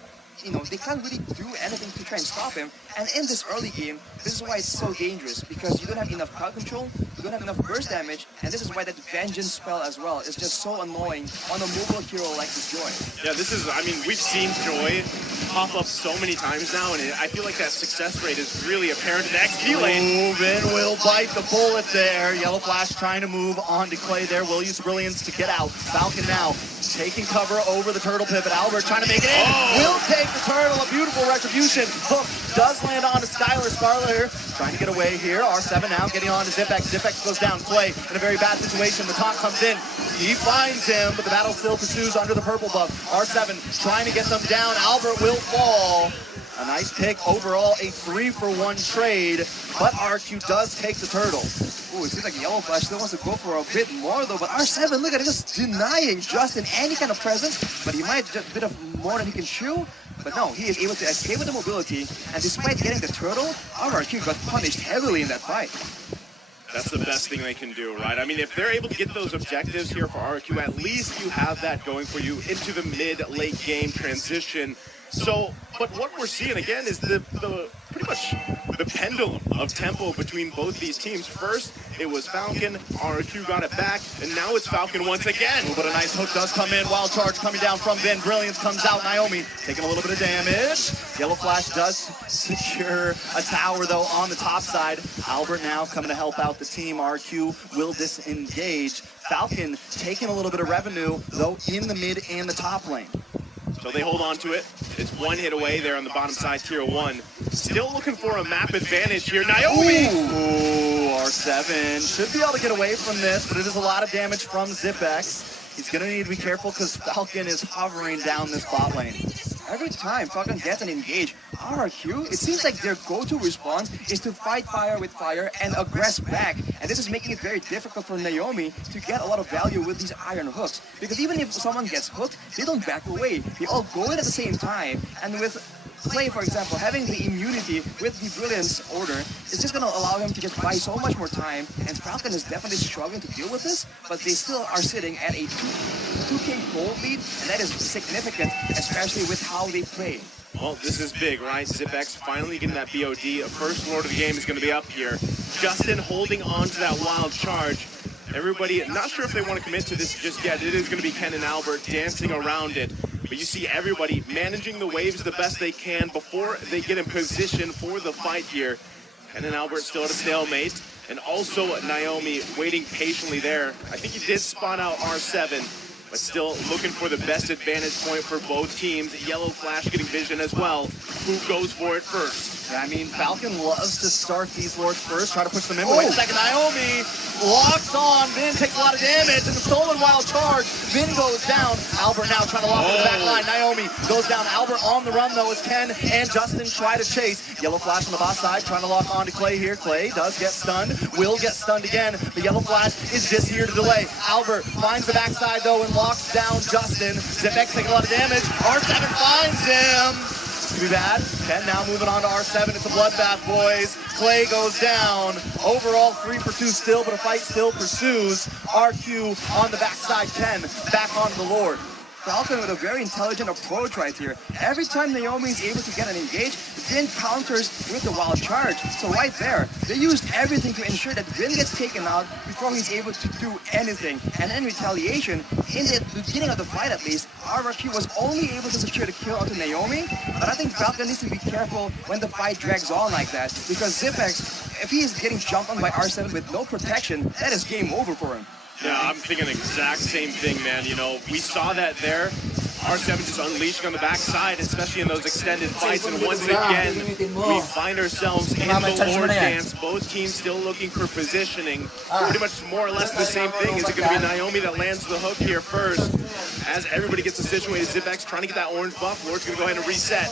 they can't really do anything to try and stop him. And in this early game, this is why it's so dangerous, because you don't have enough crowd control, you don't have enough burst damage, and this is why that vengeance spell as well is just so annoying on a mobile hero like this Joy. Yeah, this is, I mean, we've seen Joy pop up so many times now, and I feel like that success rate is really apparent in the XP lane. Movin will bite the bullet there. Yellow Flash trying to move on to Clay there. Will use Brilliance to get out. Falcon now taking cover over the turtle pivot. Albert trying to make it in. Will take the turtle. A beautiful retribution. Hook does land on to Skylar. Scarler trying to get away here. R7 now getting on to Zipex. Zipex goes down. Clay in a very bad situation. The taunt comes in. He finds him, but the battle still pursues under the purple buff. R7 trying to get them down. Albert will fall. A nice pick overall, a 3-for-1 trade, but RQ does take the turtle. Ooh, it seems like Yellow Flash still wants to go for a bit more though, but R7, look at it, just denying Justin any kind of presence, but he might just a bit of more than he can chew. But no, he is able to escape with the mobility, and despite getting the turtle, RQ got punished heavily in that fight. That's the best thing they can do, right? I mean, if they're able to get those objectives here for RQ, at least you have that going for you into the mid-late game transition. So, but what we're seeing again is the pretty much the pendulum of tempo between both these teams. First, it was Falcon, RQ got it back, and now it's Falcon once again. But a nice hook does come in. Wild charge coming down from Ben. Brilliance comes out. Naomi taking a little bit of damage. Yellow Flash does secure a tower though on the top side. Albert now coming to help out the team. RQ will disengage. Falcon taking a little bit of revenue though in the mid and the top lane. So they hold on to it. It's one hit away there on the bottom side, tier 1. Still looking for a map advantage here. Naomi! Ooh, R7 should be able to get away from this, but it is a lot of damage from Zipex. He's going to need to be careful because Falcon is hovering down this bot lane. Every time Falcon gets an engage, RQ, it seems like their go-to response is to fight fire with fire and aggress back. And this is making it very difficult for Naomi to get a lot of value with these iron hooks. Because even if someone gets hooked, they don't back away. They all go in at the same time. And with Clay, for example, having the immunity with the Brilliance order is just going to allow him to just buy so much more time. And Falcon is definitely struggling to deal with this, but they still are sitting at a 2K gold lead, and that is significant, especially with how they play. Well, this is big, right? Zipex finally getting that BOD. A first lord of the game is going to be up here. Justin holding on to that wild charge. Everybody, not sure if they want to commit to this just yet. It is going to be Ken and Albert dancing around it. But you see everybody managing the waves the best they can before they get in position for the fight here. Ken and Albert still at a stalemate. And also Naomi waiting patiently there. I think he did spawn out R7. But still looking for the best advantage point for both teams. Yellow Flash getting vision as well. Who goes for it first? I mean, Falcon loves to start these lords first, try to push them in. Wait a second, Naomi locks on. Vin takes a lot of damage, and the stolen wild charge. Vin goes down. Albert now trying to lock in the back line. Naomi goes down. Albert on the run, though, as Ken and Justin try to chase. Yellow Flash on the bot side, trying to lock on to Clay here. Clay does get stunned, will get stunned again, but Yellow Flash is just here to delay. Albert finds the backside, though, and locks down Justin. Zipex taking a lot of damage. R7 finds him. To be bad. Ken now moving on to R7. It's a bloodbath, boys. Clay goes down. Overall, 3-for-2 still, but a fight still pursues. RQ on the backside. Ken back onto the Lord. Falcon with a very intelligent approach right here. Every time Naomi is able to get an engage, Vin counters with the wild charge. So right there, they used everything to ensure that Vin gets taken out before he's able to do anything. And in retaliation, in the beginning of the fight at least, RQ was only able to secure the kill onto Naomi. But I think Falcon needs to be careful when the fight drags on like that, because Zipex, if he is getting jumped on by R7 with no protection, that is game over for him. Yeah, I'm thinking the exact same thing, man. You know, we saw that there. R7 just unleashing on the backside, especially in those extended fights. And once again, we find ourselves in the Lord dance. Both teams still looking for positioning. Pretty much more or less the same thing. Is it going to be Naomi that lands the hook here first? As everybody gets situated, Zipex trying to get that orange buff. Lord's going to go ahead and reset.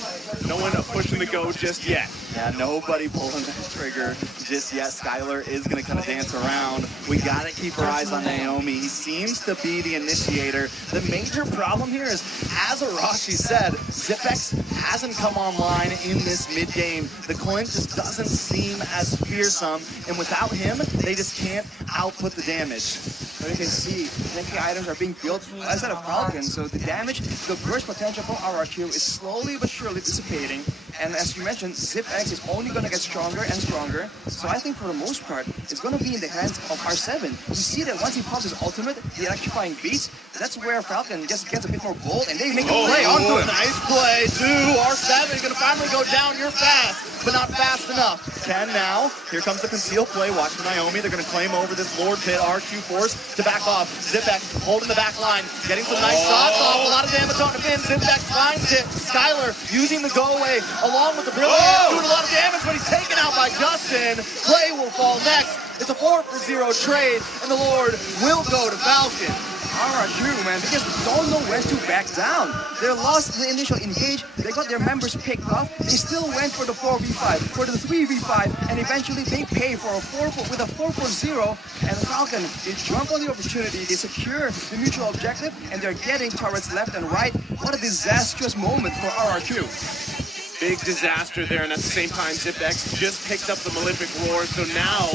No one pushing the go just yet. Yeah, nobody pulling that trigger just yet. Skylar is going to kind of dance around. We got to keep our eyes on Naomi. He seems to be the initiator. The major problem here is, as Arashi said, Zipex hasn't come online in this mid-game. The Clint just doesn't seem as fearsome, and without him, they just can't output the damage. But you can see many items are being built outside of Falcon, so the damage, the burst potential from RRQ is slowly but surely dissipating. And as you mentioned, ZipX is only going to get stronger and stronger. So I think for the most part, it's going to be in the hands of R7. You see that once he pops his ultimate, the electrifying beats, that's where Falcon just gets a bit more bold and they make a play onto him. Nice play, too. R7 is going to finally go down. You're fast, but not fast enough. Ken now, here comes the concealed play. Watch Naomi. They're going to claim over this Lord Pit. RQ force to back off. ZipX holding the back line, getting some nice shots off. A lot of damage on the pin. ZipX finds it. Skylar using the go away along with the brilliant. Doing a lot of damage, but he's taken out by Justin. Clay will fall next. It's a 4-for-0 trade, and the Lord will go to Falcon. RRQ, man, they just don't know when to back down. They lost the initial engage, they got their members picked off, they still went for the 4v5, for the 3v5, and eventually they pay for a 4-for-0, and Falcon, they jump on the opportunity, they secure the mutual objective, and they're getting turrets left and right. What a disastrous moment for RRQ. Big disaster there, and at the same time, ZipX just picked up the Malefic Roar, so now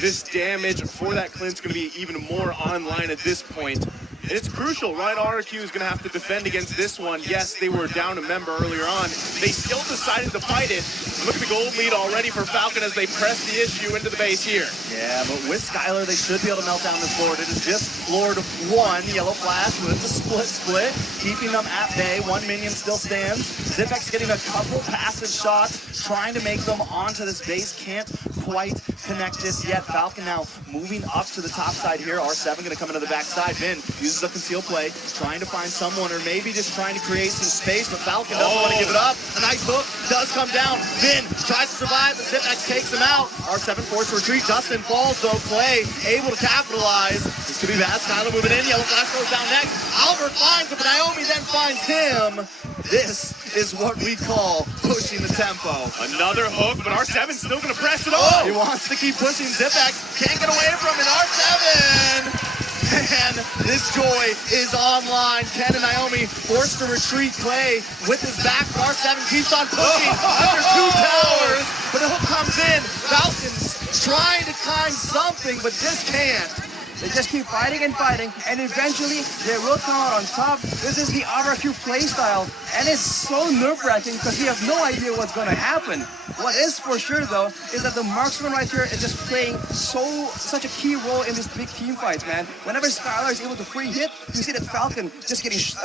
this damage for that Clint's going to be even more online at this point. And it's crucial, right? RRQ is going to have to defend against this one. Yes, they were down a member earlier on. They still decided to fight it. Look at the gold lead already for Falcon as they press the issue into the base here. Yeah, but with Skylar, they should be able to melt down this Lord. It is just Lord 1, Yellow Flash with the split, keeping them at bay. One minion still stands. ZipX getting a couple passive shots, trying to make them onto this base. Can't quite connect this yet. Falcon now moving up to the top side here. R7 going to come into the backside. Vin uses the conceal play, trying to find someone, or maybe just trying to create some space, but Falcon doesn't want to give it up. A nice hook does come down. Vin tries to survive, but ZipX takes him out. R7 forced to retreat. Justin falls, though. Clay able to capitalize. This could be bad. Skylar moving in. Yellow Flash goes down next. Albert finds it, but Naomi then finds him. This is what we call pushing the tempo. Another hook, but R7's still going to press it on. He wants to keep pushing. ZipX can't get away from it. R7! And this joy is online. Ken and Naomi forced to retreat. Clay with his back. R7 keeps on pushing under 2 towers. But the hook comes in. Falcons trying to climb something, but just can't. They just keep fighting and fighting, and eventually they will come out on top. This is the RRQ playstyle, and it's so nerve-wracking because we have no idea what's going to happen. What is for sure, though, is that the marksman right here is just playing such a key role in these big team fights, man. Whenever Skylar is able to free hit, you see that Falcon just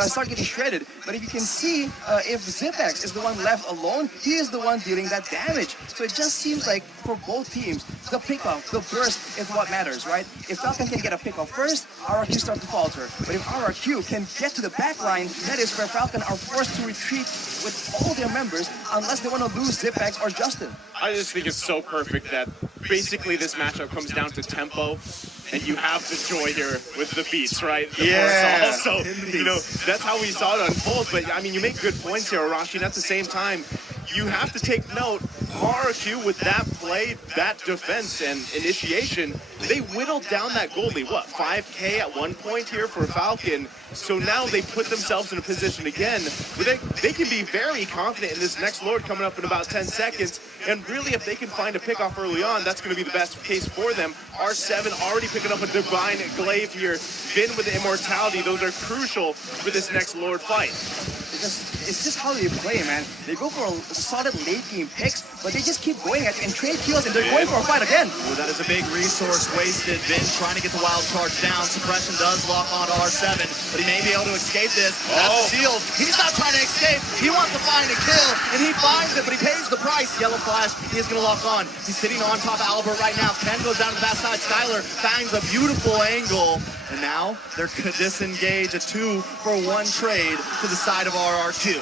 start getting shredded. But if you can see, if ZipX is the one left alone, he is the one dealing that damage. So it just seems like for both teams, the pickoff, the burst is what matters, right? If Falcon can get a pickoff first, RRQ start to falter. But if RRQ can get to the back line, that is where Falcon are forced to retreat with all their members unless they want to lose ZipX or Justin. I just think it's so perfect that basically this matchup comes down to tempo, and you have the joy here with the beats, right? Also, you know, that's how we saw it unfold. But I mean, you make good points here, Arashi, and at the same time, you have to take note, RRQ with that play, that defense and initiation, they whittled down that goal lead, what, 5K at one point here for Falcon. So now they put themselves in a position again where they can be very confident in this next Lord coming up in about 10 seconds. And really, if they can find a pickoff early on, that's going to be the best case for them. R7 already picking up a divine glaive here. Vin with the immortality. Those are crucial for this next Lord fight. It's just how they play, man. They go for a solid late game picks, but they just keep going at it and trade kills, and they're going for a fight again. Ooh, that is a big resource wasted. Vin trying to get the wild charge down. Suppression does lock onto R7, but he may be able to escape this. That's the shield. He's not trying to escape. He wants to find a kill, and he finds it, but he pays the price. Yellow Flash, he is going to lock on. He's sitting on top of Albert right now. Ken goes down to the backside. Skylar finds a beautiful angle, and now they're going to disengage a 2-for-1 trade to the side of RRQ.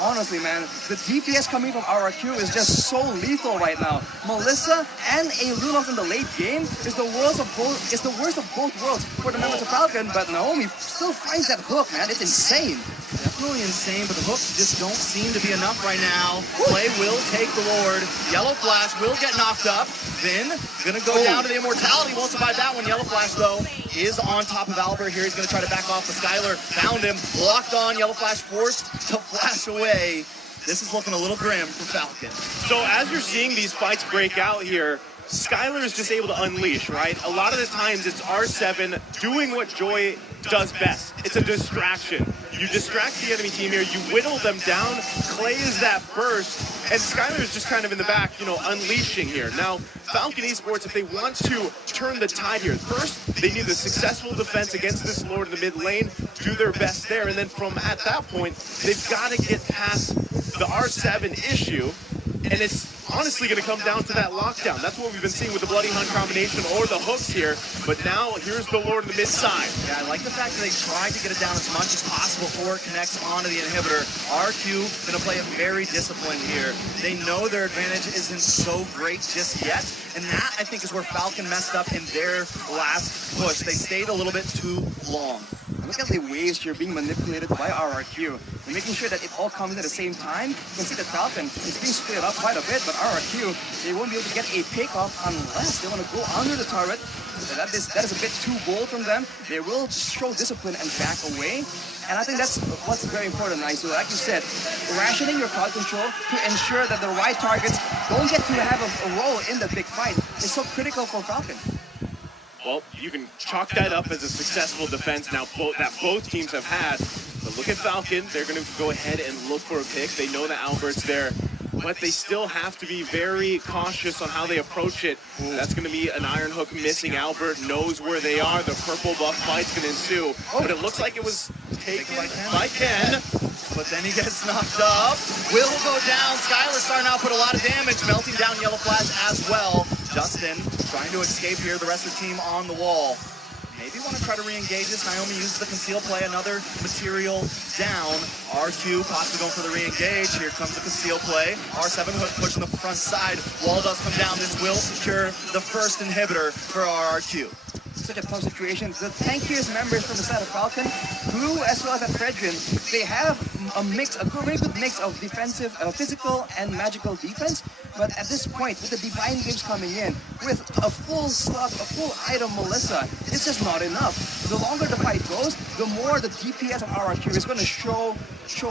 Honestly, man, the DPS coming from RRQ is just so lethal right now. Melissa and a Lunoff in the late game is the worst of both worlds for the members of Falcon, but Naomi still finds that hook, man. It's insane. Definitely insane, but the hooks just don't seem to be enough right now. Clay will take the Lord. Yellow Flash will get knocked up. Vin gonna go down to the immortality. Won't survive that one. Yellow Flash, though, is on top of Albert here. He's gonna try to back off, but Skylar found him. Locked on. Yellow Flash forced to flash away. This is looking a little grim for Falcon. So as you're seeing these fights break out here, Skylar is just able to unleash, right? A lot of the times it's R7 doing what Joy does best. It's a distraction. You distract the enemy team here, you whittle them down, Clay is that burst, and Skylar is just kind of in the back, you know, unleashing here. Now, Falcon Esports, if they want to turn the tide here, first, they need a successful defense against this Lord in the mid lane, do their best there, and then from at that point, they've got to get past the R7 issue, and it's honestly going to come down to that lockdown. That's what we've been seeing with the Bloody Hunt combination or the hooks here, but now here's the Lord in the mid side. Yeah, I like the fact that they tried to get it down as much as possible before it connects onto the inhibitor. RQ going to play it very disciplined here. They know their advantage isn't so great just yet, and that, I think, is where Falcon messed up in their last push. They stayed a little bit too long. Look at the waves here being manipulated by RRQ. They're making sure that it all comes at the same time. You can see that Falcon is being split up quite a bit, but RRQ, they won't be able to get a pick off unless they want to go under the turret. That is a bit too bold from them. They will just show discipline and back away. And I think that's what's very important, Nice. Like you said, rationing your crowd control to ensure that the right targets don't get to have a role in the big fight is so critical for Falcon. Well, you can chalk that up as a successful defense now that both teams have had. But look at Falcon. They're going to go ahead and look for a pick. They know that Albert's there, but they still have to be very cautious on how they approach it. That's going to be an Iron Hook missing. Albert knows where they are. The purple buff fight's going to ensue. But it looks like it was taken by Ken. But then he gets knocked up. Will go down. Skylar starting out put a lot of damage, melting down Yellow Flash as well. Justin trying to escape here. The rest of the team on the wall. Maybe want to try to re-engage this. Naomi uses the conceal play. Another material down. RQ possibly going for the re-engage. Here comes the conceal play. R7 Hook pushing the front side. Wall does come down. This will secure the first inhibitor for RRQ. Such a tough situation. The tankiest members from the side of Falcon, Blue as well as at Fredrin, they have a very good mix of defensive, physical and magical defense. But at this point, with the Divine Waves coming in, with a full slug, a full item Melissa, it's just not enough. The longer the fight goes, the more the DPS of RRQ is going to show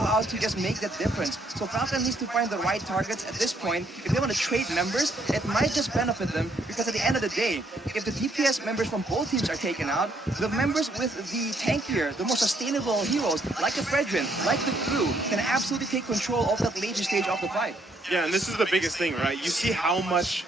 how to just make that difference. So Falcon needs to find the right targets at this point. If they want to trade members, it might just benefit them, because at the end of the day, if the DPS members from both teams are taken out, the members with the tankier, the more sustainable heroes, like the Fredrin, like the Blue, can absolutely take control of that later stage of the fight. Yeah, and this is the biggest thing, right? You see how much,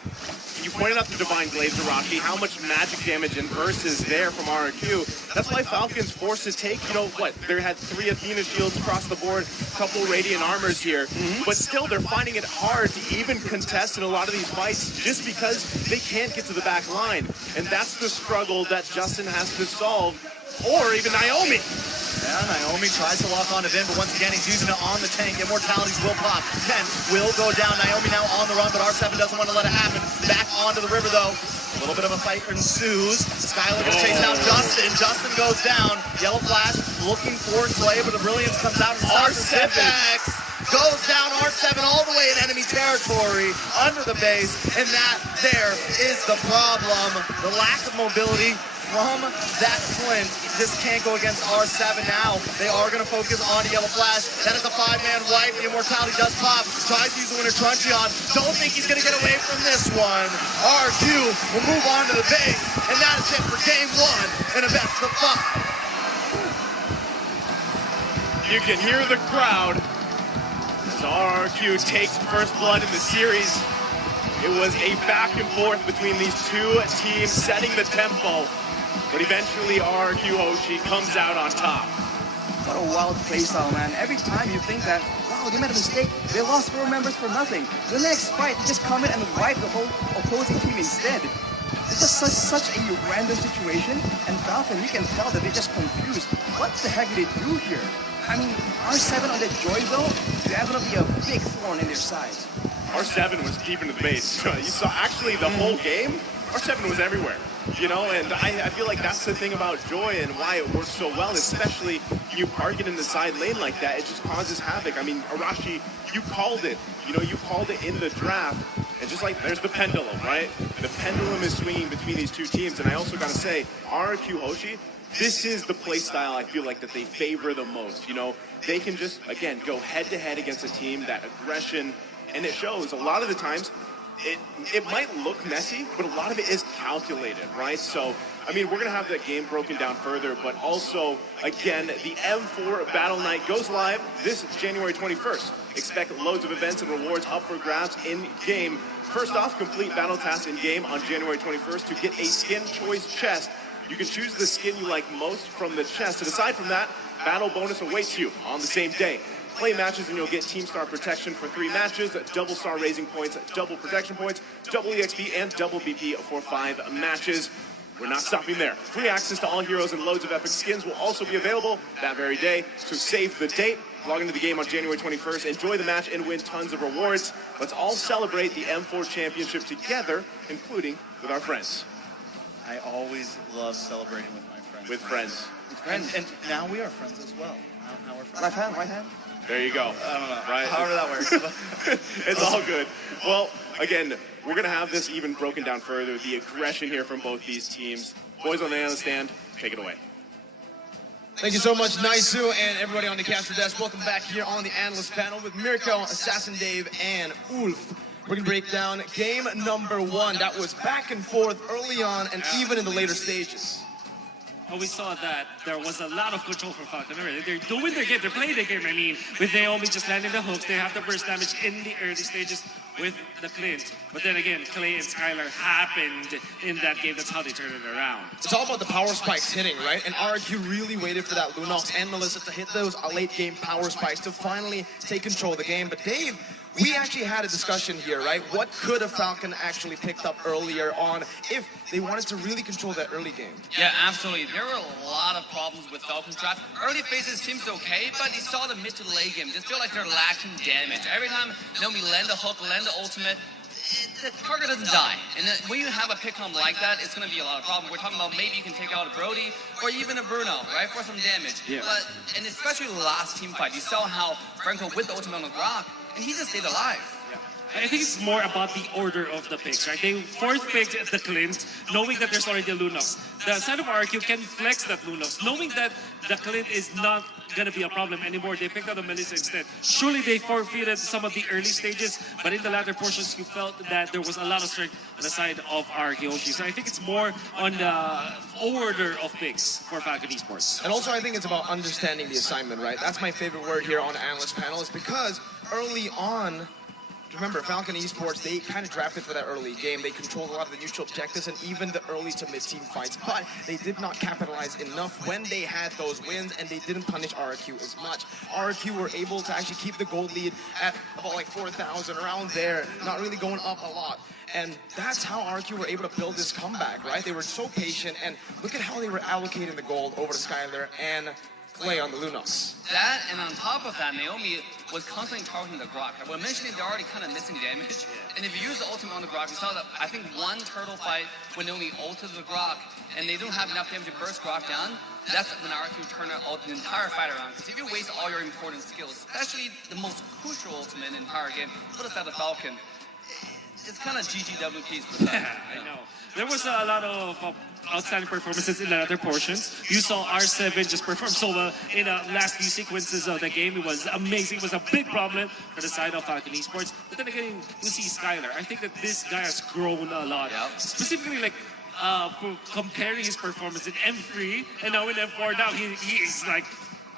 you pointed out the Divine Glaives, Arashi, how much magic damage and burst is there from RQ. That's why Falcon's forced to take, you know what, they had 3 Athena shields across the board, a couple Radiant armors here, but still they're finding it hard to even contest in a lot of these fights just because they can't get to the back line. And that's the struggle that Justin has to solve, or even Naomi. Yeah, Naomi tries to lock on to Vin, but once again, he's using it on the tank. Immortalities will pop. Ken will go down. Naomi now on the run, but R7 doesn't want to let it happen. Back onto the river, though. A little bit of a fight ensues. Skylar gonna chase down Justin. Justin goes down. Yellow Flash looking for Clay, but the Brilliance comes out and stops the Zipex. Goes down R7 all the way in enemy territory, under the base, and that there is the problem. The lack of mobility from that Flint. This can't go against R7 now. They are going to focus on Yellow Flash. That is a 5-man wipe. The Immortality does pop. Tries to use the Winter Truncheon. Don't think he's going to get away from this one. RQ will move on to the base. And that is it for game 1 in a best of 5. You can hear the crowd as RQ takes first blood in the series. It was a back and forth between these two teams setting the tempo. But eventually, RQ Hoshi comes out on top. What a wild playstyle, man. Every time you think that, wow, they made a mistake, they lost 4 members for nothing. The next fight, they just come in and wipe the whole opposing team instead. It's just such a random situation, and Falcon, you can tell that they're just confused. What the heck did they do here? I mean, R7 on the Joy, though, definitely a big thorn in their side. R7 was keeping the base. You saw actually the whole game, R7 was everywhere. You know, and I feel like that's the thing about Joy and why it works so well, especially you park it in the side lane like that, it just causes havoc. I mean, Arashi, you called it. You know, you called it in the draft. And just like, there's the pendulum, right? The pendulum is swinging between these two teams. And I also got to say, RQ Hoshi, this is the play style I feel like that they favor the most. You know, they can just, again, go head-to-head against a team, that aggression, and it shows. A lot of the times, it might look messy, but a lot of it is calculated, right? So, I mean, we're going to have that game broken down further, but also, again, the M4 Battle Night goes live this January 21st. Expect loads of events and rewards up for grabs in-game. First off, complete battle tasks in-game on January 21st to get a skin choice chest. You can choose the skin you like most from the chest. And aside from that, battle bonus awaits you on the same day. Play matches and you'll get Team Star protection for 3 matches, double star raising points, double protection points, double EXP, and double BP for 5 matches. We're not stopping there. Free access to all heroes and loads of epic skins will also be available that very day. So save the date, log into the game on January 21st, enjoy the match, and win tons of rewards. Let's all celebrate the M4 Championship together, including with our friends. I always love celebrating with my friends. With friends. And now we are friends as well. Now we're friends. Left hand, right hand. There you go. I don't know. Right. However that works. It's all good. Well, again, we're going to have this even broken down further. The aggression here from both these teams. Boys on the analyst stand, take it away. Thank you so much, Naisu, and everybody on the caster desk. Welcome back here on the analyst panel with Mirko, Assassin Dave, and Ulf. We're going to break down game number 1. That was back and forth early on and even in the later stages. Well, we saw that there was a lot of control from Falcon. They're doing their game, they're playing their game, I mean, with Naomi just landing the hooks. They have the burst damage in the early stages with the Clint. But then again, Clay and Skylar happened in that game. That's how they turned it around. It's all about the power spikes hitting, right? And RQ really waited for that Lunox and Melissa to hit those late game power spikes to finally take control of the game. But Dave, we actually had a discussion here, right? What could a Falcon actually picked up earlier on if they wanted to really control that early game? Yeah, absolutely. There were a lot of problems with Falcon's draft. Early phases seems okay, but you saw the mid to late game. Just feel like they're lacking damage. Every time Naomi land a hook, land the ultimate, the target doesn't die. And then when you have a pick-home like that, it's going to be a lot of problems. We're talking about maybe you can take out a Brody or even a Bruno, right, for some damage. Yeah. But, and especially the last team fight, you saw how Franco with the ultimate on the Grok, and he just stayed alive. I think it's more about the order of the picks, right? They fourth picked the Clint, knowing that there's already a Lunox. The side of RQ can flex that Lunox, knowing that the Clint is not going to be a problem anymore. They picked out the Melissa instead. Surely they forfeited some of the early stages, but in the latter portions, you felt that there was a lot of strength on the side of RQ. So I think it's more on the order of picks for Falcon Esports. And also, I think it's about understanding the assignment, right? That's my favorite word here on the analyst panel, is because early on, remember, Falcon Esports, they kind of drafted for that early game. They controlled a lot of the neutral objectives and even the early to mid-team fights, but they did not capitalize enough when they had those wins, and they didn't punish RQ as much. RQ were able to actually keep the gold lead at about like 4,000, around there, not really going up a lot. And that's how RQ were able to build this comeback, right? They were so patient, and look at how they were allocating the gold over to Skylar and Clay on the Lunox. That, and on top of that, Naomi was constantly targeting the Grok. We're mentioning they're already kind of missing damage. And if you use the ultimate on the Grok, we saw that, I think, one turtle fight when Naomi ulted the Grok, and they don't have enough damage to burst Grok down, that's when RQ turned the entire fight around. Because if you waste all your important skills, especially the most crucial ultimate in the entire game, put aside the Falcon, it's kind of GGWPs for that. I know. There was a lot of outstanding performances in the other portions. You saw R7 just perform so well in the last few sequences of the game. It was amazing. It was a big problem for the side of Falcon Esports. But then again, you see Skylar. I think that this guy has grown a lot. Yep. Specifically, like, comparing his performance in M3 and now in M4, now he is like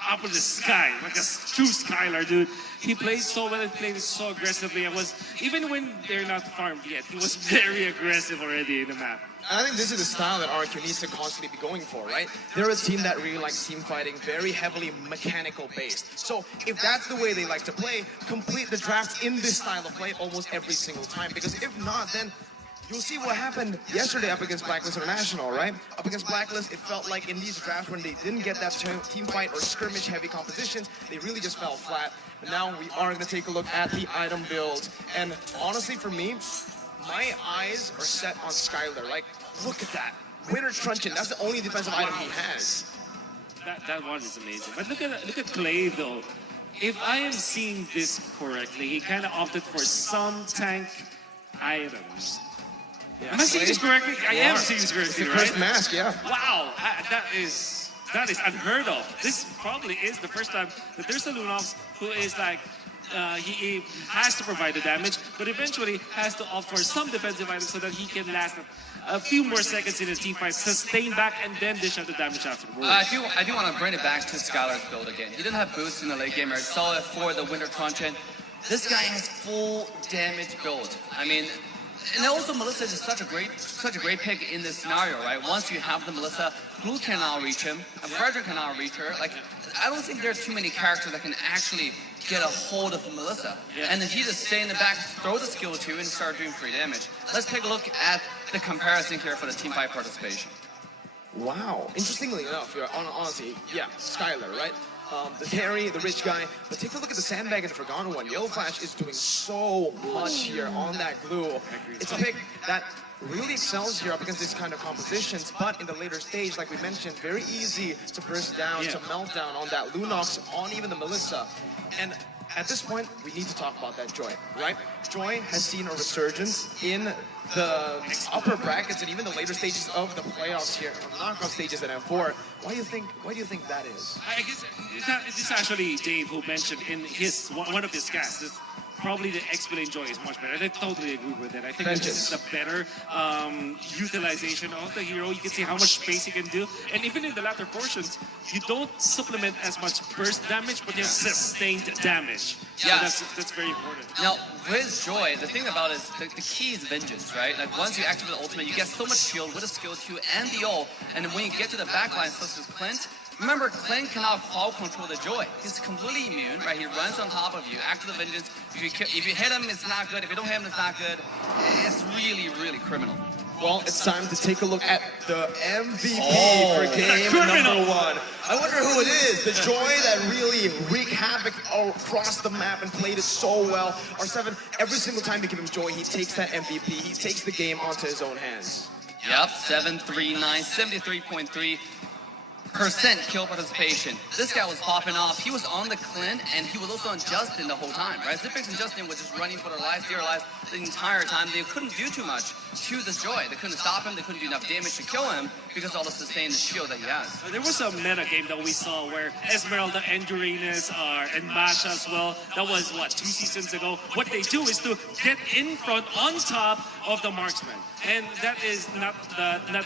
up in the sky, like a true Skylar, dude. He plays so well and plays so aggressively. Even when they're not farmed yet, he was very aggressive already in the map. And I think this is the style that RQ needs to constantly be going for, right? They're a team that really likes team fighting, very heavily mechanical based. So if that's the way they like to play, complete the drafts in this style of play almost every single time. Because if not, then you'll see what happened yesterday up against Blacklist International, right? Up against Blacklist, it felt like in these drafts when they didn't get that team fight or skirmish heavy compositions, they really just fell flat. But now we are going to take a look at the item build. And honestly, for me, my eyes are set on Skylar. Like, look at that. Winter Truncheon, that's the only defensive item he has. That one is amazing. But look at Clay, though. If I am seeing this correctly, he kind of opted for some tank items. Yeah. Am I seeing this correctly? I am seeing this correctly, the right? cursed mask, yeah. Wow, that is unheard of. This probably is the first time that there's a Lunox who is like he has to provide the damage, but eventually has to opt for some defensive items so that he can last a few more seconds in a team fight, sustain back, and then dish out the damage afterwards. I do want to bring it back to Skylar's build again. He didn't have boosts in the late game. I saw it for the Winter Truncheon. This guy has full damage build. I mean, and also Melissa is such a great pick in this scenario, right? Once you have the Melissa, Blue cannot reach him, and Frederick cannot reach her. Like, I don't think there's too many characters that can actually get a hold of Melissa. Yeah. And then he just stay in the back, throw the skill to, and start doing free damage. Let's take a look at the comparison here for the team fight participation. Wow. Interestingly enough, honestly, yeah, Skylar, right? The carry, the rich guy. But take a look at the Sandbag and the Forgotten one. Yellow Flash is doing so much here on that glue. It's a pick that really excels here up against this kind of compositions, but in the later stage, like we mentioned, very easy to burst down, to melt down on that Lunox, on even the Melissa. And at this point, we need to talk about that Joy, right? Joy has seen a resurgence in the upper brackets and even the later stages of the playoffs here, or knockout stages at M4. Why do you think that is? I guess it's actually Dave who mentioned in his one of his casts. Probably the Explain Joy is much better. And I totally agree with it. I think it's a better utilization of the hero. You can see how much space he can do. And even in the latter portions, you don't supplement as much burst damage, but you have sustained damage. Yeah. So that's very important. Now, with Joy, the thing about it is the key is Vengeance, right? Like, once you activate the ultimate, you get so much shield with a skill 2 and the ult. And then when you get to the backline, such as Clint, remember, Clint cannot fall control the Joy. He's completely immune, right? He runs on top of you. After the Vengeance, if you hit him, it's not good. If you don't hit him, it's not good. It's really, really criminal. Well, it's time to take a look at the MVP for game number 1. I wonder who it is. The Joy that really wreaked havoc across the map and played it so well. R7, every single time you give him Joy, he takes that MVP. He takes the game onto his own hands. Yep, 739, 73.3%. Kill participation. This guy was popping off. He was on the Clint, and he was also on Justin the whole time, right? Zipix and Justin were just running for their lives, the entire time. They couldn't do too much to this Joy. They couldn't stop him. They couldn't do enough damage to kill him because of all the sustained shield that he has. There was a meta game that we saw where Esmeralda and Uranus and Masha as well. That was, 2 seasons ago. What they do is to get in front on top of the marksman. And that is not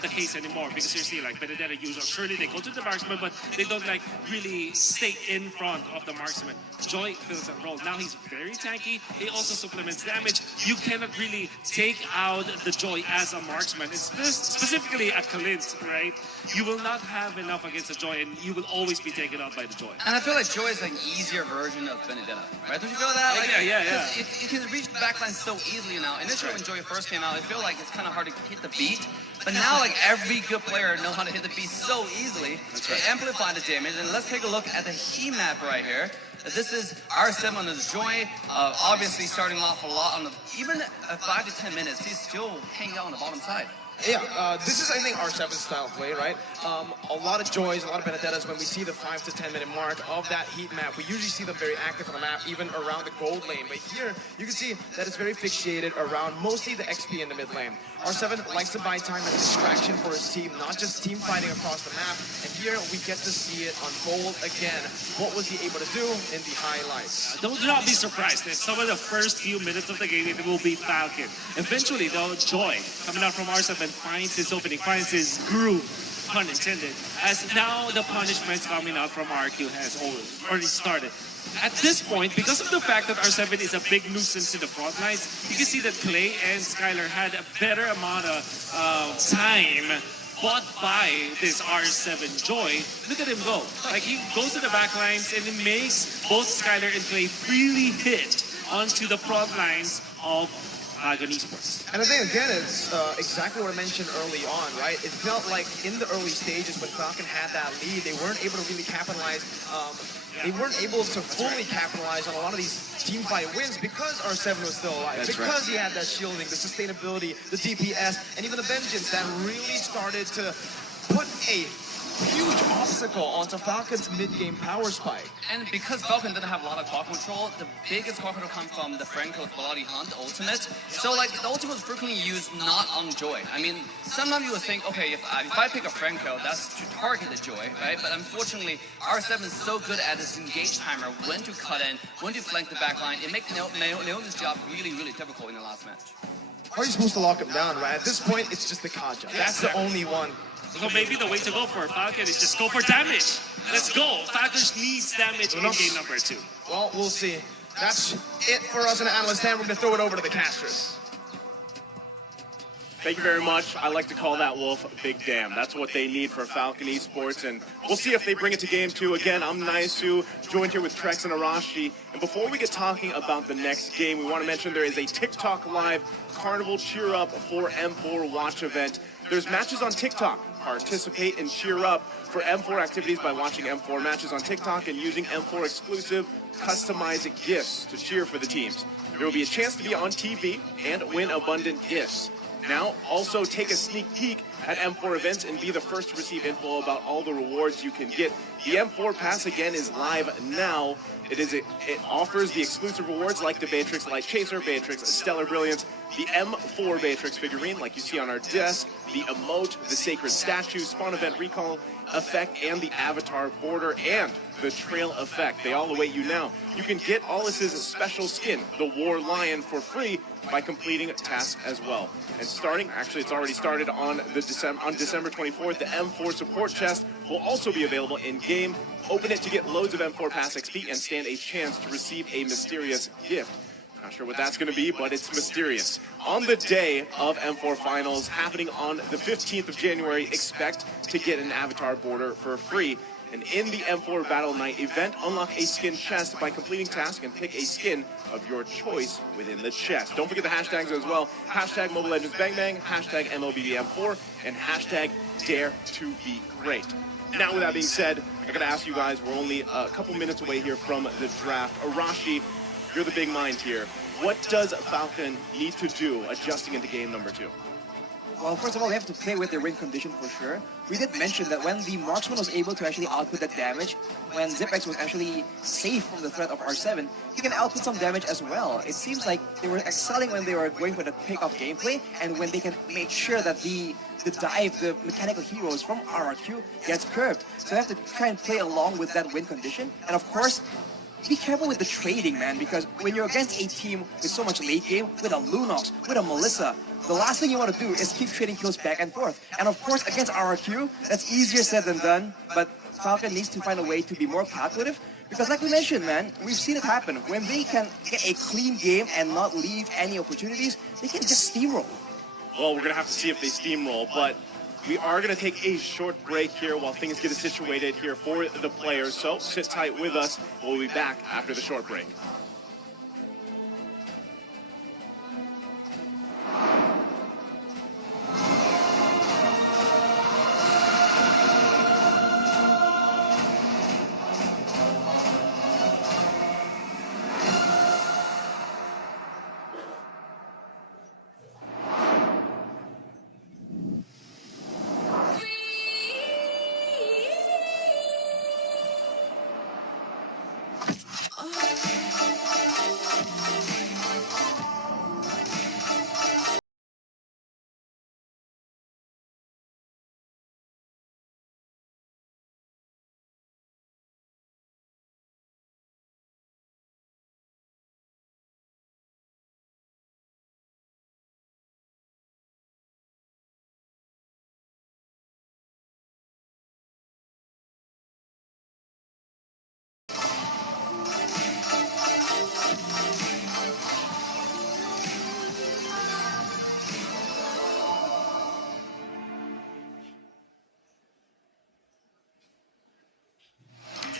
the case anymore, because you see, like, Benedetta usually, surely they go to the marksman, but they don't, like, really stay in front of the marksman. Joy fills that role. Now he's very tanky. He also supplements damage. You cannot really take out the Joy as a marksman. It's specifically a Clint, right? You will not have enough against a Joy, and you will always be taken out by the Joy. And I feel like Joy is like an easier version of Benedetta, right? Don't you feel that? Like, yeah. You can reach the backline so easily now. Initially, when Joy first came out, I feel like it's kind of hard to hit the beat. But now, like, every good player knows how to hit the beat so easily. They amplify the damage. And let's take a look at the heat map right here. This is R7 on the Joy, obviously starting off a lot on the, even at 5 to 10 minutes, he's still hanging out on the bottom side. Yeah, this is, I think, R7's style of play, right? A lot of Joys, a lot of Benedettas, when we see the 5 to 10 minute mark of that heat map, we usually see them very active on the map, even around the gold lane. But here, you can see that it's very fixated around mostly the XP in the mid lane. R7 likes to buy time as a distraction for his team, not just team fighting across the map. And here, we get to see it unfold again. What was he able to do in the highlights? Do not be surprised. In some of the first few minutes of the game, it will be Falcon. Eventually, though, Joy, coming out from R7, finds his opening, finds his groove, pun intended, as now the punishments coming out from RQ has already started. At this point, because of the fact that R7 is a big nuisance in the front lines, you can see that Clay and Skylar had a better amount of time bought by this R7 Joy. Look at him go. Like, he goes to the back lines and it makes both Skylar and Clay freely hit onto the front lines of Esports. And I think, again, it's exactly what I mentioned early on, right? It felt like in the early stages when Falcon had that lead, they weren't able to really capitalize. They weren't able to fully capitalize on a lot of these team fight wins because R7 was still alive. Because he had that shielding, the sustainability, the DPS, and even the Vengeance that really started to put a huge obstacle onto Falcon's mid-game power spike. And because Falcon didn't have a lot of car control, the biggest car control comes from the Franco's Bloody Hunt ultimate. So like the ultimate was frequently used not on Joy. I mean, sometimes you would think, okay, if I pick a Franco, that's to target the Joy, right? But unfortunately, R7 is so good at this engage timer, when to cut in, when to flank the backline. It makes Naomi's job really, really difficult in the last match. How are you supposed to lock him down, right? At this point, it's just the Kaja. That's the only one. So maybe the way to go for Falcon is just go for damage. Let's go. Falcon needs damage in game number 2. Well, we'll see. That's it for us in the analyst stand. We're going to throw it over to the casters. Thank you very much. I like to call that Wolf Big Damn. That's what they need for Falcon Esports, and we'll see if they bring it to game 2. Again, I'm Naisu, joined here with Trex and Arashi. And before we get talking about the next game, we want to mention there is a TikTok Live Carnival Cheer Up for M4 Watch event. There's matches on TikTok. Participate and cheer up for M4 activities by watching M4 matches on TikTok and using M4 exclusive customized gifts to cheer for the teams. There will be a chance to be on TV and win abundant gifts. Now, also take a sneak peek at M4 events and be the first to receive info about all the rewards you can get. The M4 Pass, again, is live now. It offers the exclusive rewards like the Beatrix Light Chaser, Beatrix Stellar Brilliance, the M4 Beatrix figurine like you see on our desk, the emote, the Sacred Statue, Spawn Event Recall effect, and the Avatar Border, and the Trail effect. They all await you now. You can get Ollis's special skin, the War Lion, for free by completing tasks as well. And actually it's already started on December 24th, the M4 support chest will also be available in-game. Open it to get loads of M4 Pass XP and stand a chance to receive a mysterious gift. Not sure what that's going to be, but it's mysterious. On the day of M4 Finals, happening on the 15th of January, expect to get an Avatar Border for free. And in the M4 Battle Night event, unlock a skin chest by completing tasks and pick a skin of your choice within the chest. Don't forget the hashtags as well. Hashtag Mobile Legends Bang Bang, hashtag MLBBM4, and hashtag Dare to Be Great. Now, with that being said, I gotta ask you guys, we're only a couple minutes away here from the draft. Arashi, you're the big mind here. What does Falcon need to do adjusting into game number 2? Well, first of all, they have to play with their win condition for sure. We did mention that when the marksman was able to actually output that damage, when Zipex was actually safe from the threat of R7, he can output some damage as well. It seems like they were excelling when they were going for the pick-off gameplay, and when they can make sure that the dive, the mechanical heroes from RRQ gets curved. So they have to try and play along with that win condition. And of course, be careful with the trading, man, because when you're against a team with so much late game, with a Lunox, with a Melissa, the last thing you want to do is keep trading kills back and forth. And of course, against RRQ, that's easier said than done, but Falcon needs to find a way to be more calculative, because like we mentioned, man, we've seen it happen. When they can get a clean game and not leave any opportunities, they can just steamroll. Well, we're going to have to see if they steamroll, but we are going to take a short break here while things get situated here for the players. So sit tight with us. We'll be back after the short break.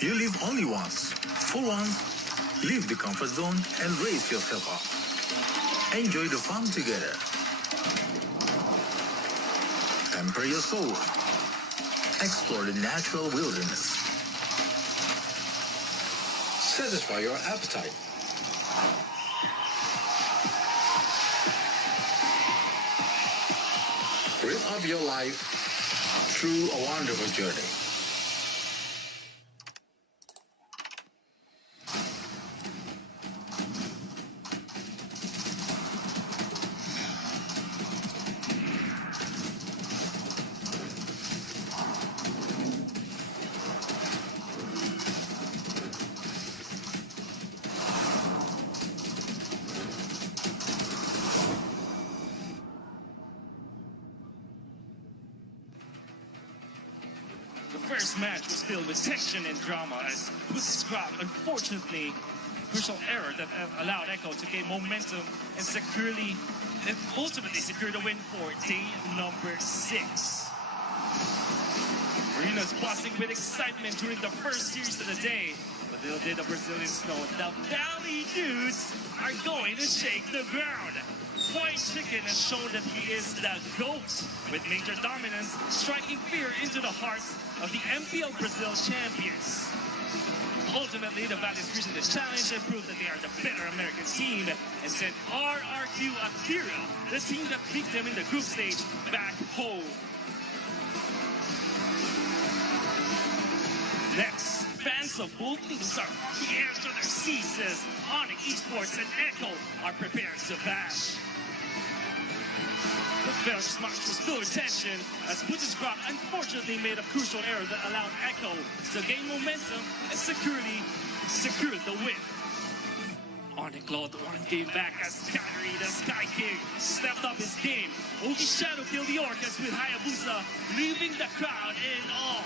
You live only once. For once, leave the comfort zone and raise yourself up. Enjoy the fun together. Pamper your soul. Explore the natural wilderness. Satisfy your appetite. Live up your life through a wonderful journey. This match was filled with tension and drama as Pussy Scrap, unfortunately, crucial error that allowed Echo to gain momentum and ultimately secure the win for day number 6. Arena's buzzing with excitement during the first series of the day, but little did the Brazilians know the Valley Dudes are going to shake the ground. White Chicken has shown that he is the GOAT, with major dominance striking fear into the hearts of the MPL Brazil champions. Ultimately, the Valley's risen the challenge and proved that they are the better American team and sent RRQ Akira, the team that beat them in the group stage, back home. Next, fans of both teams are here to their seats as Onyx Esports and Echo are prepared to bash. The first match was full of tension as Pussy Scrap unfortunately made a crucial error that allowed Echo to gain momentum and secured the win. Onyx clawed one game back as Kyrie, the Sky King, stepped up his game. Ogi Shadow killed the Orcas with Hayabusa, leaving the crowd in awe.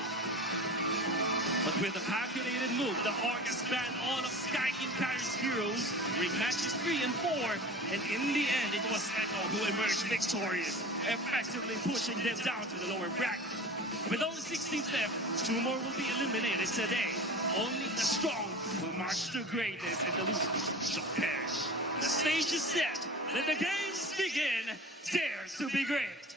But with a calculated move, the Orcas banned all of Sky King Kyrie's heroes during matches 3 and 4, and in the end, it was Echo who emerged victorious, effectively pushing them down to the lower bracket. With only 16 left, 2 more will be eliminated today. Only the strong will march to greatness, and the losers shall perish. The stage is set. Let the games begin. Dare to be great.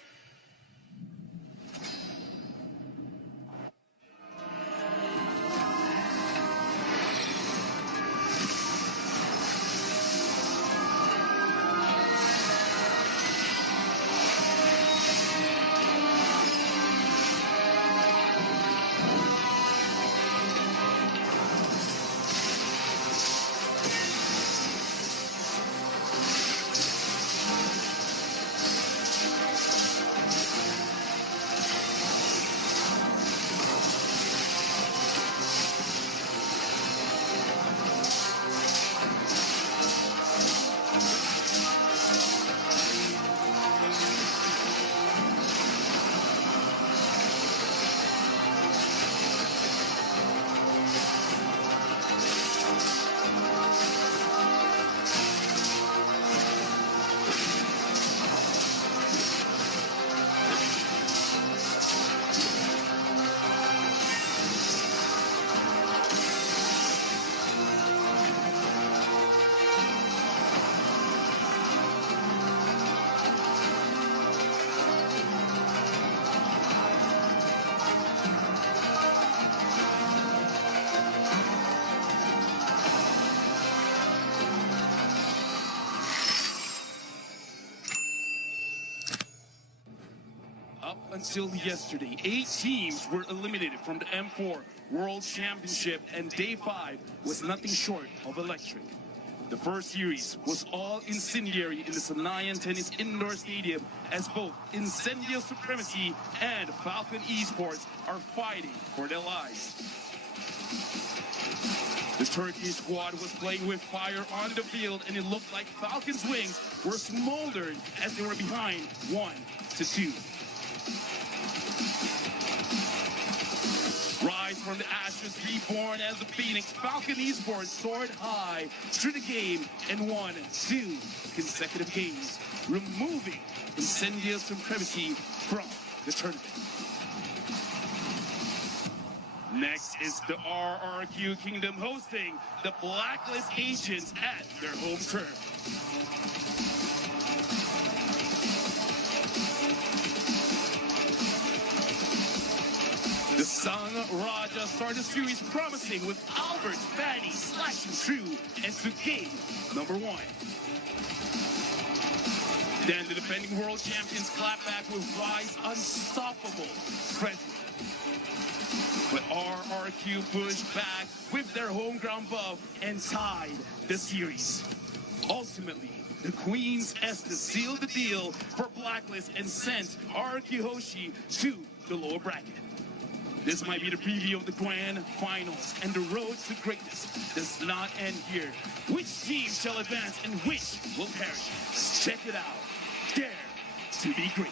Until yesterday, 8 teams were eliminated from the M4 World Championship, and Day 5 was nothing short of electric. The first series was all incendiary in the Sanayan Tennis Indoor Stadium as both Incendio Supremacy and Falcon Esports are fighting for their lives. The Turkey squad was playing with fire on the field, and it looked like Falcon's wings were smoldered as they were behind 1-2. Rise from the ashes, reborn as a phoenix, Falcon Esports soared high through the game and won 2 consecutive games, removing Incendio Supremacy from the tournament. Next is the RRQ Kingdom hosting the Blacklist Agents at their home turf. The Sang Raja started the series promising with Albert, Fanny, slashing through, and to game number 1. Then the defending world champions clap back with Rise unstoppable presence. But RRQ pushed back with their home ground buff and tied the series. Ultimately, the Queen's Estes sealed the deal for Blacklist and sent RRQ Hoshi to the lower bracket. This might be the preview of the grand finals, and the road to greatness does not end here. Which team shall advance and which will perish? Check it out. Dare to be great.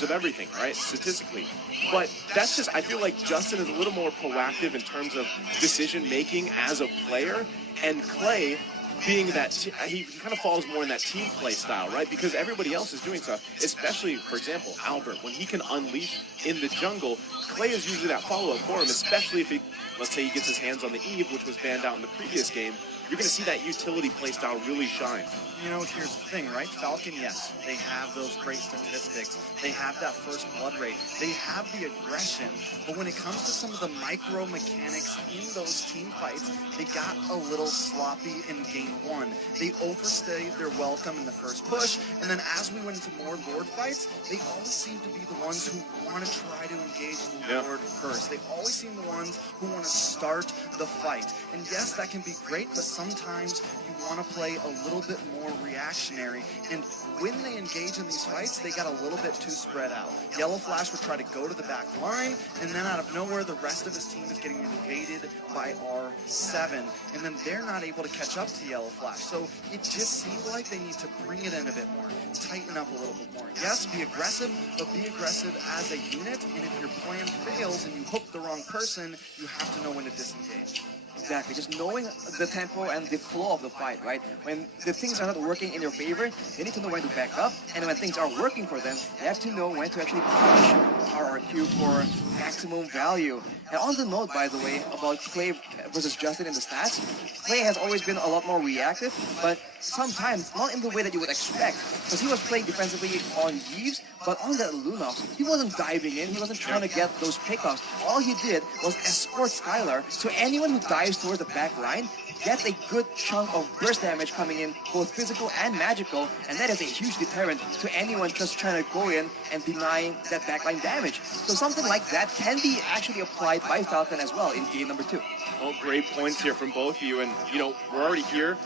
terms of everything, right? Statistically. But that's just, I feel like Justin is a little more proactive in terms of decision making as a player, and Clay being that he kind of falls more in that team play style, right? Because everybody else is doing stuff, especially, for example, Albert, when he can unleash in the jungle, Clay is usually that follow-up for him, especially if he, let's say he gets his hands on the Eve, which was banned out in the previous game. You're going to see that utility play style really shine. You know, here's the thing, right? Falcon, yes, they have those great statistics. They have that first blood rate. They have the aggression. But when it comes to some of the micro mechanics in those team fights, they got a little sloppy in game one. They overstayed their welcome in the first push, and then as we went into more Lord fights, they always seem to be the ones who want to try to engage the Lord first. They always seem the ones who want to start the fight. And yes, that can be great, but sometimes you want to play a little bit more reactionary. And when they engage in these fights, they got a little bit too spread out. Yellow Flash would try to go to the back line, and then out of nowhere, the rest of his team is getting invaded by R7, and then they're not able to catch up to Yellow Flash. So it just seemed like they need to bring it in a bit more, tighten up a little bit more. Yes, be aggressive, but be aggressive as a unit, and if your plan fails and you hook the wrong person, you have to know when to disengage. Exactly, just knowing the tempo and the flow of the fight, right? When the things are not working in your favor, they need to know when to back up, and when things are working for them, they have to know when to actually push RRQ for maximum value. And on the note, by the way, about Clay versus Justin in the stats, Clay has always been a lot more reactive, but sometimes not in the way that you would expect, because he was playing defensively on Yves, but on that Lunox, he wasn't diving in, he wasn't trying to get those pickoffs. All he did was escort Skylar, so anyone who dives towards the back line gets a good chunk of burst damage coming in, both physical and magical, and that is a huge deterrent to anyone just trying to go in and deny that backline damage. So something like that can be actually applied by Falcon as well in game number 2. Well, great points here from both of you, and you know, we're already here.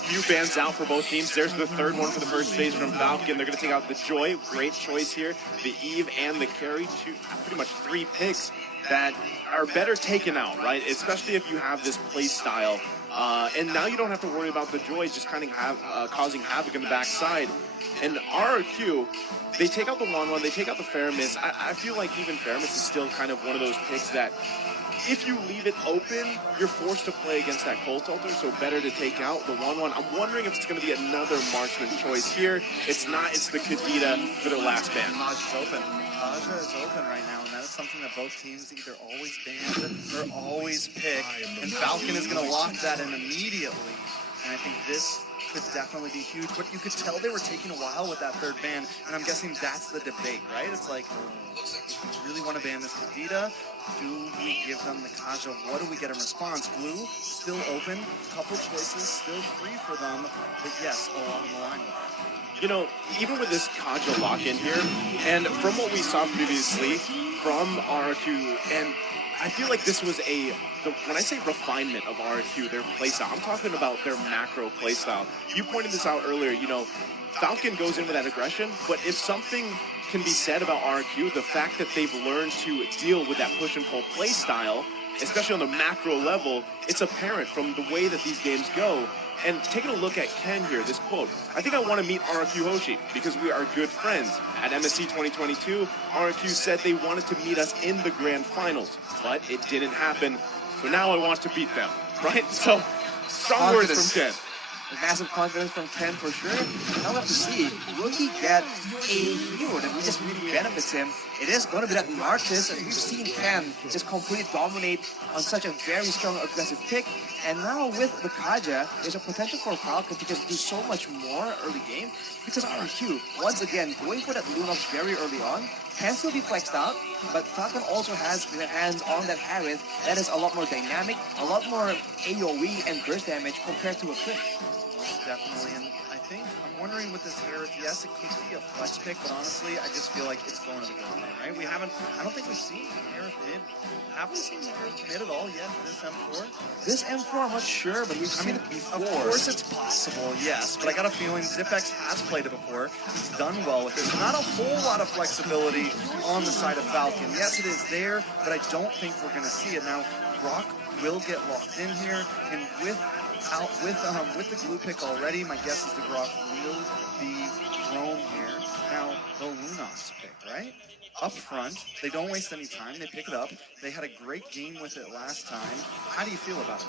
Few bans out for both teams. There's the third one for the first phase from Falcon. They're going to take out the Joy. Great choice here. The Eve and the Carry, pretty much 3 picks that are better taken out, right? Especially if you have this play style. And now you don't have to worry about the Joy just kind of causing havoc in the backside. And RRQ, they take out the 1-1, they take out the Faramis. I feel like even Faramis is still kind of one of those picks that if you leave it open, you're forced to play against that Cold Altar, so better to take out the 1-1. I'm wondering if it's going to be another marksman choice here. It's not, it's the Kadita for their last ban. Maj is open. Aja is open right now, and that is something that both teams either always ban or always pick, and Falcon is going to lock that in immediately. And I think this could definitely be huge, but you could tell they were taking a while with that third ban, and I'm guessing that's the debate, right? It's like, if we really want to ban this Kadita, do we give them the Kaja? What do we get in response? Glue, still open, couple choices, still free for them, but yes, a lot on the line. You know, even with this Kaja lock-in here, and from what we saw previously from RRQ, and I feel like this was when I say refinement of RRQ, their playstyle, I'm talking about their macro playstyle. You pointed this out earlier, you know, Falcon goes in with that aggression, but if something can be said about RRQ, the fact that they've learned to deal with that push and pull playstyle, especially on the macro level, it's apparent from the way that these games go. And taking a look at Ken here, this quote, I think I want to meet RRQ Hoshi because we are good friends. At MSC 2022, RRQ said they wanted to meet us in the grand finals, but it didn't happen. So now I want to beat them, right? So, strong words from Ken. Massive confidence from Ken for sure. Now we have to see, will he get a hero that just really benefits him? It is going to be that Marcus, and we've seen Ken just completely dominate on such a very strong aggressive pick. And now with the Kaja, there's a potential for Falcon to just do so much more early game because RRQ, once again, going for that Lunox very early on, can still be flexed out, but Falcon also has their hands on that Harith that is a lot more dynamic, a lot more AoE and burst damage compared to a Clint. Most definitely, and I think, I'm wondering with this Harith, yes, it could be a flex pick, but honestly, I just feel like it's going to the good lane, right? I don't think we've seen Harith mid. Have we seen Harith mid at all yet, this M4? This M4, I'm not sure, but we've seen it before. Of course it's possible, yes, but I got a feeling Zipex has played it before. He's done well with it. There's not a whole lot of flexibility on the side of Falcon. Yes, it is there, but I don't think we're going to see it. Now, Rock will get locked in here, and with the glue pick already, my guess is the Grok will be thrown here. Now, the the Lunox pick, right? Up front, they don't waste any time, they pick it up. They had a great game with it last time. How do you feel about it?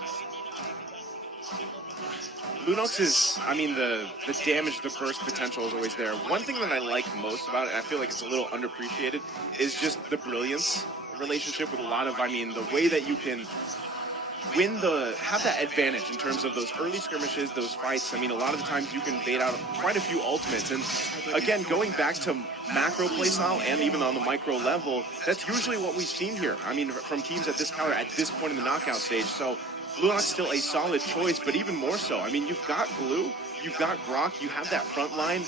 Lunox is, I mean, the damage, the burst potential is always there. One thing that I like most about it, and I feel like it's a little underappreciated, is just the brilliance relationship with a lot of, I mean, the way that you can have that advantage in terms of those early skirmishes, those fights. I mean, a lot of the times you can bait out quite a few ultimates. And again, going back to macro playstyle and even on the micro level, that's usually what we've seen here. I mean, from teams at this caliber at this point in the knockout stage. So Lunox still a solid choice, but even more so. I mean, you've got Blue, you've got Grok, you have that front line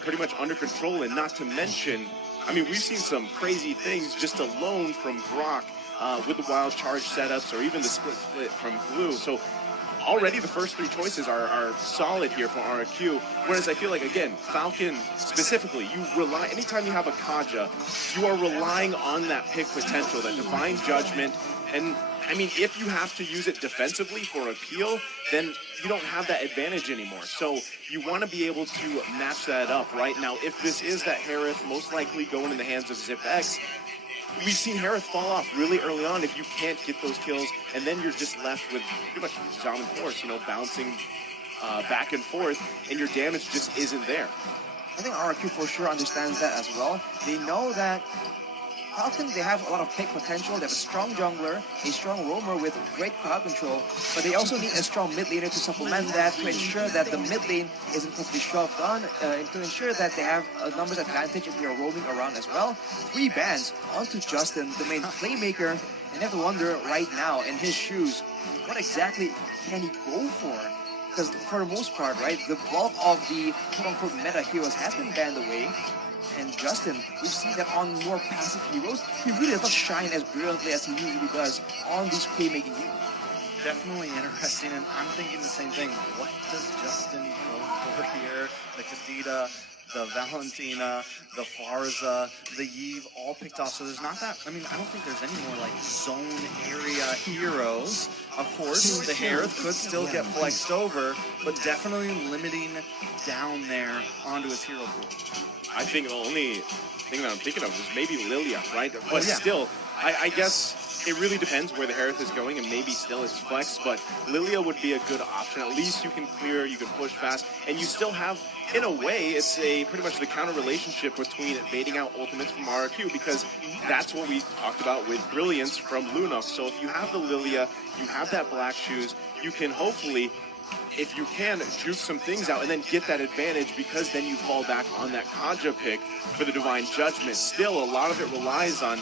pretty much under control, and not to mention, I mean, we've seen some crazy things just alone from Grok with the wild charge setups or even the split from Blue. So already the first three choices are solid here for RRQ, whereas I feel like, again, Falcon specifically, you rely, anytime you have a Kaja, you are relying on that pick potential, that divine judgment, and I mean, if you have to use it defensively for a peel, then you don't have that advantage anymore. So you want to be able to match that up, right? Now, if this is that Harith most likely going in the hands of ZipX, we've seen Harith fall off really early on if you can't get those kills, and then you're just left with pretty much Dominant Force, you know, bouncing back and forth, and your damage just isn't there. I think RRQ for sure understands that as well. They know that Falcon, they have a lot of pick potential. They have a strong jungler, a strong roamer with great crowd control, but they also need a strong mid laner to supplement that, to ensure that the mid lane isn't completely shoved on, and to ensure that they have a numbers advantage if they are roaming around as well. 3 bans onto Justin, the main playmaker, and you have to wonder right now, in his shoes, what exactly can he go for? Because for the most part, right, the bulk of the quote-unquote meta heroes has been banned away. And Justin, we've seen that on more passive heroes, he really does not shine as brilliantly as he usually does on these playmaking heroes. Definitely interesting, and I'm thinking the same thing. What does Justin go for here? The Kadita, the Valentina, the Farza, the Yve, all picked off. So there's not that, I mean, I don't think there's any more like zone area heroes. Of course, the Harith could still get flexed over, but definitely limiting down there onto his hero pool. I think the only thing that I'm thinking of is maybe Lilia, right? But still, I guess it really depends where the Harith is going, and maybe still it's flex, but Lilia would be a good option. At least you can clear, you can push fast, and you still have, in a way, it's pretty much the counter relationship between baiting out ultimates from RRQ, because that's what we talked about with Brilliance from Lunox. So if you have the Lilia, you have that Black Shoes, you can hopefully, if you can, juke some things out and then get that advantage, because then you fall back on that Kaja pick for the Divine Judgment. Still, a lot of it relies on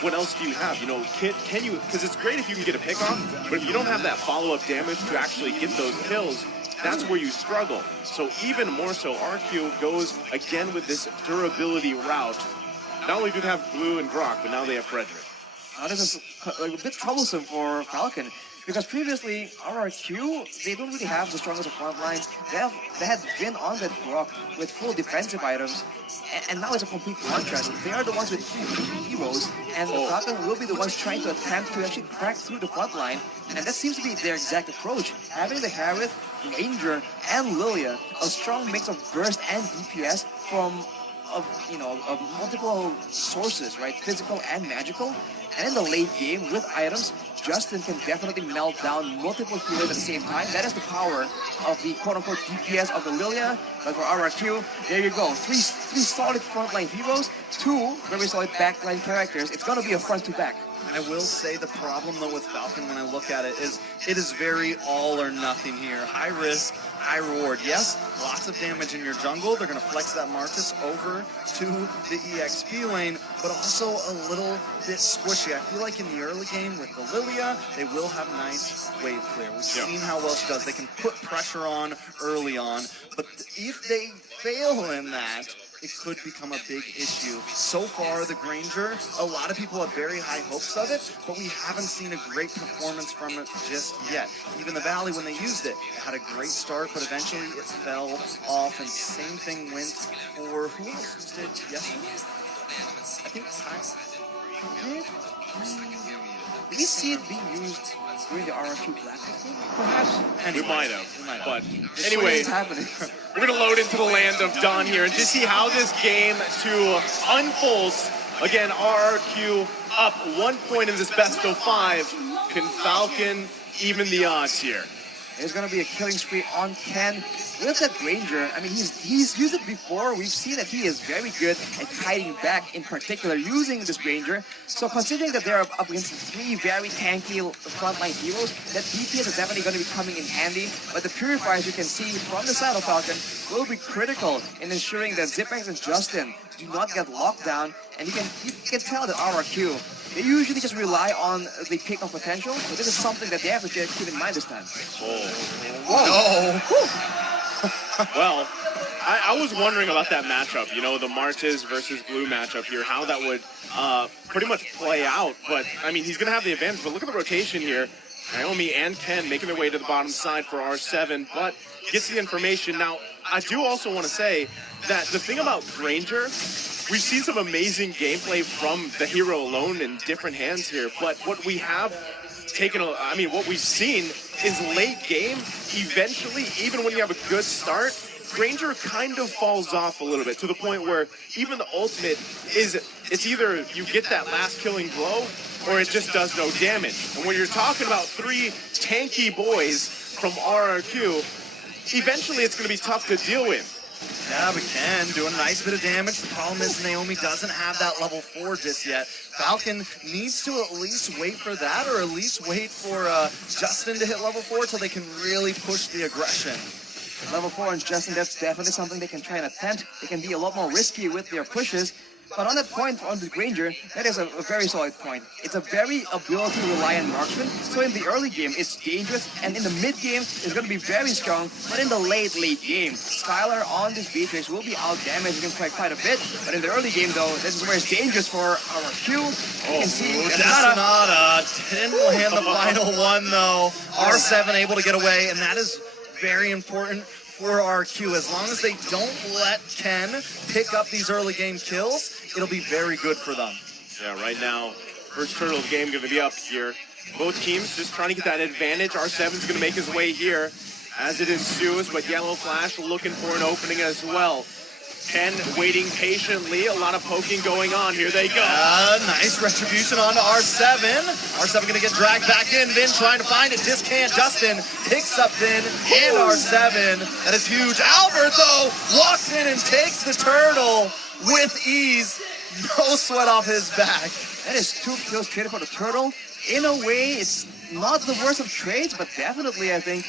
what else do you have? You know, can you, because it's great if you can get a pick off, but if you don't have that follow-up damage to actually get those kills, that's where you struggle. So even more so, RQ goes again with this durability route. Not only do they have Blue and Grok, but now they have Frederick. This is a bit troublesome for Falcon, because previously RRQ, they don't really have the strongest of front lines. They had Vin on that Grok with full defensive items, and now it's a complete contrast. They are the ones with 3 heroes, and the Falcon will be the ones trying to attempt to actually crack through the front line, and that seems to be their exact approach. Having the Harith, Ranger, and Lilia, a strong mix of burst and DPS from multiple sources, right? Physical and magical. And in the late game, with items, Justin can definitely melt down multiple healers at the same time. That is the power of the quote-unquote DPS of the Lilia. But for RRQ, there you go. 3 solid frontline heroes, 2 very solid backline characters. It's going to be a front-to-back. I will say the problem, though, with Falcon when I look at it is very all or nothing here. High risk, high reward. Yes, lots of damage in your jungle. They're going to flex that Martis over to the EXP lane, but also a little bit squishy. I feel like in the early game with the Lilia, they will have nice wave clear. We've seen how well she does. They can put pressure on early on, but if they fail in that, it could become a big issue. So far, the Granger, a lot of people have very high hopes of it, but we haven't seen a great performance from it just yet. Even the Valley, when they used it, it had a great start, but eventually it fell off, and same thing went for, who else used it yesterday? I think Did we see it being used during the RRQ Black? Perhaps. We might have. But anyway, We're going to load into the land of Dawn here and just see how this game unfolds. Again, RRQ up 1 point in this best of 5. Can Falcon even the odds here? There's going to be a killing spree on Ken with that Granger. I mean, he's used it before. We've seen that he is very good at hiding back, in particular, using this Granger. So considering that they're up against 3 very tanky frontline heroes, that DPS is definitely going to be coming in handy. But the Purifiers, you can see from the side of Falcon, will be critical in ensuring that Zipex and Justin do not get locked down. And you can tell that RRQ, they usually just rely on the pick of potential, but this is something that they have to keep in mind this time. Oh. Well, I was wondering about that matchup, you know, the Martes versus Blue matchup here, how that would pretty much play out. But, I mean, he's going to have the advantage. But look at the rotation here. Naomi and Ken making their way to the bottom side for R7, but gets the information. Now, I do also want to say that the thing about Granger, we've seen some amazing gameplay from the hero alone in different hands here, but what we have taken, what we've seen is late game, eventually, even when you have a good start, Granger kind of falls off a little bit to the point where even the ultimate it's either you get that last killing blow or it just does no damage. And when you're talking about 3 tanky boys from RRQ, eventually it's going to be tough to deal with. Yeah, but Ken doing a nice bit of damage. The problem is Naomi doesn't have that level 4 just yet. Falcon needs to at least wait for that, or at least wait for Justin to hit level 4 so they can really push the aggression. Level 4 and Justin, that's definitely something they can try and attempt. They can be a lot more risky with their pushes. But on that point, on the Granger, that is a very solid point. It's a very ability-reliant marksman. So in the early game, it's dangerous, and in the mid-game, it's going to be very strong. But in the late game, Skylar on this Beatrix will be out-damaging him quite a bit. But in the early game, though, this is where it's dangerous for our Q. You can see Destinata didn't land the final one, though. R7 able to get away, and that is very important for RQ. As long as they don't let Ken pick up these early game kills, it'll be very good for them. Yeah, right now, first turtle of the game going to be up here. Both teams just trying to get that advantage. R7's going to make his way here as it ensues, but Yellow Flash looking for an opening as well. Ken waiting patiently, a lot of poking going on. Here they go. Nice retribution onto R7. R7 going to get dragged back in. Vin trying to find it. Just can't. Justin picks up Vin and R7. That is huge. Albert, though, walks in and takes the turtle with ease. No sweat off his back. That is 2 kills traded for the turtle. In a way, it's not the worst of trades, but definitely, I think,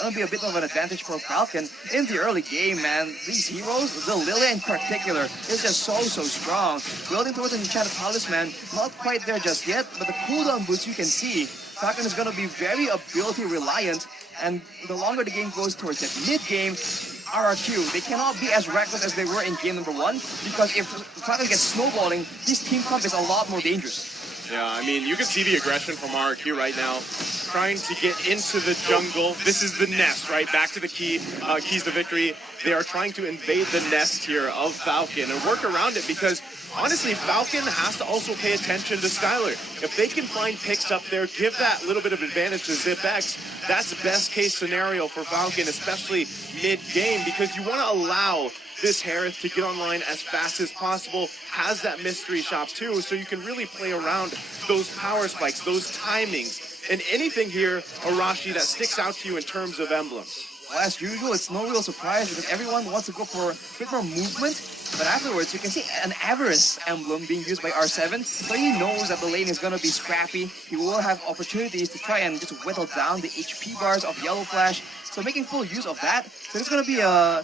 going to be a bit of an advantage for Falcon in the early game, man. These heroes, the Lilia in particular, is just so strong. Building towards an enchanted talisman, not quite there just yet, but the cooldown boost you can see, Falcon is going to be very ability reliant, and the longer the game goes towards that mid-game, RRQ, they cannot be as reckless as they were in game number 1, because if Falcon gets snowballing, this team comp is a lot more dangerous. Yeah, I mean, you can see the aggression from RRQ right now, trying to get into the jungle. This is the nest, right? Back to the keys to victory. They are trying to invade the nest here of Falcon and work around it because, honestly, Falcon has to also pay attention to Skylar. If they can find picks up there, give that little bit of advantage to ZipX, that's best case scenario for Falcon, especially mid-game, because you want to allow this Harith to get online as fast as possible, has that mystery shop too, so you can really play around those power spikes, those timings, and anything here, Arashi, that sticks out to you in terms of emblems. Well, as usual, it's no real surprise because everyone wants to go for a bit more movement, but afterwards you can see an Avarice emblem being used by R7, so he knows that the lane is going to be scrappy. He will have opportunities to try and just whittle down the HP bars of Yellow Flash, so making full use of that. So it's going to be a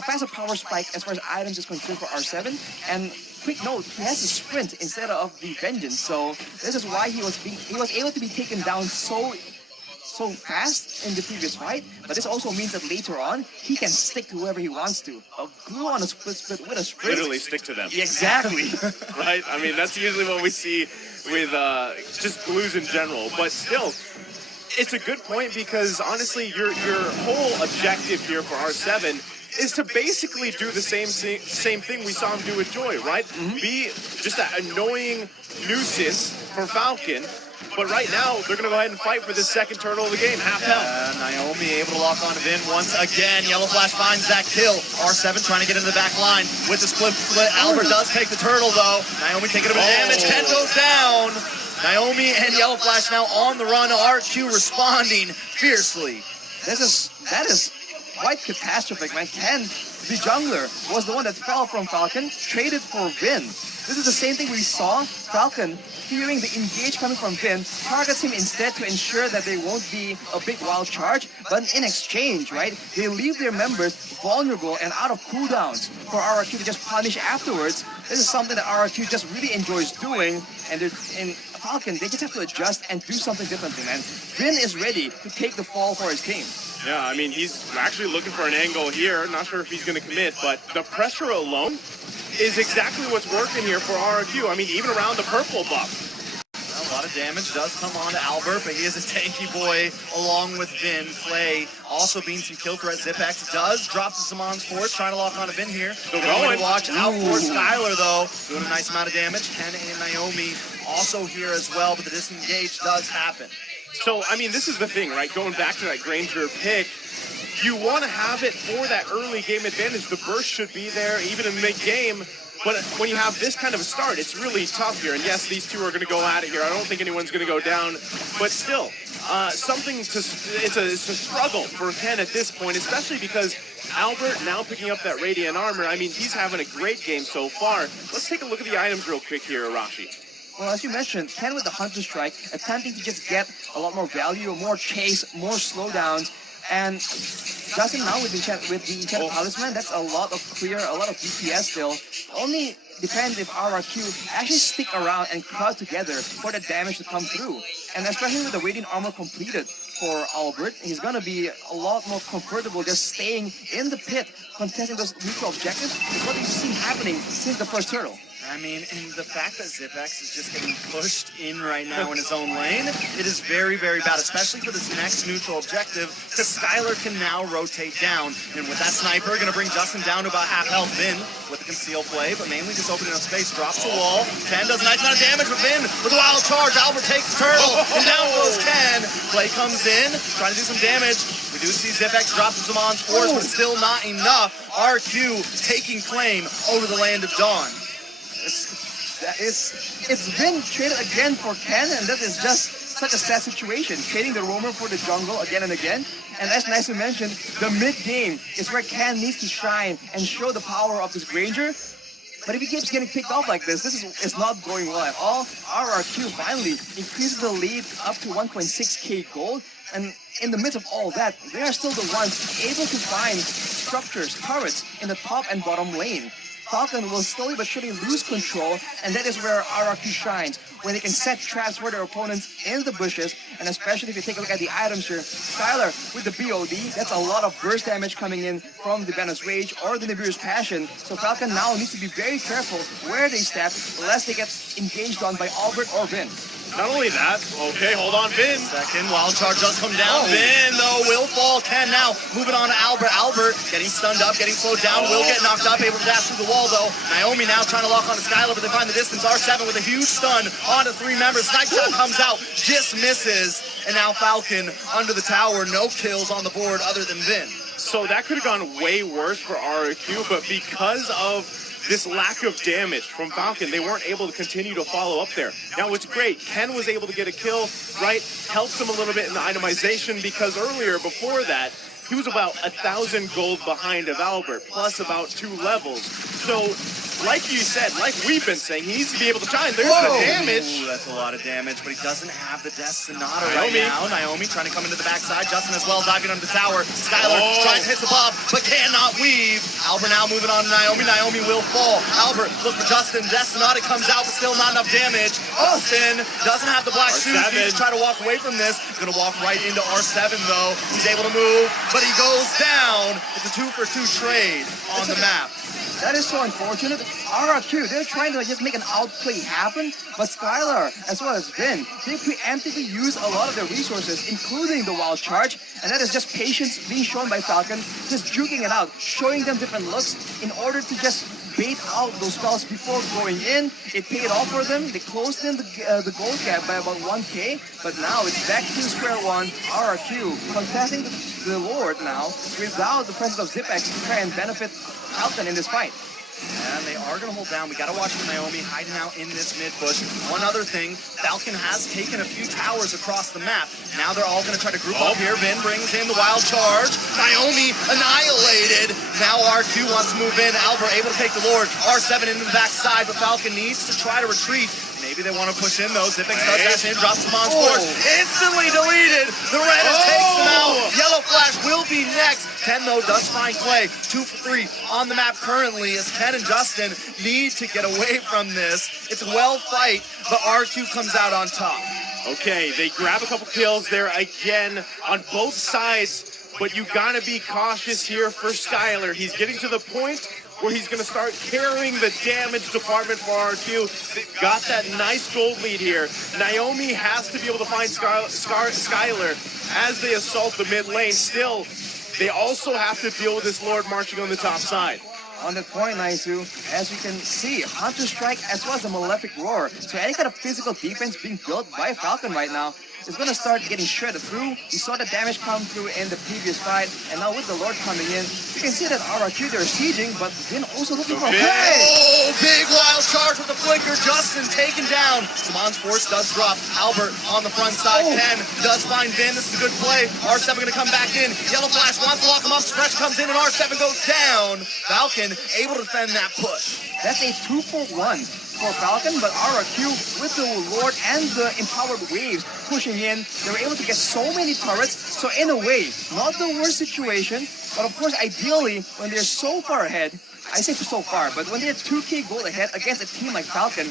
faster power spike as far as items is concerned for R7, and quick note, he has a sprint instead of the Vengeance, so this is why he was able to be taken down so fast in the previous fight, but this also means that later on, he can stick to whoever he wants to. A glue on a split with a sprint. Literally stick to them. Exactly. Right? I mean, that's usually what we see with just glues in general, but still, it's a good point because honestly, your whole objective here for R7 is to basically do the same thing we saw him do with Joy, right? Be just that annoying nuisance for Falcon, But right now, they're going to go ahead and fight for this second turtle of the game, half health. Naomi able to lock on to Vin once again. Yellow Flash finds that kill. R7 trying to get into the back line with the split. Albert does take the turtle though. Naomi taking a bit of damage. Ken goes down. Naomi and Yellow Flash now on the run. RQ responding fiercely. That is quite catastrophic, man. Ken, the jungler, was the one that fell from Falcon, traded for Vin. This is the same thing we saw. Falcon, fearing the engage coming from Vin, targets him instead to ensure that there won't be a big wild charge. But in exchange, right, they leave their members vulnerable and out of cooldowns for RRQ to just punish afterwards. This is something that RRQ just really enjoys doing, and in Falcon, they just have to adjust and do something differently, man. Vin is ready to take the fall for his team. Yeah, I mean, he's actually looking for an angle here. Not sure if he's going to commit, but the pressure alone is exactly what's working here for RRQ. I mean, even around the purple buff. A lot of damage does come on to Albert, but he is a tanky boy along with Vin. Clay also being some kill threat. Zipex does drop to Saman's force, trying to lock on to Vin here. Still going. Watch out for Skylar, though. Doing a nice amount of damage. Ken and Naomi also here as well, but the disengage does happen. So, I mean, this is the thing, right? Going back to that Granger pick, you want to have it for that early game advantage. The burst should be there, even in mid-game. But when you have this kind of a start, it's really tough here. And yes, these two are going to go at it here. I don't think anyone's going to go down. But still, it's a struggle for Ken at this point, especially because Albert now picking up that Radiant Armor. I mean, he's having a great game so far. Let's take a look at the items real quick here, Arashi. Well, as you mentioned, Ken with the Hunter Strike, attempting to just get a lot more value, more chase, more slowdowns, and Justin now with the Enchanted Talisman, that's a lot of clear, a lot of DPS still. Only depends if RRQ actually stick around and crowd together for the damage to come through. And especially with the Radiant Armor completed for Albert, he's going to be a lot more comfortable just staying in the pit, contesting those neutral objectives, is what we've seen happening since the first turtle. I mean, and the fact that Zipex is just getting pushed in right now in his own lane, it is very, very bad, especially for this next neutral objective, because Skylar can now rotate down. And with that sniper, going to bring Justin down to about half health. Vin with the conceal play, but mainly just opening up space, drops the wall. Ken does a nice amount of damage with Vin with a wild charge. Albert takes the turtle, and down goes Ken. Play comes in, trying to do some damage. We do see Zipex drop to Zamon's force, but still not enough. RQ taking claim over the land of Dawn. It's been traded again for Ken, and that is just such a sad situation. Trading the roamer for the jungle again and again. And as nice to mention, the mid-game is where Ken needs to shine and show the power of this Granger. But if he keeps getting picked off like this is not going well at all. RRQ finally increases the lead up to 1.6k gold. And in the midst of all that, they are still the ones able to find structures, turrets in the top and bottom lane. Falcon will slowly but surely lose control, and that is where RRQ shines, when they can set traps for their opponents in the bushes, and especially if you take a look at the items here, Skylar with the BOD, that's a lot of burst damage coming in from the Venom's Rage or the Nibiru's Passion, so Falcon now needs to be very careful where they step, lest they get engaged on by Albert or Vin. Not only that, okay, hold on, Vin. Second, wild charge does come down. Vin, though, will fall. Ken now moving on to Albert. Albert getting stunned up, getting slowed down, will get knocked up, able to dash through the wall, though. Naomi now trying to lock on to Skylar, but they find the distance. R7 with a huge stun onto three members. Snipe shot comes out, just misses. And now Falcon under the tower, no kills on the board other than Vin. So that could have gone way worse for RRQ, but because of this lack of damage from Falcon, they weren't able to continue to follow up there. Now, what's great, Ken was able to get a kill, right? Helps him a little bit in the itemization because earlier, before that, he was about 1,000 gold behind of Albert, plus about 2 levels. So, like you said, like we've been saying, he needs to be able to shine. There's the damage. Ooh, that's a lot of damage, but he doesn't have the Death Sonata right now. Naomi trying to come into the backside. Justin as well, diving under the tower. Skylar tries to hit the above, but cannot weave. Albert now moving on to Naomi. Naomi will fall. Albert, look for Justin. Death Sonata comes out, but still not enough damage. Justin doesn't have the black shoes. He needs to try to walk away from this. Gonna walk right into R7, though. He's able to move, but he goes down. It's a 2-for-2 trade on the map. That is so unfortunate. RRQ, they're trying to just make an outplay happen, but Skylar, as well as Vin, they preemptively use a lot of their resources, including the wild charge, and that is just patience being shown by Falcon, just juking it out, showing them different looks in order to just bait out those spells before going in. It paid off for them. They closed in the gold gap by about 1k, but now it's back to square one. RRQ contesting the Lord now without the presence of Zipex to try and benefit Falcon in this fight. And they are going to hold down. We got to watch for Naomi hiding out in this mid bush. One other thing, Falcon has taken a few towers across the map. Now they're all going to try to group up here. Vin brings in the wild charge. Naomi annihilated. Now R2 wants to move in. Albert able to take the Lord. R7 into the backside, but Falcon needs to try to retreat. Maybe they want to push in though. Zipex does dash in, drops him on sports. Instantly deleted. The red takes him out. Yellow Flash will be next. Ken though does find Clay. 2 for 3 on the map currently as Ken and Justin need to get away from this. It's a well fight, but RQ comes out on top. Okay, they grab a couple kills there again on both sides, but you gotta be cautious here for Skylar. He's getting to the point where he's going to start carrying the damage department for RQ. They've got that nice gold lead here. Naomi has to be able to find Skylar as they assault the mid lane. Still, they also have to deal with this Lord marching on the top side. On that point, Naisu, as you can see, Hunter Strike as well as the Malefic Roar. So any kind of physical defense being built by Falcon right now is going to start getting shredded through. We saw the damage come through in the previous fight, and now with the Lord coming in, you can see that RRQ, they're sieging, but Vin also looking for a play. Oh, big wild charge with the flicker. Justin taken down. Samon's force does drop. Albert on the front side. Ken does find Vin. This is a good play. R7 going to come back in. Yellow Flash wants to lock him up. Stretch comes in, and R7 goes down. Falcon able to defend that push. That's a 2-for-1 for Falcon, but RRQ with the Lord and the empowered waves pushing in, they were able to get so many turrets. So in a way, not the worst situation, but of course ideally when they're so far ahead, I say so far, but when they're 2k gold ahead against a team like Falcon,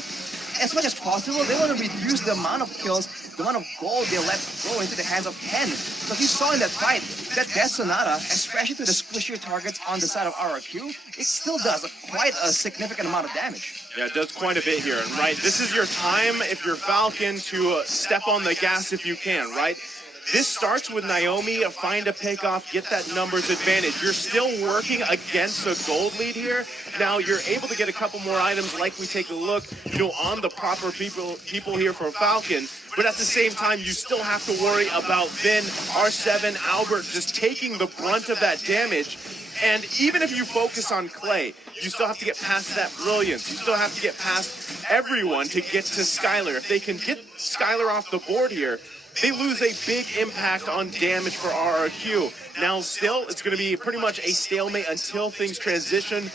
as much as possible, they want to reduce the amount of kills, the amount of gold they let go into the hands of Ken. So you saw in that fight, that Death Sonata, especially to the squishier targets on the side of RRQ, it still does quite a significant amount of damage. Yeah, it does quite a bit here. And right, this is your time, if you're Falcon, to step on the gas if you can, right? This starts with Naomi, find a pick off, get that numbers advantage. You're still working against a gold lead here. Now you're able to get a couple more items like we take a look, on the proper people here for Falcon. But at the same time, you still have to worry about Vin, R7, Albert just taking the brunt of that damage. And even if you focus on Clay, you still have to get past that brilliance. You still have to get past everyone to get to Skylar. If they can get Skylar off the board here, they lose a big impact on damage for RRQ. Now still, it's going to be pretty much a stalemate until things transition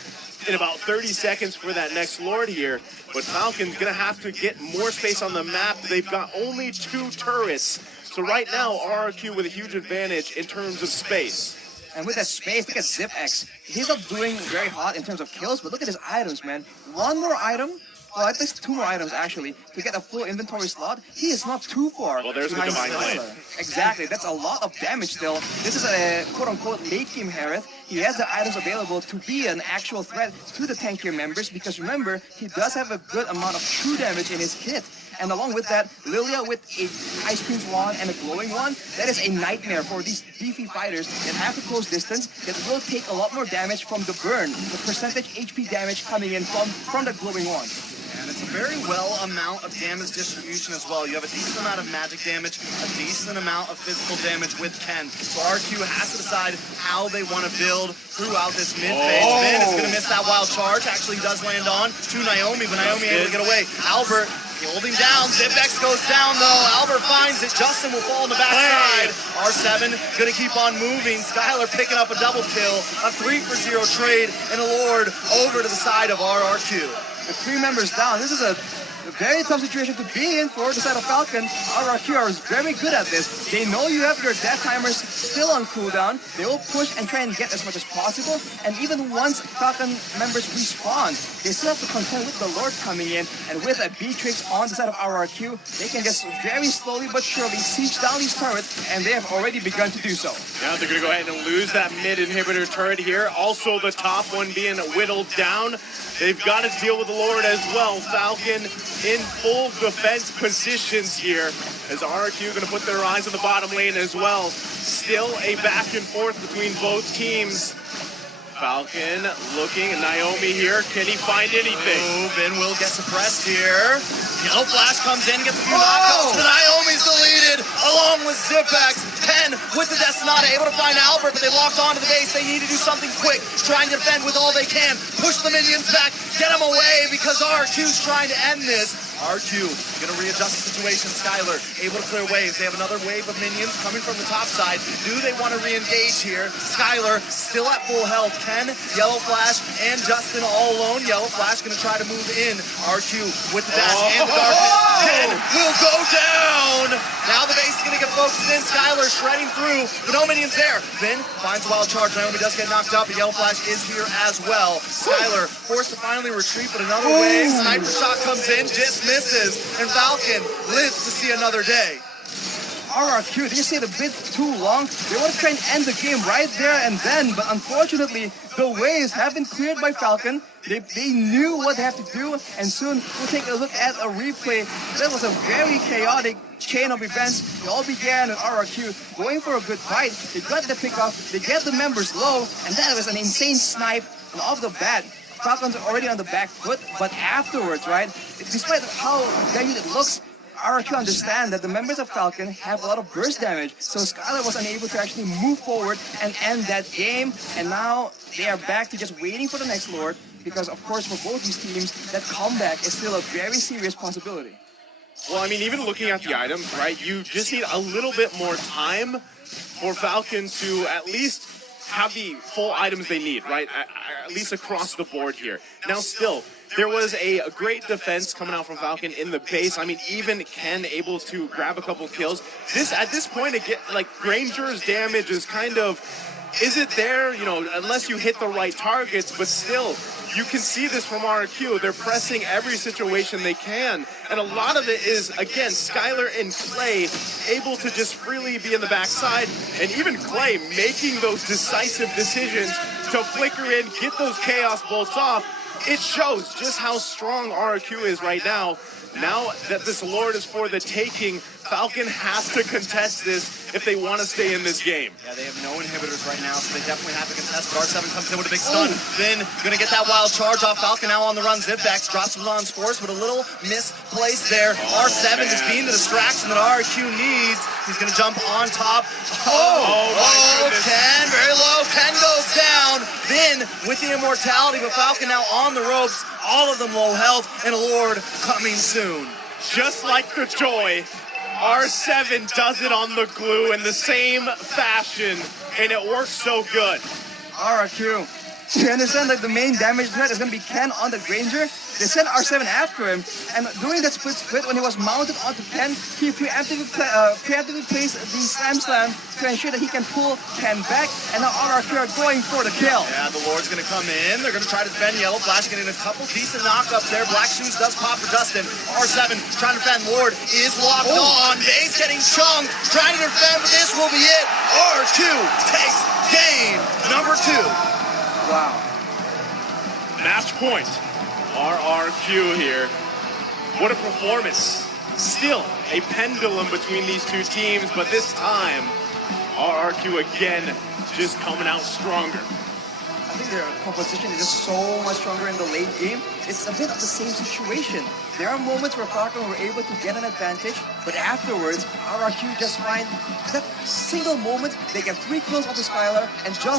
in about 30 seconds for that next Lord here. But Falcon's going to have to get more space on the map. They've got only 2 turrets. So right now, RRQ with a huge advantage in terms of space. And with that space, look at Zipex. He's not doing very hot in terms of kills, but look at his items, man. One more item, well, at least 2 more items actually, to get a full inventory slot. He is not too far. Well, there's the Divine Blade. Exactly, that's a lot of damage still. This is a quote-unquote late-game Harith. He has the items available to be an actual threat to the tankier members, because remember, he does have a good amount of true damage in his kit. And along with that, Lilia with a Ice Cream wand and a glowing wand, that is a nightmare for these beefy fighters that have to close distance, that will take a lot more damage from the burn, the percentage HP damage coming in from the glowing wand. And it's a very well amount of damage distribution as well. You have a decent amount of magic damage, a decent amount of physical damage with Ken. So RQ has to decide how they want to build throughout this mid phase. Vin is going to miss that wild charge. Actually does land on to Naomi, but Naomi able to get away. Albert holding down. Zipex goes down though. Albert finds it. Justin will fall on the backside. R7 going to keep on moving. Skylar picking up a double kill. A 3-for-0 trade and a Lord over to the side of RRQ. With 3 members down, this is a very tough situation to be in for the side of Falcon. RRQ are very good at this. They know you have your death timers still on cooldown. They will push and try and get as much as possible. And even once Falcon members respawn, they still have to contend with the Lord coming in. And with a Beatrix on the side of RRQ, they can just very slowly but surely siege down these turrets, and they have already begun to do so. Now they're going to go ahead and lose that mid inhibitor turret here. Also the top one being whittled down. They've got to deal with the Lord as well. Falcon in full defense positions here as RRQ going to put their eyes on the bottom lane as well. Still a back and forth between both teams. Falcon looking, Naomi here. Can he find anything? Vin will get suppressed here. Yellow Flash comes in, gets a few knockouts. Naomi's deleted along with Zipex. Ken with the Destinata able to find Albert, but they locked onto the base. They need to do something quick, trying to defend with all they can. Push the minions back, get them away because RQ's trying to end this. RQ gonna readjust the situation. Skylar able to clear waves. They have another wave of minions coming from the top side. Do they want to re-engage here? Skylar still at full health. Ken, Yellow Flash, and Justin all alone. Yellow Flash gonna try to move in. RQ with the dash and the darkness. Ken will go down. Now the base is gonna get focused in. Skylar shredding through, but no minions there. Vin finds a wild charge. Naomi does get knocked up, and Yellow Flash is here as well. Skylar forced to finally retreat, but another wave. Sniper shot comes in, just misses, and Falcon lives to see another day. RRQ, they just stayed a bit too long. They want to try and end the game right there and then, but unfortunately, the waves have been cleared by Falcon. They knew what they have to do, and soon we'll take a look at a replay. That was a very chaotic chain of events. It all began with RRQ going for a good fight. They got the pickoff, they get the members low, and that was an insane snipe. And off the bat, Falcon's already on the back foot, but afterwards, right, despite how damaged it looks, RRQ understand that the members of Falcon have a lot of burst damage, so Skylar was unable to actually move forward and end that game, and now they are back to just waiting for the next Lord, because of course for both these teams, that comeback is still a very serious possibility. Well, I mean, even looking at the items, right, you just need a little bit more time for Falcon to at least have the full items they need, right? At least across the board here. Now, still, there was a great defense coming out from Falcon in the base. I mean, even Ken able to grab a couple kills. At this point, Granger's damage is kind of, is it there? You know, unless you hit the right targets, but still, you can see this from RQ. They're pressing every situation they can. And a lot of it is, again, Skylar and Clay able to just freely be in the backside. And even Clay making those decisive decisions to flicker in, get those Chaos Bolts off. It shows just how strong RQ is right now. Now that this Lord is for the taking, Falcon has to contest this if they want to stay in this game. Yeah, they have no inhibitors right now, so they definitely have to contest. But R7 comes in with a big stun. Then gonna get that wild charge off. Falcon now on the run. Zipbacks drops him on Force with a little misplaced there. R7 just being the distraction that RQ needs. He's gonna jump on top. Oh, 10, very low. 10 goes down. Then with the immortality, but Falcon now on the ropes. All of them low health, and a Lord coming soon. Just like the Joy, R7 does it on the glue in the same fashion, and it works so good. RRQ, you understand that the main damage threat is going to be Ken on the Granger? They sent R7 after him, and during that split when he was mounted onto Ken, he preemptively placed the Slam to ensure that he can pull Ken back, and now RRQ are going for the kill. Yeah, the Lord's going to come in. They're going to try to defend Yellow Flash, getting a couple decent knockups there. Black Shoes does pop for Dustin. R7 trying to defend. Lord is locked on. Base getting chunked, trying to defend, but this will be it. RQ takes game number 2. Wow. Match point. RRQ here. What a performance. Still a pendulum between these two teams, but this time, RRQ again just coming out stronger. I think their composition is just so much stronger in the late game. It's a bit of the same situation. There are moments where Falcon were able to get an advantage, but afterwards, RRQ just find that single moment, they get 3 kills onto Skylar, and just